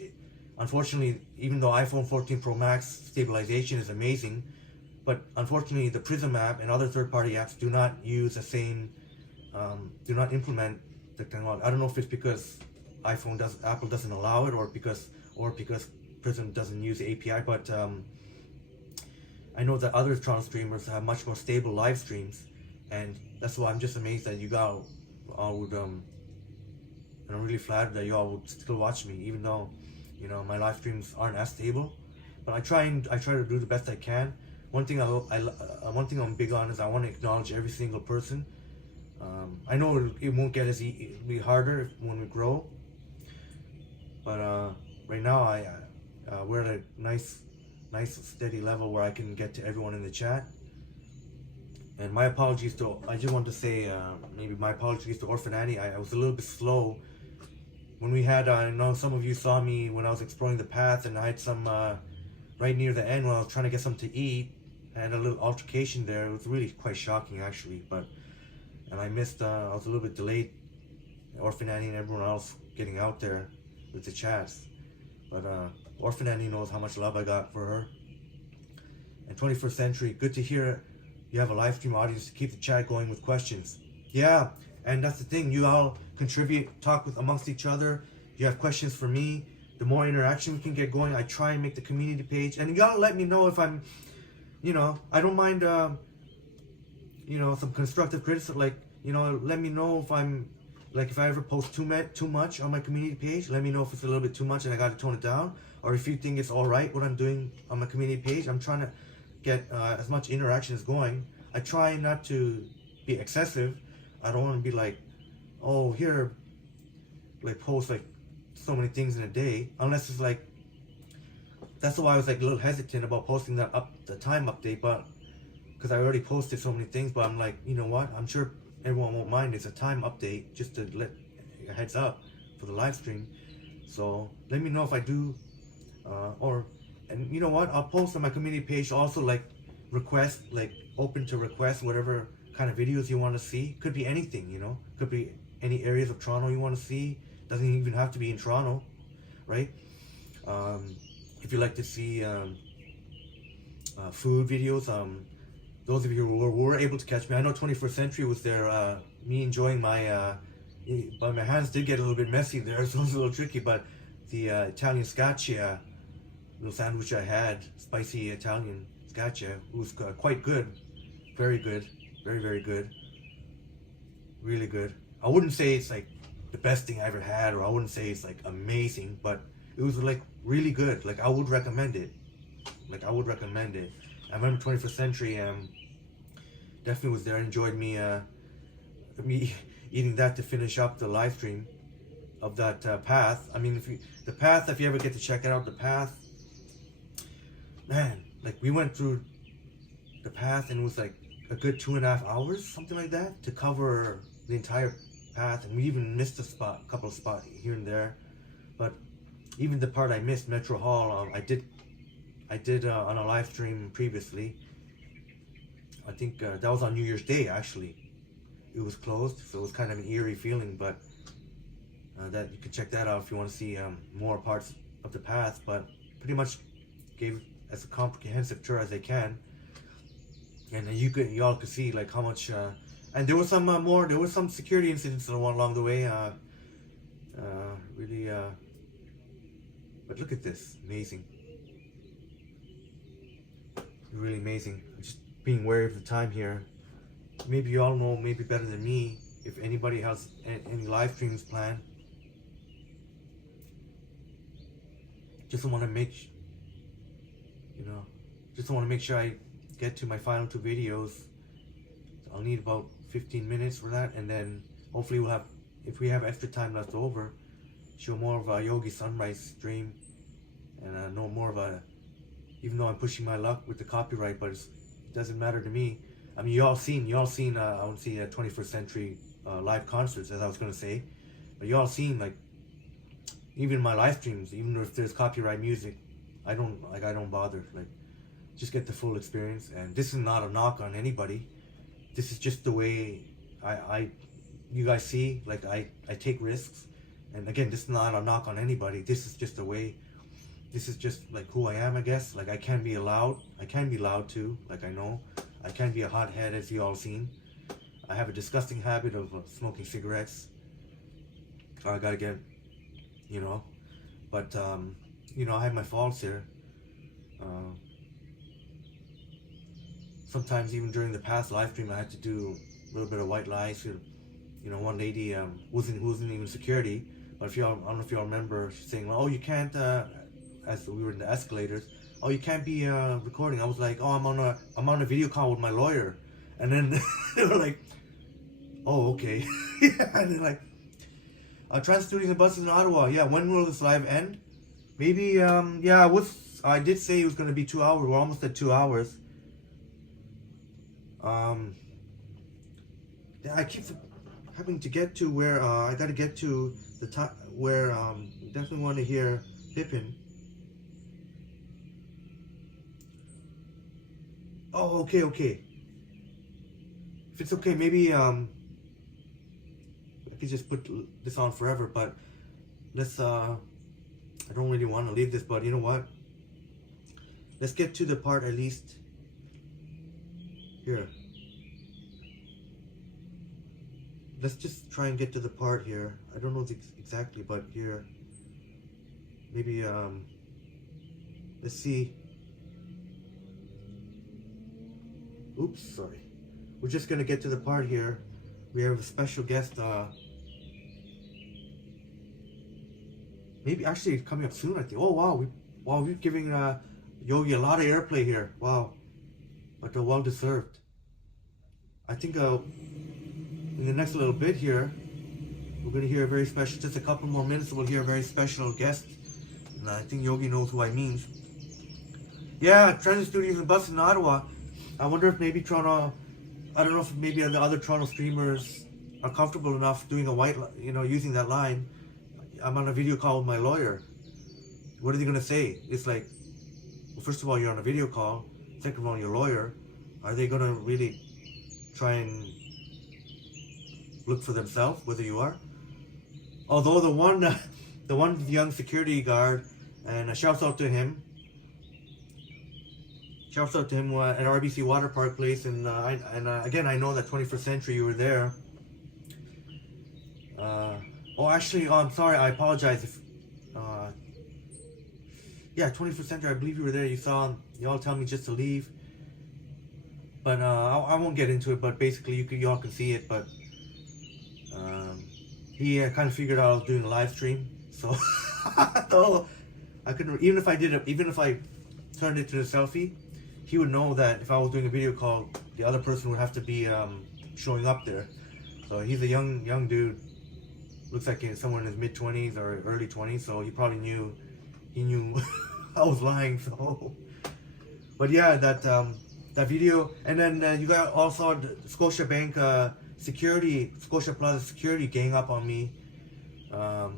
unfortunately, even though iPhone 14 Pro Max stabilization is amazing, but unfortunately the Prism app and other third-party apps do not use the same, do not implement the technology. I don't know if it's because Apple doesn't allow it, or because Prism doesn't use the API, but I know that other Toronto streamers have much more stable live streams, and that's why I'm just amazed that you all would, and I'm really flattered that you all would still watch me, even though, you know, my live streams aren't as stable. But I try to do the best I can. One thing one thing I'm big on is I want to acknowledge every single person. I know it won't get it'll be harder when we grow, but right now we're at a nice steady level where I can get to everyone in the chat. And my apologies I just want to say maybe my apologies to Orphan Annie. I was a little bit slow when we had, I know some of you saw me when I was exploring the path, and I had some right near the end when I was trying to get something to eat. I had a little altercation there. It was really quite shocking actually, and I missed, I was a little bit delayed, Orphan Annie and everyone else getting out there with the chats. But Orphan Annie knows how much love I got for her. And 21st Century, good to hear you have a live stream audience to keep the chat going with questions. Yeah, and that's the thing, you all contribute, talk amongst each other. You have questions for me. The more interaction we can get going, I try and make the community page. And y'all let me know if I'm, you know, I don't mind, you know, some constructive criticism. Like, you know, let me know if I'm, like, if I ever post too much on my community page. Let me know if it's a little bit too much and I got to tone it down. Or if you think it's all right what I'm doing on my community page. I'm trying to get as much interaction as going. I try not to be excessive. I don't want to be like, oh, here, like post like so many things in a day, unless it's like, that's why I was like a little hesitant about posting the time update, but because I already posted so many things. But I'm like, you know what, I'm sure everyone won't mind. It's a time update just to let a heads up for the live stream. So let me know if I do, and you know what, I'll post on my community page also like request, like open to request whatever kind of videos you want to see. Could be anything, you know, could be any areas of Toronto you want to see. Doesn't even have to be in Toronto, right? If you like to see food videos, those of you who were able to catch me, I know 21st Century was there, me enjoying but my hands did get a little bit messy there, so it was a little tricky, but the Italian scaccia, little sandwich I had, spicy Italian scaccia, was quite good, very good, very, very good, really good. I wouldn't say it's like the best thing I ever had, or I wouldn't say it's like amazing, but it was like really good. Like I would recommend it. Like I would recommend it. I remember 21st Century definitely was there, enjoyed me eating that to finish up the live stream of that path. I mean, if you ever get to check it out, the path, man, like we went through the path and it was like a good 2.5 hours, something like that, to cover the entire path, and we even missed a couple of spots here and there. But even the part I missed, Metro Hall, I did on a live stream previously. I think that was on New Year's Day actually. It was closed, so it was kind of an eerie feeling, but that you can check that out if you want to see more parts of the path. But pretty much gave as a comprehensive tour as I can, and you all could see like how much. And there was some security incidents along the way. Really, but look at this, amazing, really amazing. Just being wary of the time here. Maybe you all know, maybe better than me, if anybody has any live streams planned. Just want to make sure I get to my final 2 videos. So I'll need about 15 minutes for that, and then hopefully we'll have, if we have extra time left over, show more of a Yogie sunrise stream, and know more of a, even though I'm pushing my luck with the copyright, but it doesn't matter to me. I mean, you all seen I want to see 21st Century live concerts, as I was going to say, but you all seen like even my live streams, even if there's copyright music, I don't bother. Like, just get the full experience. And this is not a knock on anybody. This is just the way you guys see. Like, I take risks. And again, this is not a knock on anybody. This is just the way. This is just like who I am, I guess. Like, I can be loud. I can be loud too. Like, I know. I can be a hothead, as you all seen. I have a disgusting habit of smoking cigarettes. I gotta get, you know. But, you know, I have my faults here. Sometimes even during the past live stream, I had to do a little bit of white lies. You know, one lady wasn't even security. But if y'all, I don't know if y'all remember, she's saying, "Oh, you can't." As we were in the escalators, "Oh, you can't be recording." I was like, "Oh, I'm on a video call with my lawyer," and then they were like, "Oh, okay." Yeah, and they're like, "Transit studios and buses in Ottawa. Yeah, when will this live end?" Maybe. Yeah, I did say it was gonna be 2 hours. We're almost at 2 hours. Yeah, I keep having to get to where I gotta get to the top where definitely want to hear Pippin. Oh, okay. If it's okay, maybe I could just put this on forever, but let's I don't really want to leave this, but you know what? Let's get to the part at least here. Let's just try and get to the part here. I don't know exactly, but here. Maybe let's see. Oops, sorry. We're just gonna get to the part here. We have a special guest. Maybe actually coming up soon, I think. Oh wow, we're giving Yogie a lot of airplay here. Wow, but well deserved. I think in the next little bit here, we're gonna hear a very special. Just a couple more minutes, we'll hear a very special guest, and I think Yogie knows who I mean. Yeah, Transit Studios and Buses in Ottawa. I wonder if maybe Toronto. I don't know if maybe the other Toronto streamers are comfortable enough doing a white, using that line. I'm on a video call with my lawyer. What are they gonna say? It's like, well, first of all, you're on a video call. Second of all, your lawyer. Are they gonna really try and look for themselves, whether you are? Although the one young security guard, and shouts out to him. Shouts out to him at RBC Water Park Place, and again, I know that 21st Century you were there. Oh, actually, I'm sorry. I apologize if. Yeah, 21st Century. I believe you were there. You saw y'all tell me just to leave. But I won't get into it. But basically, y'all can see it. But he kind of figured out I was doing a live stream, so so I couldn't. Even if I turned it to the selfie, he would know that if I was doing a video call, the other person would have to be showing up there. So he's a young dude. Looks like he's somewhere in his mid-20s or early 20s, so he probably knew. He knew I was lying. So, but yeah, that video, and then you got also the Scotiabank Scotia Plaza security gang up on me. I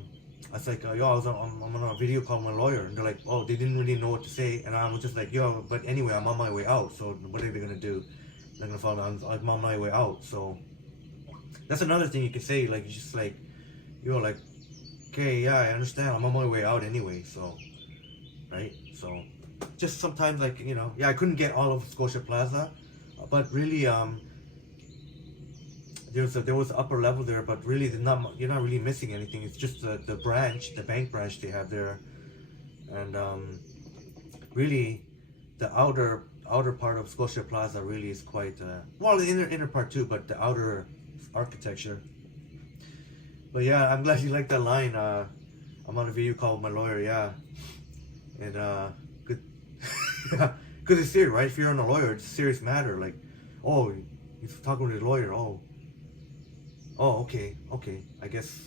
was like, yo, I'm on a video call with my lawyer, and they're like, oh, they didn't really know what to say, and I was just like, yo, but anyway, I'm on my way out. So what are they gonna do? They're gonna follow. I'm on my way out. So that's another thing you can say. Like, you just like, you're like, okay, yeah, I understand. I'm on my way out anyway. So, right? So, just sometimes, like, yeah, I couldn't get all of Scotia Plaza, but really, there was upper level there, but really, you're not really missing anything. It's just the bank branch they have there, and really, the outer part of Scotia Plaza really is quite well, the inner part too, but the outer architecture. But yeah, I'm glad you like that line. I'm on a video call with my lawyer, yeah. And good, yeah, because it's serious, right? If you're on a lawyer, it's a serious matter. Like, oh, he's talking with his lawyer. Oh, okay. I guess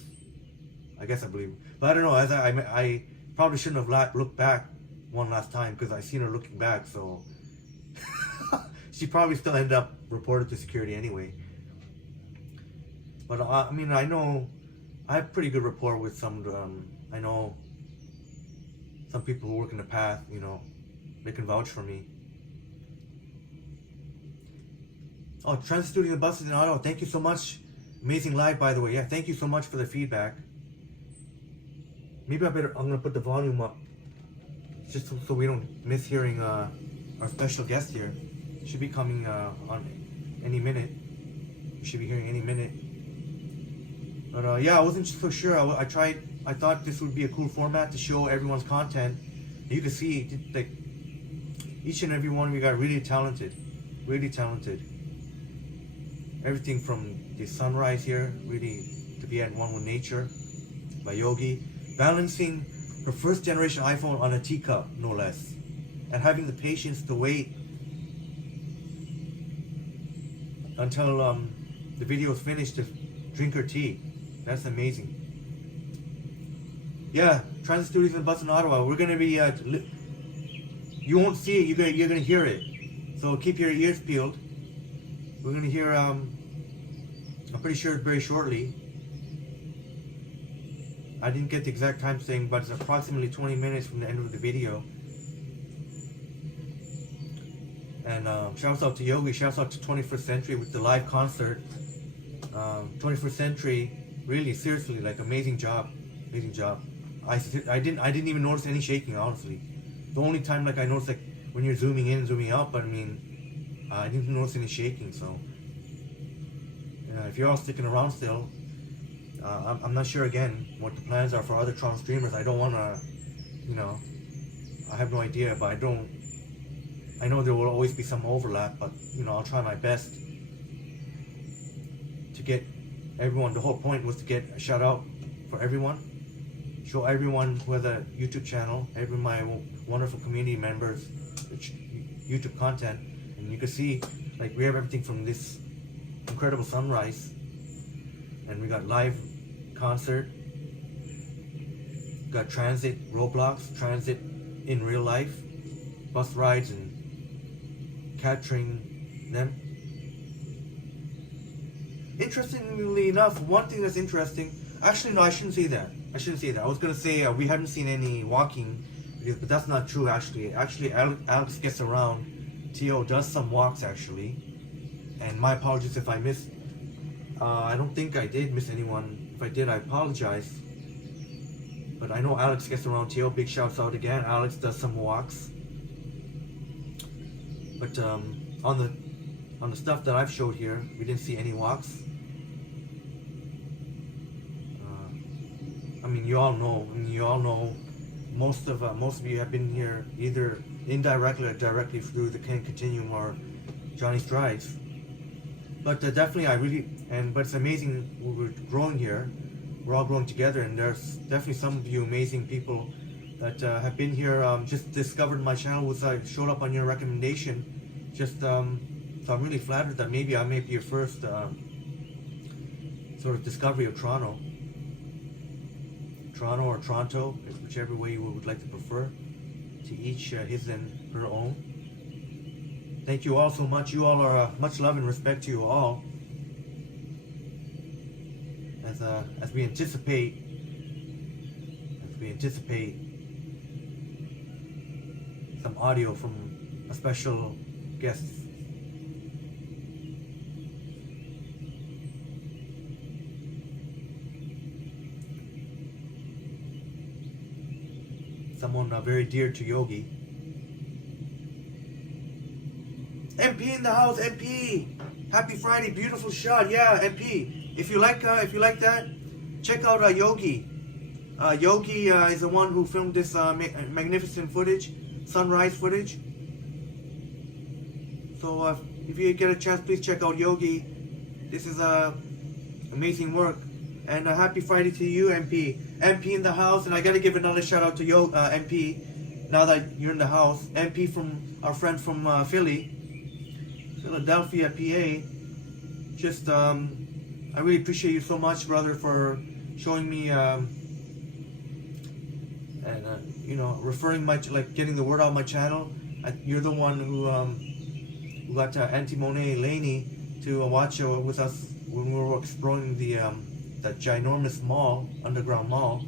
I believe. But I don't know. As I probably shouldn't have looked back one last time, because I seen her looking back. So she probably still ended up reported to security anyway. But I mean, I know I have pretty good rapport with some. I know some people who work in the path, you know, they can vouch for me. Oh, Transit Studio and Buses in Ottawa, thank you so much. Amazing live, by the way. Yeah, thank you so much for the feedback. Maybe I'm gonna put the volume up, just so we don't miss hearing our special guest here. Should be coming on any minute. We should be hearing any minute. But yeah, I wasn't so sure. I thought this would be a cool format to show everyone's content. You can see, like, each and every one of you got really talented. Really talented. Everything from the sunrise here, really to be at one with nature, by Yogie. Balancing her first generation iPhone on a teacup, no less. And having the patience to wait until the video is finished to drink her tea. That's amazing. Yeah, Transit Studios and Bus in Ottawa. We're gonna be you won't see it, you're gonna hear it. So keep your ears peeled. We're gonna hear I'm pretty sure very shortly. I didn't get the exact time saying, but it's approximately 20 minutes from the end of the video. And shouts out to Yogie, shouts out to 21st Century with the live concert. 21st Century, really, seriously, like, amazing job. Amazing job. I didn't even notice any shaking, honestly. The only time, like, I noticed, like, when you're zooming in and zooming out, but I mean, I didn't notice any shaking, so. If you're all sticking around still, I'm not sure again what the plans are for other Toronto streamers. I don't want to, you know, I have no idea, but I know there will always be some overlap, but, you know, I'll try my best to get everyone. The whole point was to get a shout out for everyone, show everyone who has a YouTube channel, every my wonderful community members, YouTube content, and you can see, like, we have everything from this incredible sunrise, and we got live concert, got transit, Roblox, transit in real life, bus rides, and capturing them. Interestingly enough, one thing that's interesting, actually no, I shouldn't say that. I was gonna say we haven't seen any walking videos, but that's not true actually. Actually, Alex gets around. T.O. does some walks actually. And my apologies if I missed. I don't think I did miss anyone. If I did, I apologize. But I know Alex gets around. T.O. big shouts out again. Alex does some walks. But on the stuff that I've showed here, we didn't see any walks. I mean, you all know. Most of you have been here either indirectly or directly through the Ken Continuum or Johnny's Drives. But definitely, but it's amazing. We're growing here. We're all growing together, and there's definitely some of you amazing people that have been here. Just discovered my channel, showed up on your recommendation. So I'm really flattered that maybe I may be your first sort of discovery of Toronto or Toronto, whichever way you would like to prefer. To each his and her own. Thank you all so much. You all are much love and respect to you all. As we anticipate some audio from a special guest. Someone very dear to Yogie. MP in the house, MP. Happy Friday, beautiful shot. Yeah, MP. If you like that, check out Yogie. Yogie is the one who filmed this magnificent footage, sunrise footage. So if you get a chance, please check out Yogie. This is amazing work. And happy Friday to you, MP. MP in the house, and I gotta give another shout out to MP. Now that you're in the house, MP from our friend from Philadelphia, PA. Just I really appreciate you so much, brother, for showing me and you know, referring getting the word out on my channel. You're the one who got Auntie Monet Laney to watch with us when we were exploring that ginormous mall, underground mall.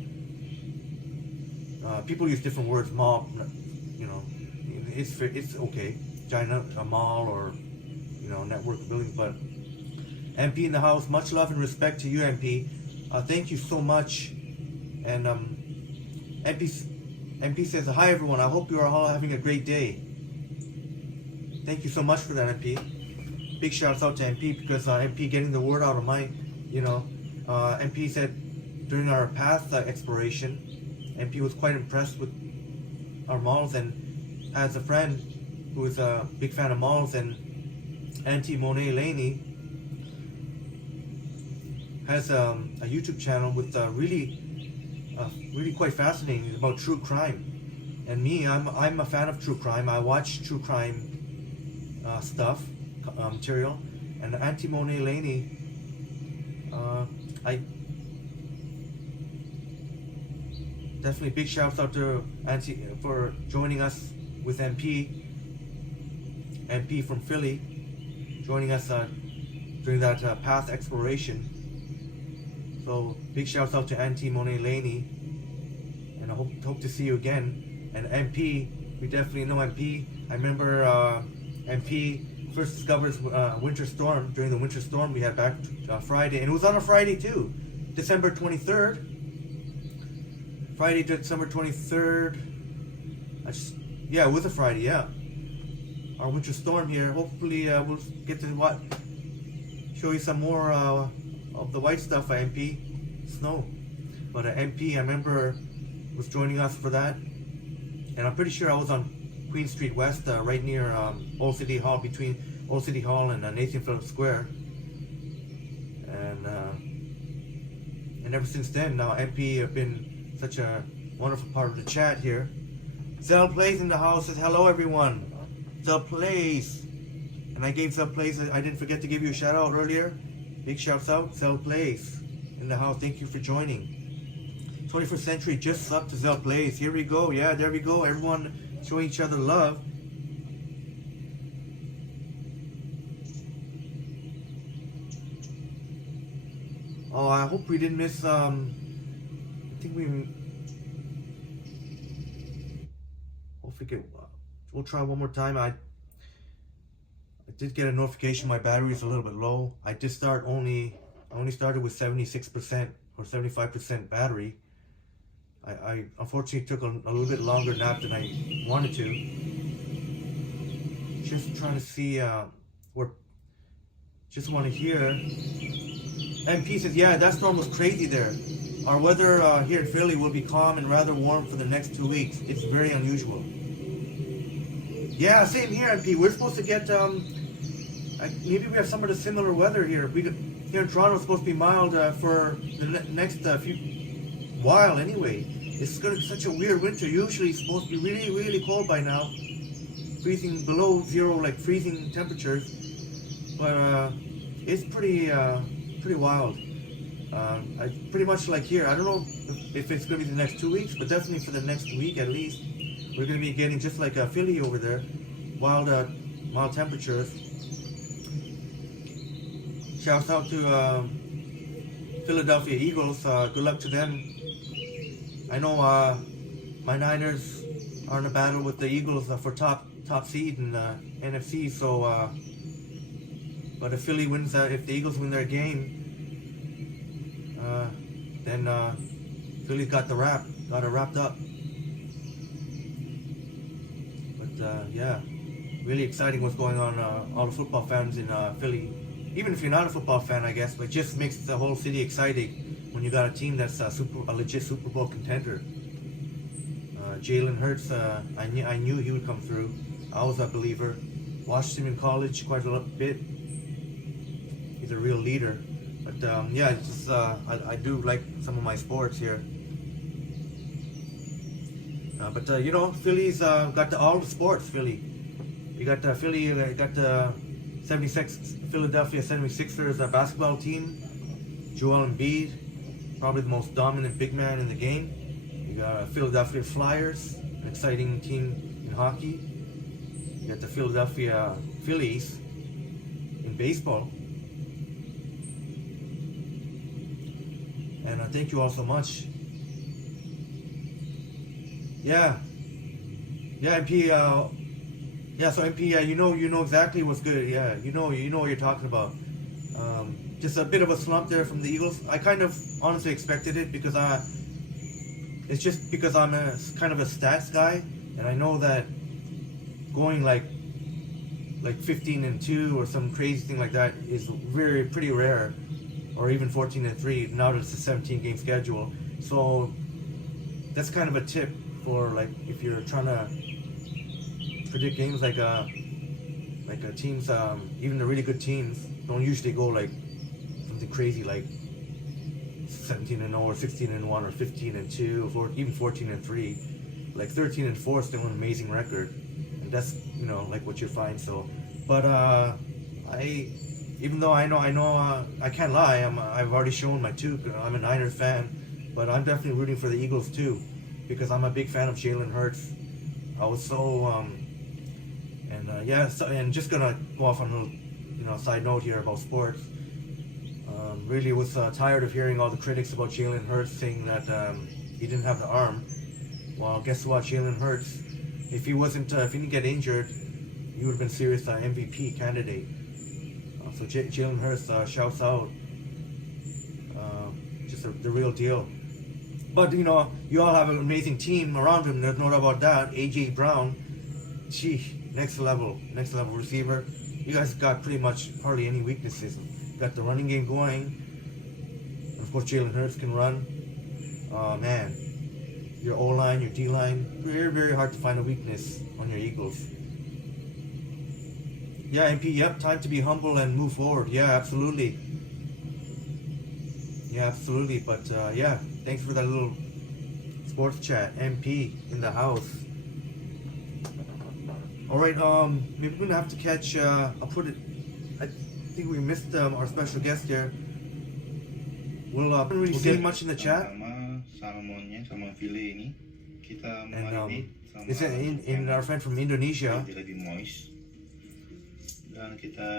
people use different words. Mall, you know, it's okay. China, a mall, or you know, network building. But MP in the house, much love and respect to you, MP. Thank you so much. And MP says, hi everyone. I hope you are all having a great day. Thank you so much for that, MP. Big shouts out to MP because MP getting the word out of my, you know, MP said during our path exploration, MP was quite impressed with our malls and has a friend who is a big fan of malls, and Auntie Monet Laney has a YouTube channel with really quite fascinating about true crime. And me, I'm a fan of true crime. I watch true crime stuff, material, and Auntie Monet Laney, I definitely big shouts out to Auntie for joining us with MP from Philly, joining us during that path exploration. So big shouts out to Auntie Monet Laney, and I hope to see you again. And MP, we definitely know MP. I remember MP first discovered winter storm during the winter storm we had back Friday, and it was on a Friday too, December 23rd. Friday, December 23rd. Yeah, it was a Friday. Yeah, our winter storm here. Hopefully, we'll get to show you some more of the white stuff. MP snow, but MP I remember was joining us for that, and I'm pretty sure I was on Queen Street West, right near Old City Hall, between Old City Hall and Nathan Phillips Square, and ever since then, now MP have been such a wonderful part of the chat here. Zell Plays in the house says hello everyone. Zell Plays, and I gave Zell Plays. I didn't forget to give you a shout out earlier. Big shouts out, Zell Plays in the house. Thank you for joining. 21st Century just up to Zell Plays. Here we go. Yeah, there we go. Everyone showing each other love. Oh, I hope we didn't miss. I think we'll try one more time. I did get a notification my battery is a little bit low. I only started with 76% or 75% battery. I unfortunately took a little bit longer nap than I wanted to. Just trying to see just want to hear. MP says, yeah, that storm was crazy there. Our weather here in Philly will be calm and rather warm for the next 2 weeks. It's very unusual. Yeah, same here, MP. We're supposed to get, maybe we have some of the similar weather here. Here in Toronto, it's supposed to be mild for the next while anyway. It's going to be such a weird winter. Usually it's supposed to be really, really cold by now. Freezing below zero, like freezing temperatures. But it's pretty wild. I pretty much like here. I don't know if it's going to be the next 2 weeks, but definitely for the next week at least, we're going to be getting just like Philly over there, mild temperatures. Shouts out to Philadelphia Eagles. Good luck to them. I know my Niners are in a battle with the Eagles for top seed in NFC. So, but if Philly wins, if the Eagles win their game, then Philly's got it wrapped up. But yeah, really exciting what's going on. All the football fans in Philly, even if you're not a football fan, I guess, but it just makes the whole city exciting when you got a team that's a legit Super Bowl contender. Jalen Hurts, I knew he would come through. I was a believer. Watched him in college quite a bit. He's a real leader. But yeah, it's just, I do like some of my sports here. But you know, Philly's got all the sports. Philly, you got Philly. You got the Philadelphia 76ers basketball team. Joel Embiid, probably the most dominant big man in the game. You got Philadelphia Flyers, an exciting team in hockey. You got the Philadelphia Phillies in baseball. And thank you all so much. Yeah. Yeah, MP. Yeah, so MP. You know exactly what's good. Yeah, you know what you're talking about. Just a bit of a slump there from the Eagles. I kind of honestly expected it because it's just because I'm a kind of a stats guy, and I know that going like 15-2 or some crazy thing like that is pretty rare, or even 14-3 now that it's a 17 game schedule. So that's kind of a tip for like if you're trying to predict games like teams, even the really good teams don't usually go like something crazy like 17-0 or 16-1 or 15-2 or even 14-3. Like 13-4 is still an amazing record, and that's like what you find. So, but even though I know I can't lie, I've already shown my toque. I'm a Niners fan, but I'm definitely rooting for the Eagles too, because I'm a big fan of Jalen Hurts. I was so and just gonna go off on a little side note here about sports. Really was tired of hearing all the critics about Jalen Hurts saying that he didn't have the arm. Well, guess what? Jalen Hurts, if he didn't get injured, he would have been serious MVP candidate. So Jalen Hurts shouts out, just the real deal. But you all have an amazing team around him. There's no doubt about that. AJ Brown, next level receiver. You guys got pretty much hardly any weaknesses. Got the running game going. And of course, Jalen Hurts can run. Man, your O-line, your D-line, very, very hard to find a weakness on your Eagles. Yeah, MP, yep, time to be humble and move forward. Yeah, absolutely. But yeah, thanks for that little sports chat. MP in the house. Alright, maybe we're gonna have to catch, I'll put it, I think we missed our special guest here. We'll really see much in the chat. And it's in our friend from Indonesia.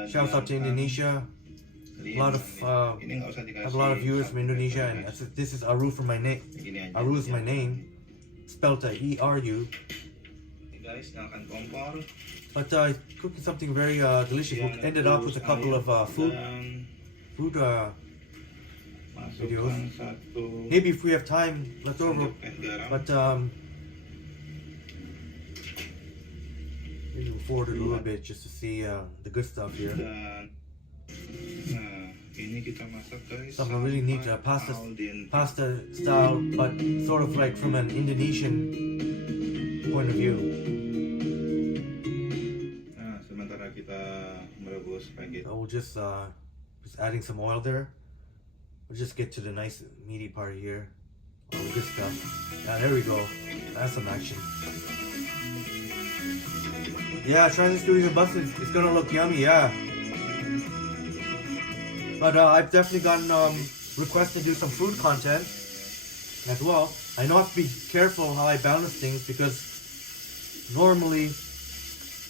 Shout out to Indonesia. I have a lot of viewers from Indonesia, and this is Aru from my name. Aru is my name, spelled E-R-U. But cooking something very delicious. We'll end it off with a couple of food videos. Maybe if we have time left over. But maybe we'll forward it a little bit just to see the good stuff here. Something really neat, pasta style, but sort of like from an Indonesian point of view. So we'll just adding some oil there. We'll just get to the nice meaty part here. All the good stuff. Yeah, there we go. That's some action. Yeah, Transit Studios and buses. It's gonna look yummy, yeah. But I've definitely gotten requests to do some food content as well. I know I have to be careful how I balance things, because normally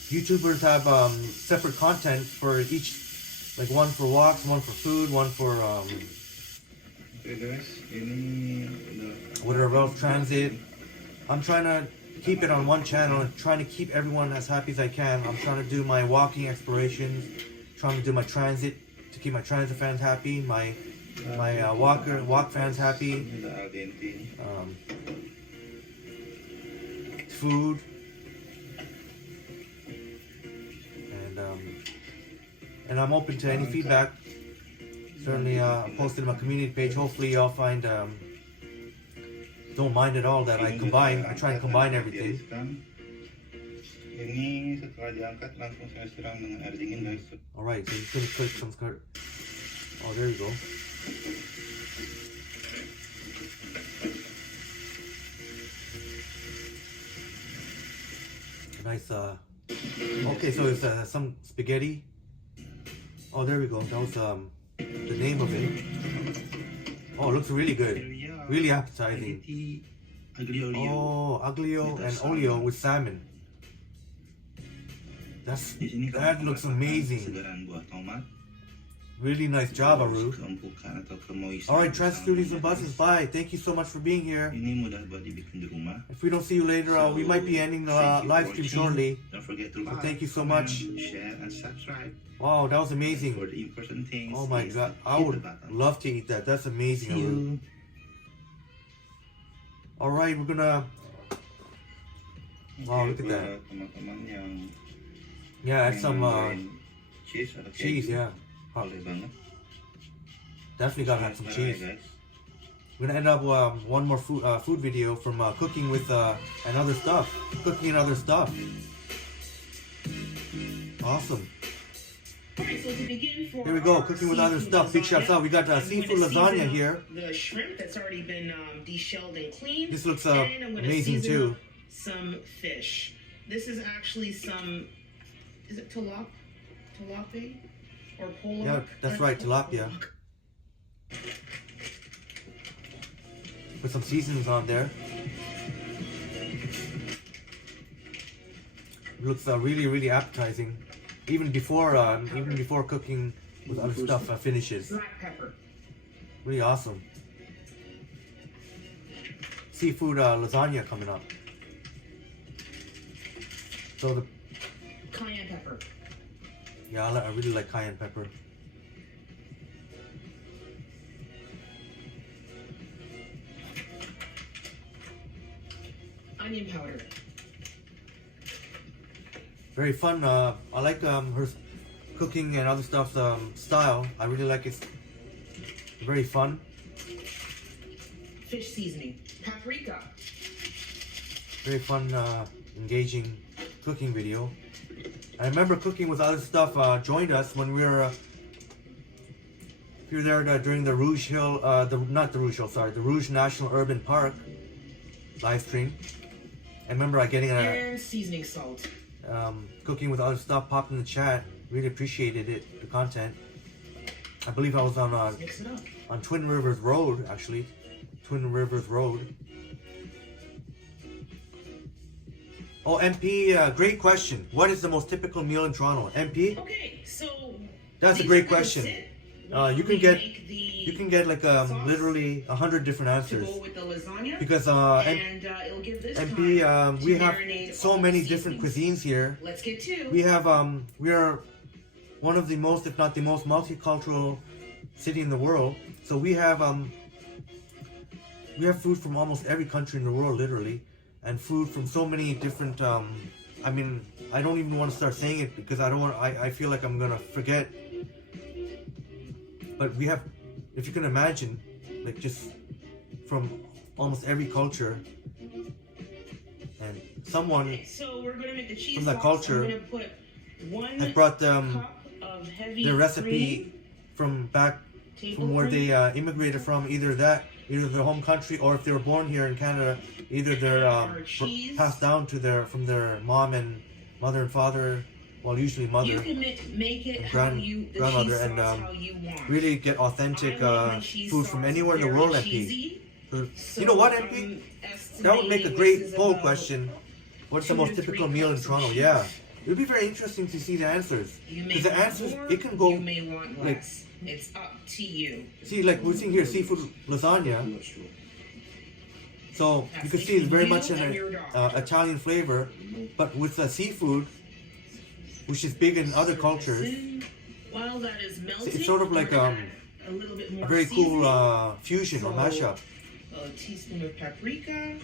YouTubers have separate content for each, like one for walks, one for food, one for whatever else, transit. I'm trying to keep it on one channel and trying to keep everyone as happy as I can. I'm trying to do my walking explorations, trying to do my transit to keep my transit fans happy, my walk fans happy, food, and I'm open to any feedback. Certainly posted on my community page. Hopefully y'all find don't mind at all that I try and combine everything. Alright, so you're gonna click some skirt. Oh, there you go. Nice, okay, so it's some spaghetti. Oh, there we go. That was the name of it. Oh, it looks really good. Really appetizing. Oh, aglio and olio with salmon. That looks amazing. Really nice job, Aru. Alright, Transit Studios and Buses, bye. Thank you so much for being here. If we don't see you later, we might be ending the live stream shortly. Don't forget to But thank you so much. share, and subscribe. Wow, that was amazing. For the important things. Oh my god, I would love to eat that. That's amazing, Aru. Alright, we're gonna... Wow, look at that. Yeah, add some cheese, yeah. Definitely gotta have some cheese. We're gonna end up one more food video from cooking with and other stuff. Cooking and other stuff. Awesome. Alright, so to begin for Here we go, cooking with other stuff. Big shouts out. We got seafood lasagna here. The shrimp that's already been deshelled and cleaned. This looks and I'm gonna amazing season too. up some fish. This is actually some, is it tilapia? Or pollock? Yeah, that's right, tilapia. Put some seasonings on there. It looks really, really appetizing. Even before cooking with other stuff finishes. Black pepper. Really awesome. Seafood lasagna coming up. So the Cayenne pepper. yeah, I really like cayenne pepper. Onion powder. Very fun. I like her cooking and other stuff's style. I really like it. Very fun. Fish seasoning. Paprika. Very fun, engaging cooking video. I remember cooking with other stuff joined us when we were if you were there during the Rouge Hill, the Rouge National Urban Park live stream. I remember getting and seasoning salt. cooking with other stuff popped in the chat. Really appreciated it, the content. I believe I was on Mix it up. on Twin Rivers Road, actually. Twin Rivers Road. Oh, MP, great question. What is the most typical meal in Toronto? MP? Okay, so That's a these great are gonna question. sit You while can we get make the like sauce literally 100 different to answers go with the lasagna, because and it'll give this MP time we to have marinate so all many the different seasonings. cuisines here. Let's get to. We have we are one of the most, if not the most, multicultural city in the world. So we have food from almost every country in the world, literally, and food from so many different. I mean, I don't even want to start saying it because I don't want. I feel like I'm gonna forget. But we have, if you can imagine, like just from almost every culture, and someone Okay, so we're gonna make the cheese from that sauce. culture I'm gonna put one has brought cup of heavy their recipe cream, from back table from where cream, they immigrated from, either their home country, or if they were born here in Canada, either they're Our cheese. passed down to from their mom and mother and father, well usually mother. You can make it and how you the grandmother, cheese and sauce how you want. really get authentic I want my cheese food from sauce anywhere in the very world, MP. cheesy, So, you know what, so MP? I'm That would make a estimating great this is poll about question. What's the 2 most to 3 typical meal in cups of Toronto? cheese. Yeah. It would be very interesting to see the answers. You may Because the want answers, more, it can go, you may want like- less. It's up to you. see, like we're seeing here, seafood lasagna. So you can see it's very much an Italian flavor, but with the seafood, which is big in other cultures, While that is melting, it's sort of like we're gonna add a little bit more a very seasoning. cool fusion or mashup. A teaspoon of paprika,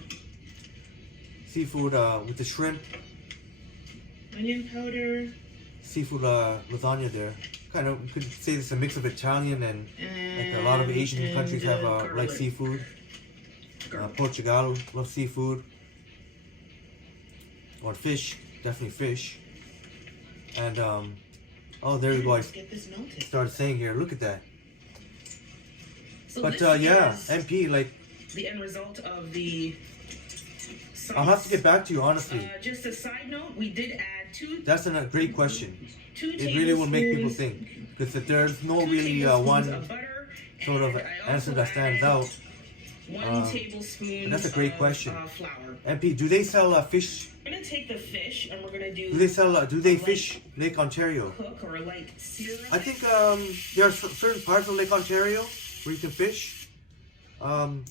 Seafood with the shrimp, onion powder, seafood lasagna there. Kind of, you could say it's a mix of Italian and like a lot of Asian countries have like garlic. seafood. Portugal loves seafood. Or fish, definitely fish. And oh, there you go. I Let's get this melted. started saying here. Look at that. So But this yeah, is MP, like the end result of the sauce. I'll have to get back to you honestly. Just a side note, we did add That's a great question. two It really will make people tablespoons- think because if there's no two really tablespoons one of butter, sort of and I answer also that stands added out. 1 tablespoon. And that's a great question. Flour. MP, do they sell fish? I'm gonna take the fish and we're gonna do. Do they sell? Do they fish Lake Ontario? Cook or like syrup. I think there are certain parts of Lake Ontario where you can fish. I'm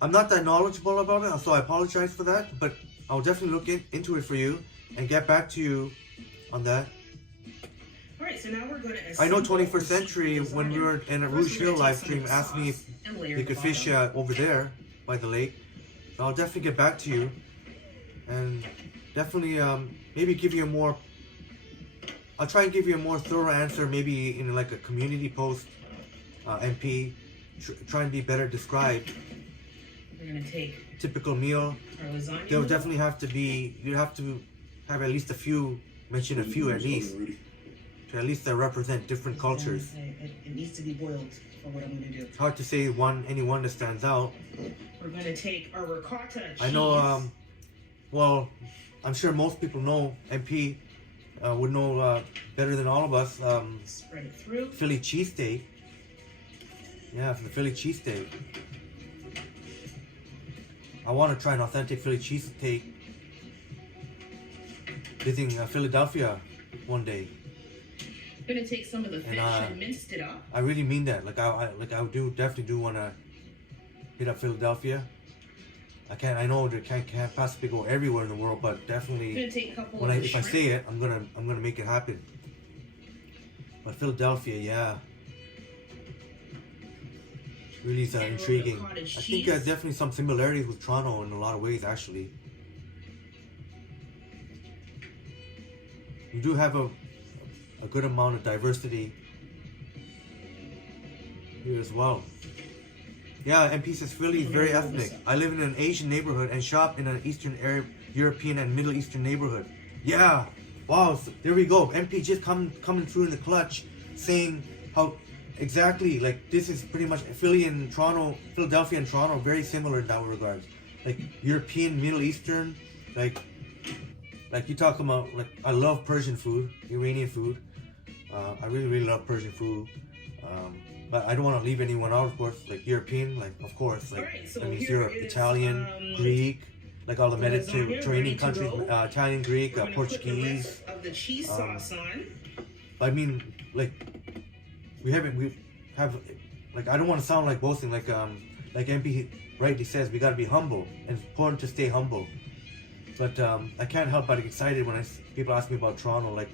not that knowledgeable about it, so I apologize for that. But I'll definitely look into it for you and get back to you on that. Alright, so now we're going to. I know 21st Century, when we were in a Rouge Hill live stream, asked me if you could fish over there by the lake. So I'll definitely get back to you and definitely maybe give you a more. I'll try and give you a more thorough answer, maybe in like a community post. MP, try and be better described. We're gonna take typical meal. our lasagna. There'll definitely have to be. You have to have at least a few. Mention a few at least. To at least represent different cultures. It needs to be boiled for what I'm going to do. It's hard to say any one that stands out. We're going to take our ricotta cheese. I know, well, I'm sure most people know, MP would know better than all of us. Spread it through. Philly cheesesteak. Yeah, for the Philly cheesesteak. I want to try an authentic Philly cheesesteak. Visiting Philadelphia one day. I'm gonna take some of the fish and minced it up. I really mean that. I definitely do want to hit up Philadelphia. I know that can't possibly go everywhere in the world, but definitely. I'm gonna take a couple when of if I say it, I'm gonna make it happen. But Philadelphia, yeah, really is intriguing. I think there's definitely some similarities with Toronto in a lot of ways, actually. You do have a good amount of diversity here as well. Yeah, MP says Philly is very ethnic. I live in an Asian neighborhood and shop in an Eastern Arab, European and Middle Eastern neighborhood. Yeah, wow, so there we go. MP just coming through in the clutch, saying how exactly, like, this is pretty much Philadelphia and Toronto, very similar in that regards. Like European, Middle Eastern, like you talk about, like, I love Persian food, Iranian food. I really love Persian food. But I don't want to leave anyone out, of course. Like European, like, of course, like, right, so that means Europe, Italian, Greek, like all the Mediterranean countries, Italian, Greek, Portuguese. Of the cheese sauce on. I mean, like, we have, like, I don't want to sound like boasting, like MP rightly says, we got to be humble, and it's important to stay humble. But I can't help but get excited when people ask me about Toronto, like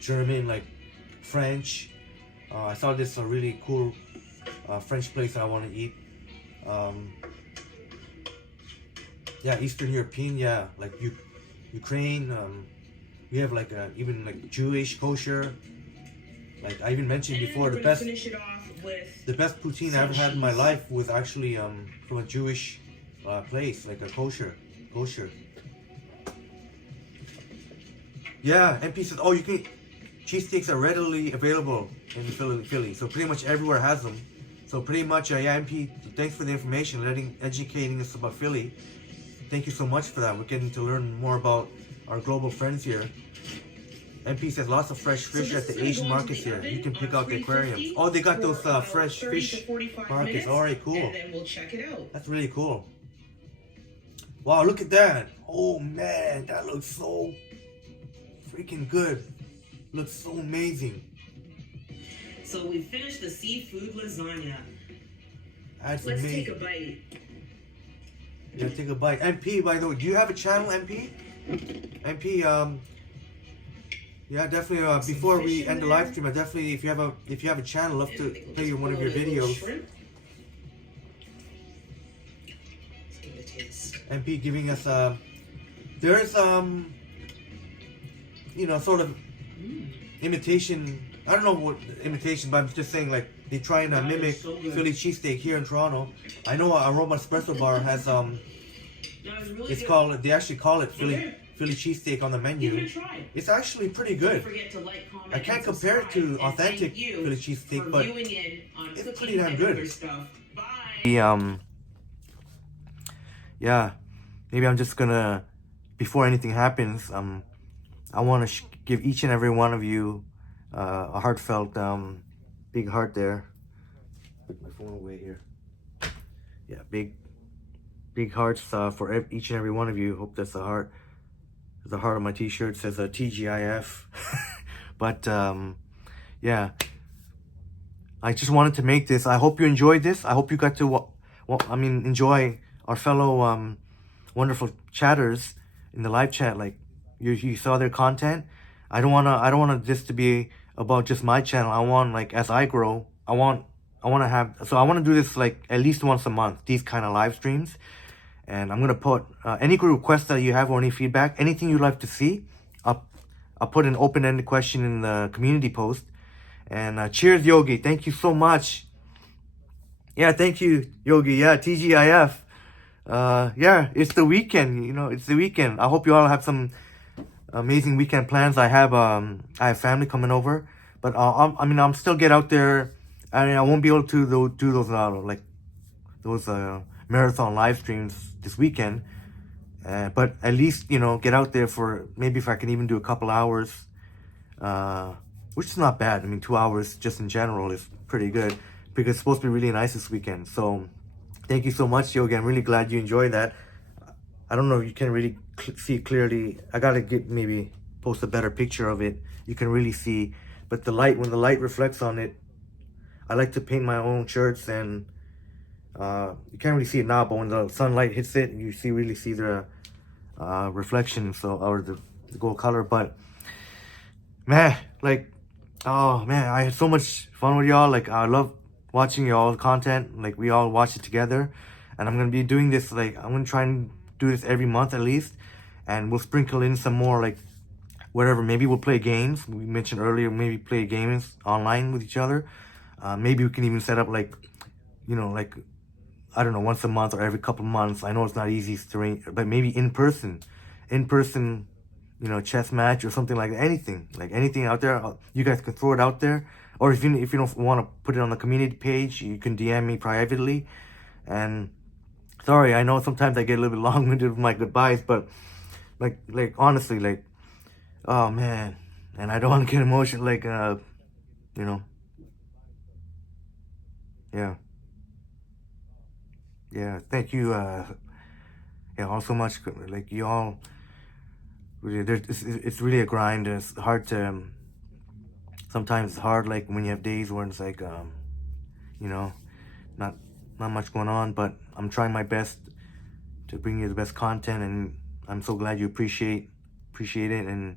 German, like French. I saw this really cool French place that I want to eat. Yeah, Eastern European, yeah, like Ukraine. We have like even like Jewish kosher. Like I even mentioned before, the best poutine I ever had in my life was actually from a Jewish place, like a kosher. Yeah, MP says, oh, you can. Cheesesteaks are readily available in Philly, so pretty much everywhere has them. So pretty much, yeah, MP, thanks for the information, educating us about Philly. Thank you so much for that. We're getting to learn more about our global friends here. MP says lots of fresh fish at the Asian markets here. You can pick out the aquariums. Oh, they got those fresh fish markets. All right, cool. And then we'll check it out. That's really cool. Wow, look at that. Oh man, that looks so freaking good. Looks so amazing. So we finished the seafood lasagna. That's Let's amazing. take a bite. Yeah, take a bite. MP, by the way, do you have a channel, MP? MP, yeah, definitely. Before we end the live stream, I definitely, if you have a channel, love to play one of your videos. MP giving us there's sort of imitation. I don't know what imitation, but I'm just saying, like, they try and mimic Philly cheesesteak here in Toronto. I know Aroma Espresso Bar has it's called, they actually call it Philly cheesesteak on the menu. It's actually pretty good. I can't compare it to authentic Philly cheesesteak, but it's pretty damn good. Yeah, maybe I'm just gonna, before anything happens, I want to give each and every one of you a heartfelt big heart there. Put my phone away here. yeah, big hearts for each and every one of you. Hope that's the heart. The heart of my t-shirt says a TGIF. But yeah, I just wanted to make this. I hope you enjoyed this. I hope you got to enjoy our fellow wonderful chatters in the live chat. Like you saw their content. I don't want this to be about just my channel. I want, like, as I grow, I want to do this like at least once a month, these kind of live streams. And I'm gonna put any requests that you have or any feedback, anything you'd like to see. I'll put an open-ended question in the community post. And cheers, Yogi. Thank you so much. Yeah, thank you, Yogi. Yeah, TGIF. Yeah, it's the weekend. You know, it's the weekend. I hope you all have some amazing weekend plans. I have family coming over, but I'm still get out there. I won't be able to do those like those marathon live streams this weekend, but at least, you know, get out there for maybe if I can even do a couple hours, which is not bad. I mean, 2 hours just in general is pretty good because it's supposed to be really nice this weekend. So thank you so much, Yogi. I'm really glad you enjoyed that. I don't know if you can really see clearly. I gotta maybe post a better picture of it. You can really see, but when the light reflects on it, I like to paint my own shirts, and you can't really see it now, but when the sunlight hits it, you really see the reflection, or the gold color. But man, like, oh man, I had so much fun with y'all. Like, I love watching y'all content. Like, we all watch it together, and I'm gonna be doing this. Like, I'm gonna try and do this every month at least, and we'll sprinkle in some more, like, whatever. Maybe we'll play games. We mentioned earlier, maybe play games online with each other. Maybe we can even set up, like, you know, like, I don't know, once a month or every couple of months. I know it's not easy to arrange, but maybe in person, you know, chess match or something like that. Anything out there. You guys can throw it out there, or if you don't want to put it on the community page, you can DM me privately. And sorry, I know sometimes I get a little bit long-winded with my goodbyes, but like honestly, like, oh man, and I don't want to get emotional, like, you know, yeah, thank you, yeah, all so much. Like, you all, really, it's really a grind. It's hard to, sometimes it's hard, like, when you have days where it's like, you know, not much going on, but I'm trying my best to bring you the best content, and I'm so glad you appreciate it, and,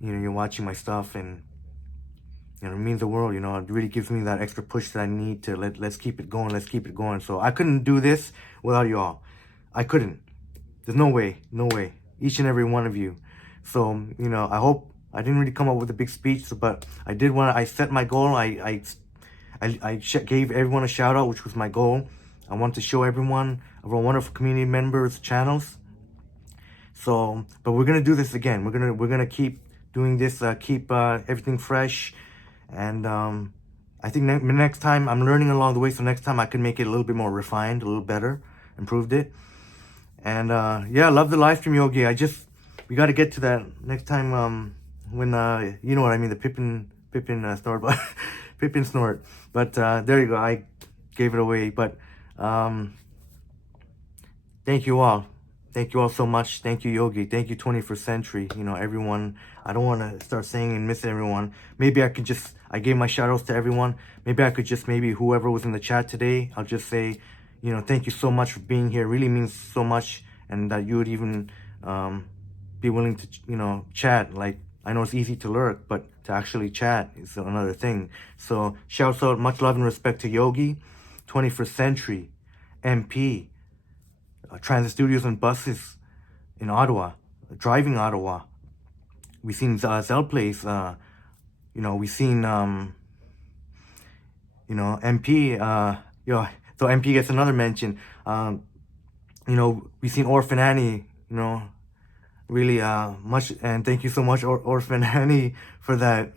you know, you're watching my stuff, and, you know, it means the world. You know, it really gives me that extra push that I need to let's keep it going. So I couldn't do this without you all. I couldn't. There's no way. Each and every one of you. So, you know, I hope I didn't really come up with a big speech, but I set my goal. I gave everyone a shout out, which was my goal. I want to show everyone of our wonderful community members' channels. So, but we're gonna do this again. We're gonna keep doing this. Keep everything fresh. And I think next time, I'm learning along the way, so next time I can make it a little bit more refined, a little better, improved it. And yeah, I love the live stream, Yogi. We got to get to that next time, when you know what I mean, the Pippin snort, but Pippin snort. But there you go, I gave it away. But thank you all. Thank you all so much. Thank you, Yogi. Thank you, 21st Century. You know, everyone. I don't want to start saying and miss everyone. Maybe I gave my shout outs to everyone. Maybe I could maybe whoever was in the chat today, I'll just say, you know, thank you so much for being here. It really means so much. And that you would even be willing to, you know, chat. Like, I know it's easy to lurk, but to actually chat is another thing. So shouts out, much love and respect to Yogi, 21st Century, MP, Transit Studios and Buses in Ottawa, driving Ottawa. We seen Zell Place, you know, we seen, you know, MP, you know, so MP gets another mention. You know, we seen Orphan Annie, you know, really much, and thank you so much, Orphan Annie, for that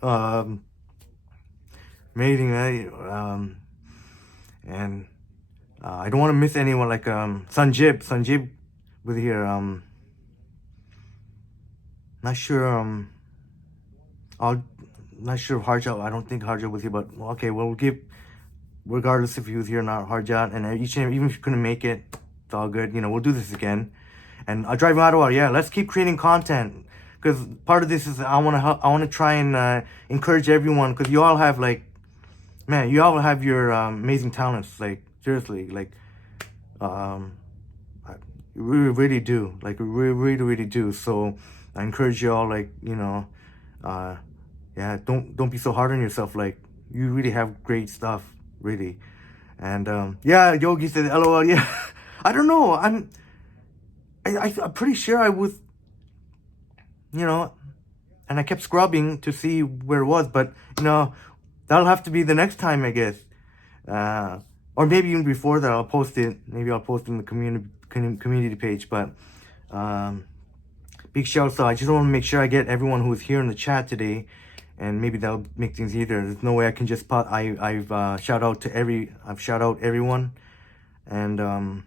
amazing, and I don't want to miss anyone, like Sanjib with here. Not sure. Not sure if Harja. I don't think Harja was here, but okay. We'll give regardless if you was here or not, Harjat, and even if you couldn't make it, it's all good. We'll do this again. And driving Ottawa, yeah, let's keep creating content, because part of this is I want to try and encourage everyone, because you all have man, you all have your amazing talents, seriously, we really do, we really do. So I encourage you all, yeah, don't be so hard on yourself. You really have great stuff, really. And yeah, Yogi said LOL. Yeah. I don't know, I'm pretty sure I was, and I kept scrubbing to see where it was, but that'll have to be the next time, I guess. Or maybe even before that, I'll post it. Maybe I'll post it in the community page. But big shout out. I just want to make sure I get everyone who's here in the chat today, and maybe that'll make things easier. There's no way I can just I've shout out everyone, and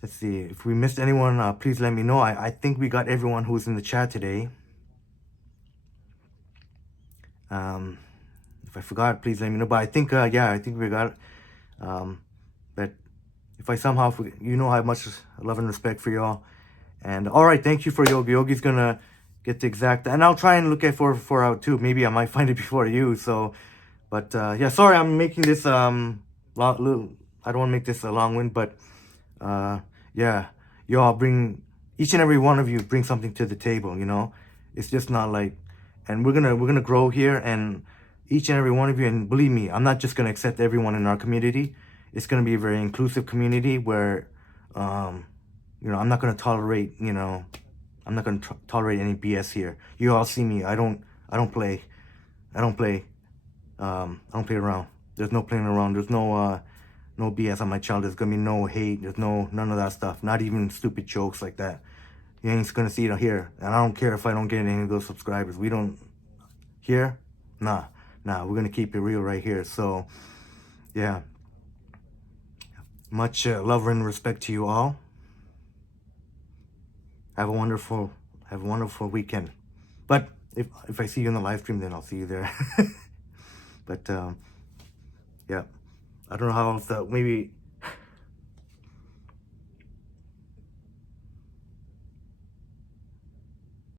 let's see, if we missed anyone, please let me know. I think we got everyone who's in the chat today. If I forgot, please let me know. But I think, yeah, I think we got it. But if I somehow forget, how much love and respect for y'all. And all right, thank you for Yogi. Yogi's gonna get the exact, and I'll try and look at 4 out too. Maybe I might find it before you. So, but yeah, sorry, I'm making this I don't want to make this a long one, but yeah, y'all bring, each and every one of you bring something to the table. It's just not and we're gonna grow here, and each and every one of you, and believe me, I'm not just gonna accept everyone in our community. It's gonna be a very inclusive community where I'm not gonna tolerate I'm not gonna tolerate any BS here. You all see me. I don't play around. There's no playing around. There's no BS on my channel. There's gonna be no hate. There's none of that stuff. Not even stupid jokes like that. You ain't gonna see it here. And I don't care if I don't get any of those subscribers. We don't here. Nah. We're gonna keep it real right here. So yeah. Much love and respect to you all. Have a wonderful weekend. But if I see you in the live stream, then I'll see you there. But yeah, I don't know how else. Maybe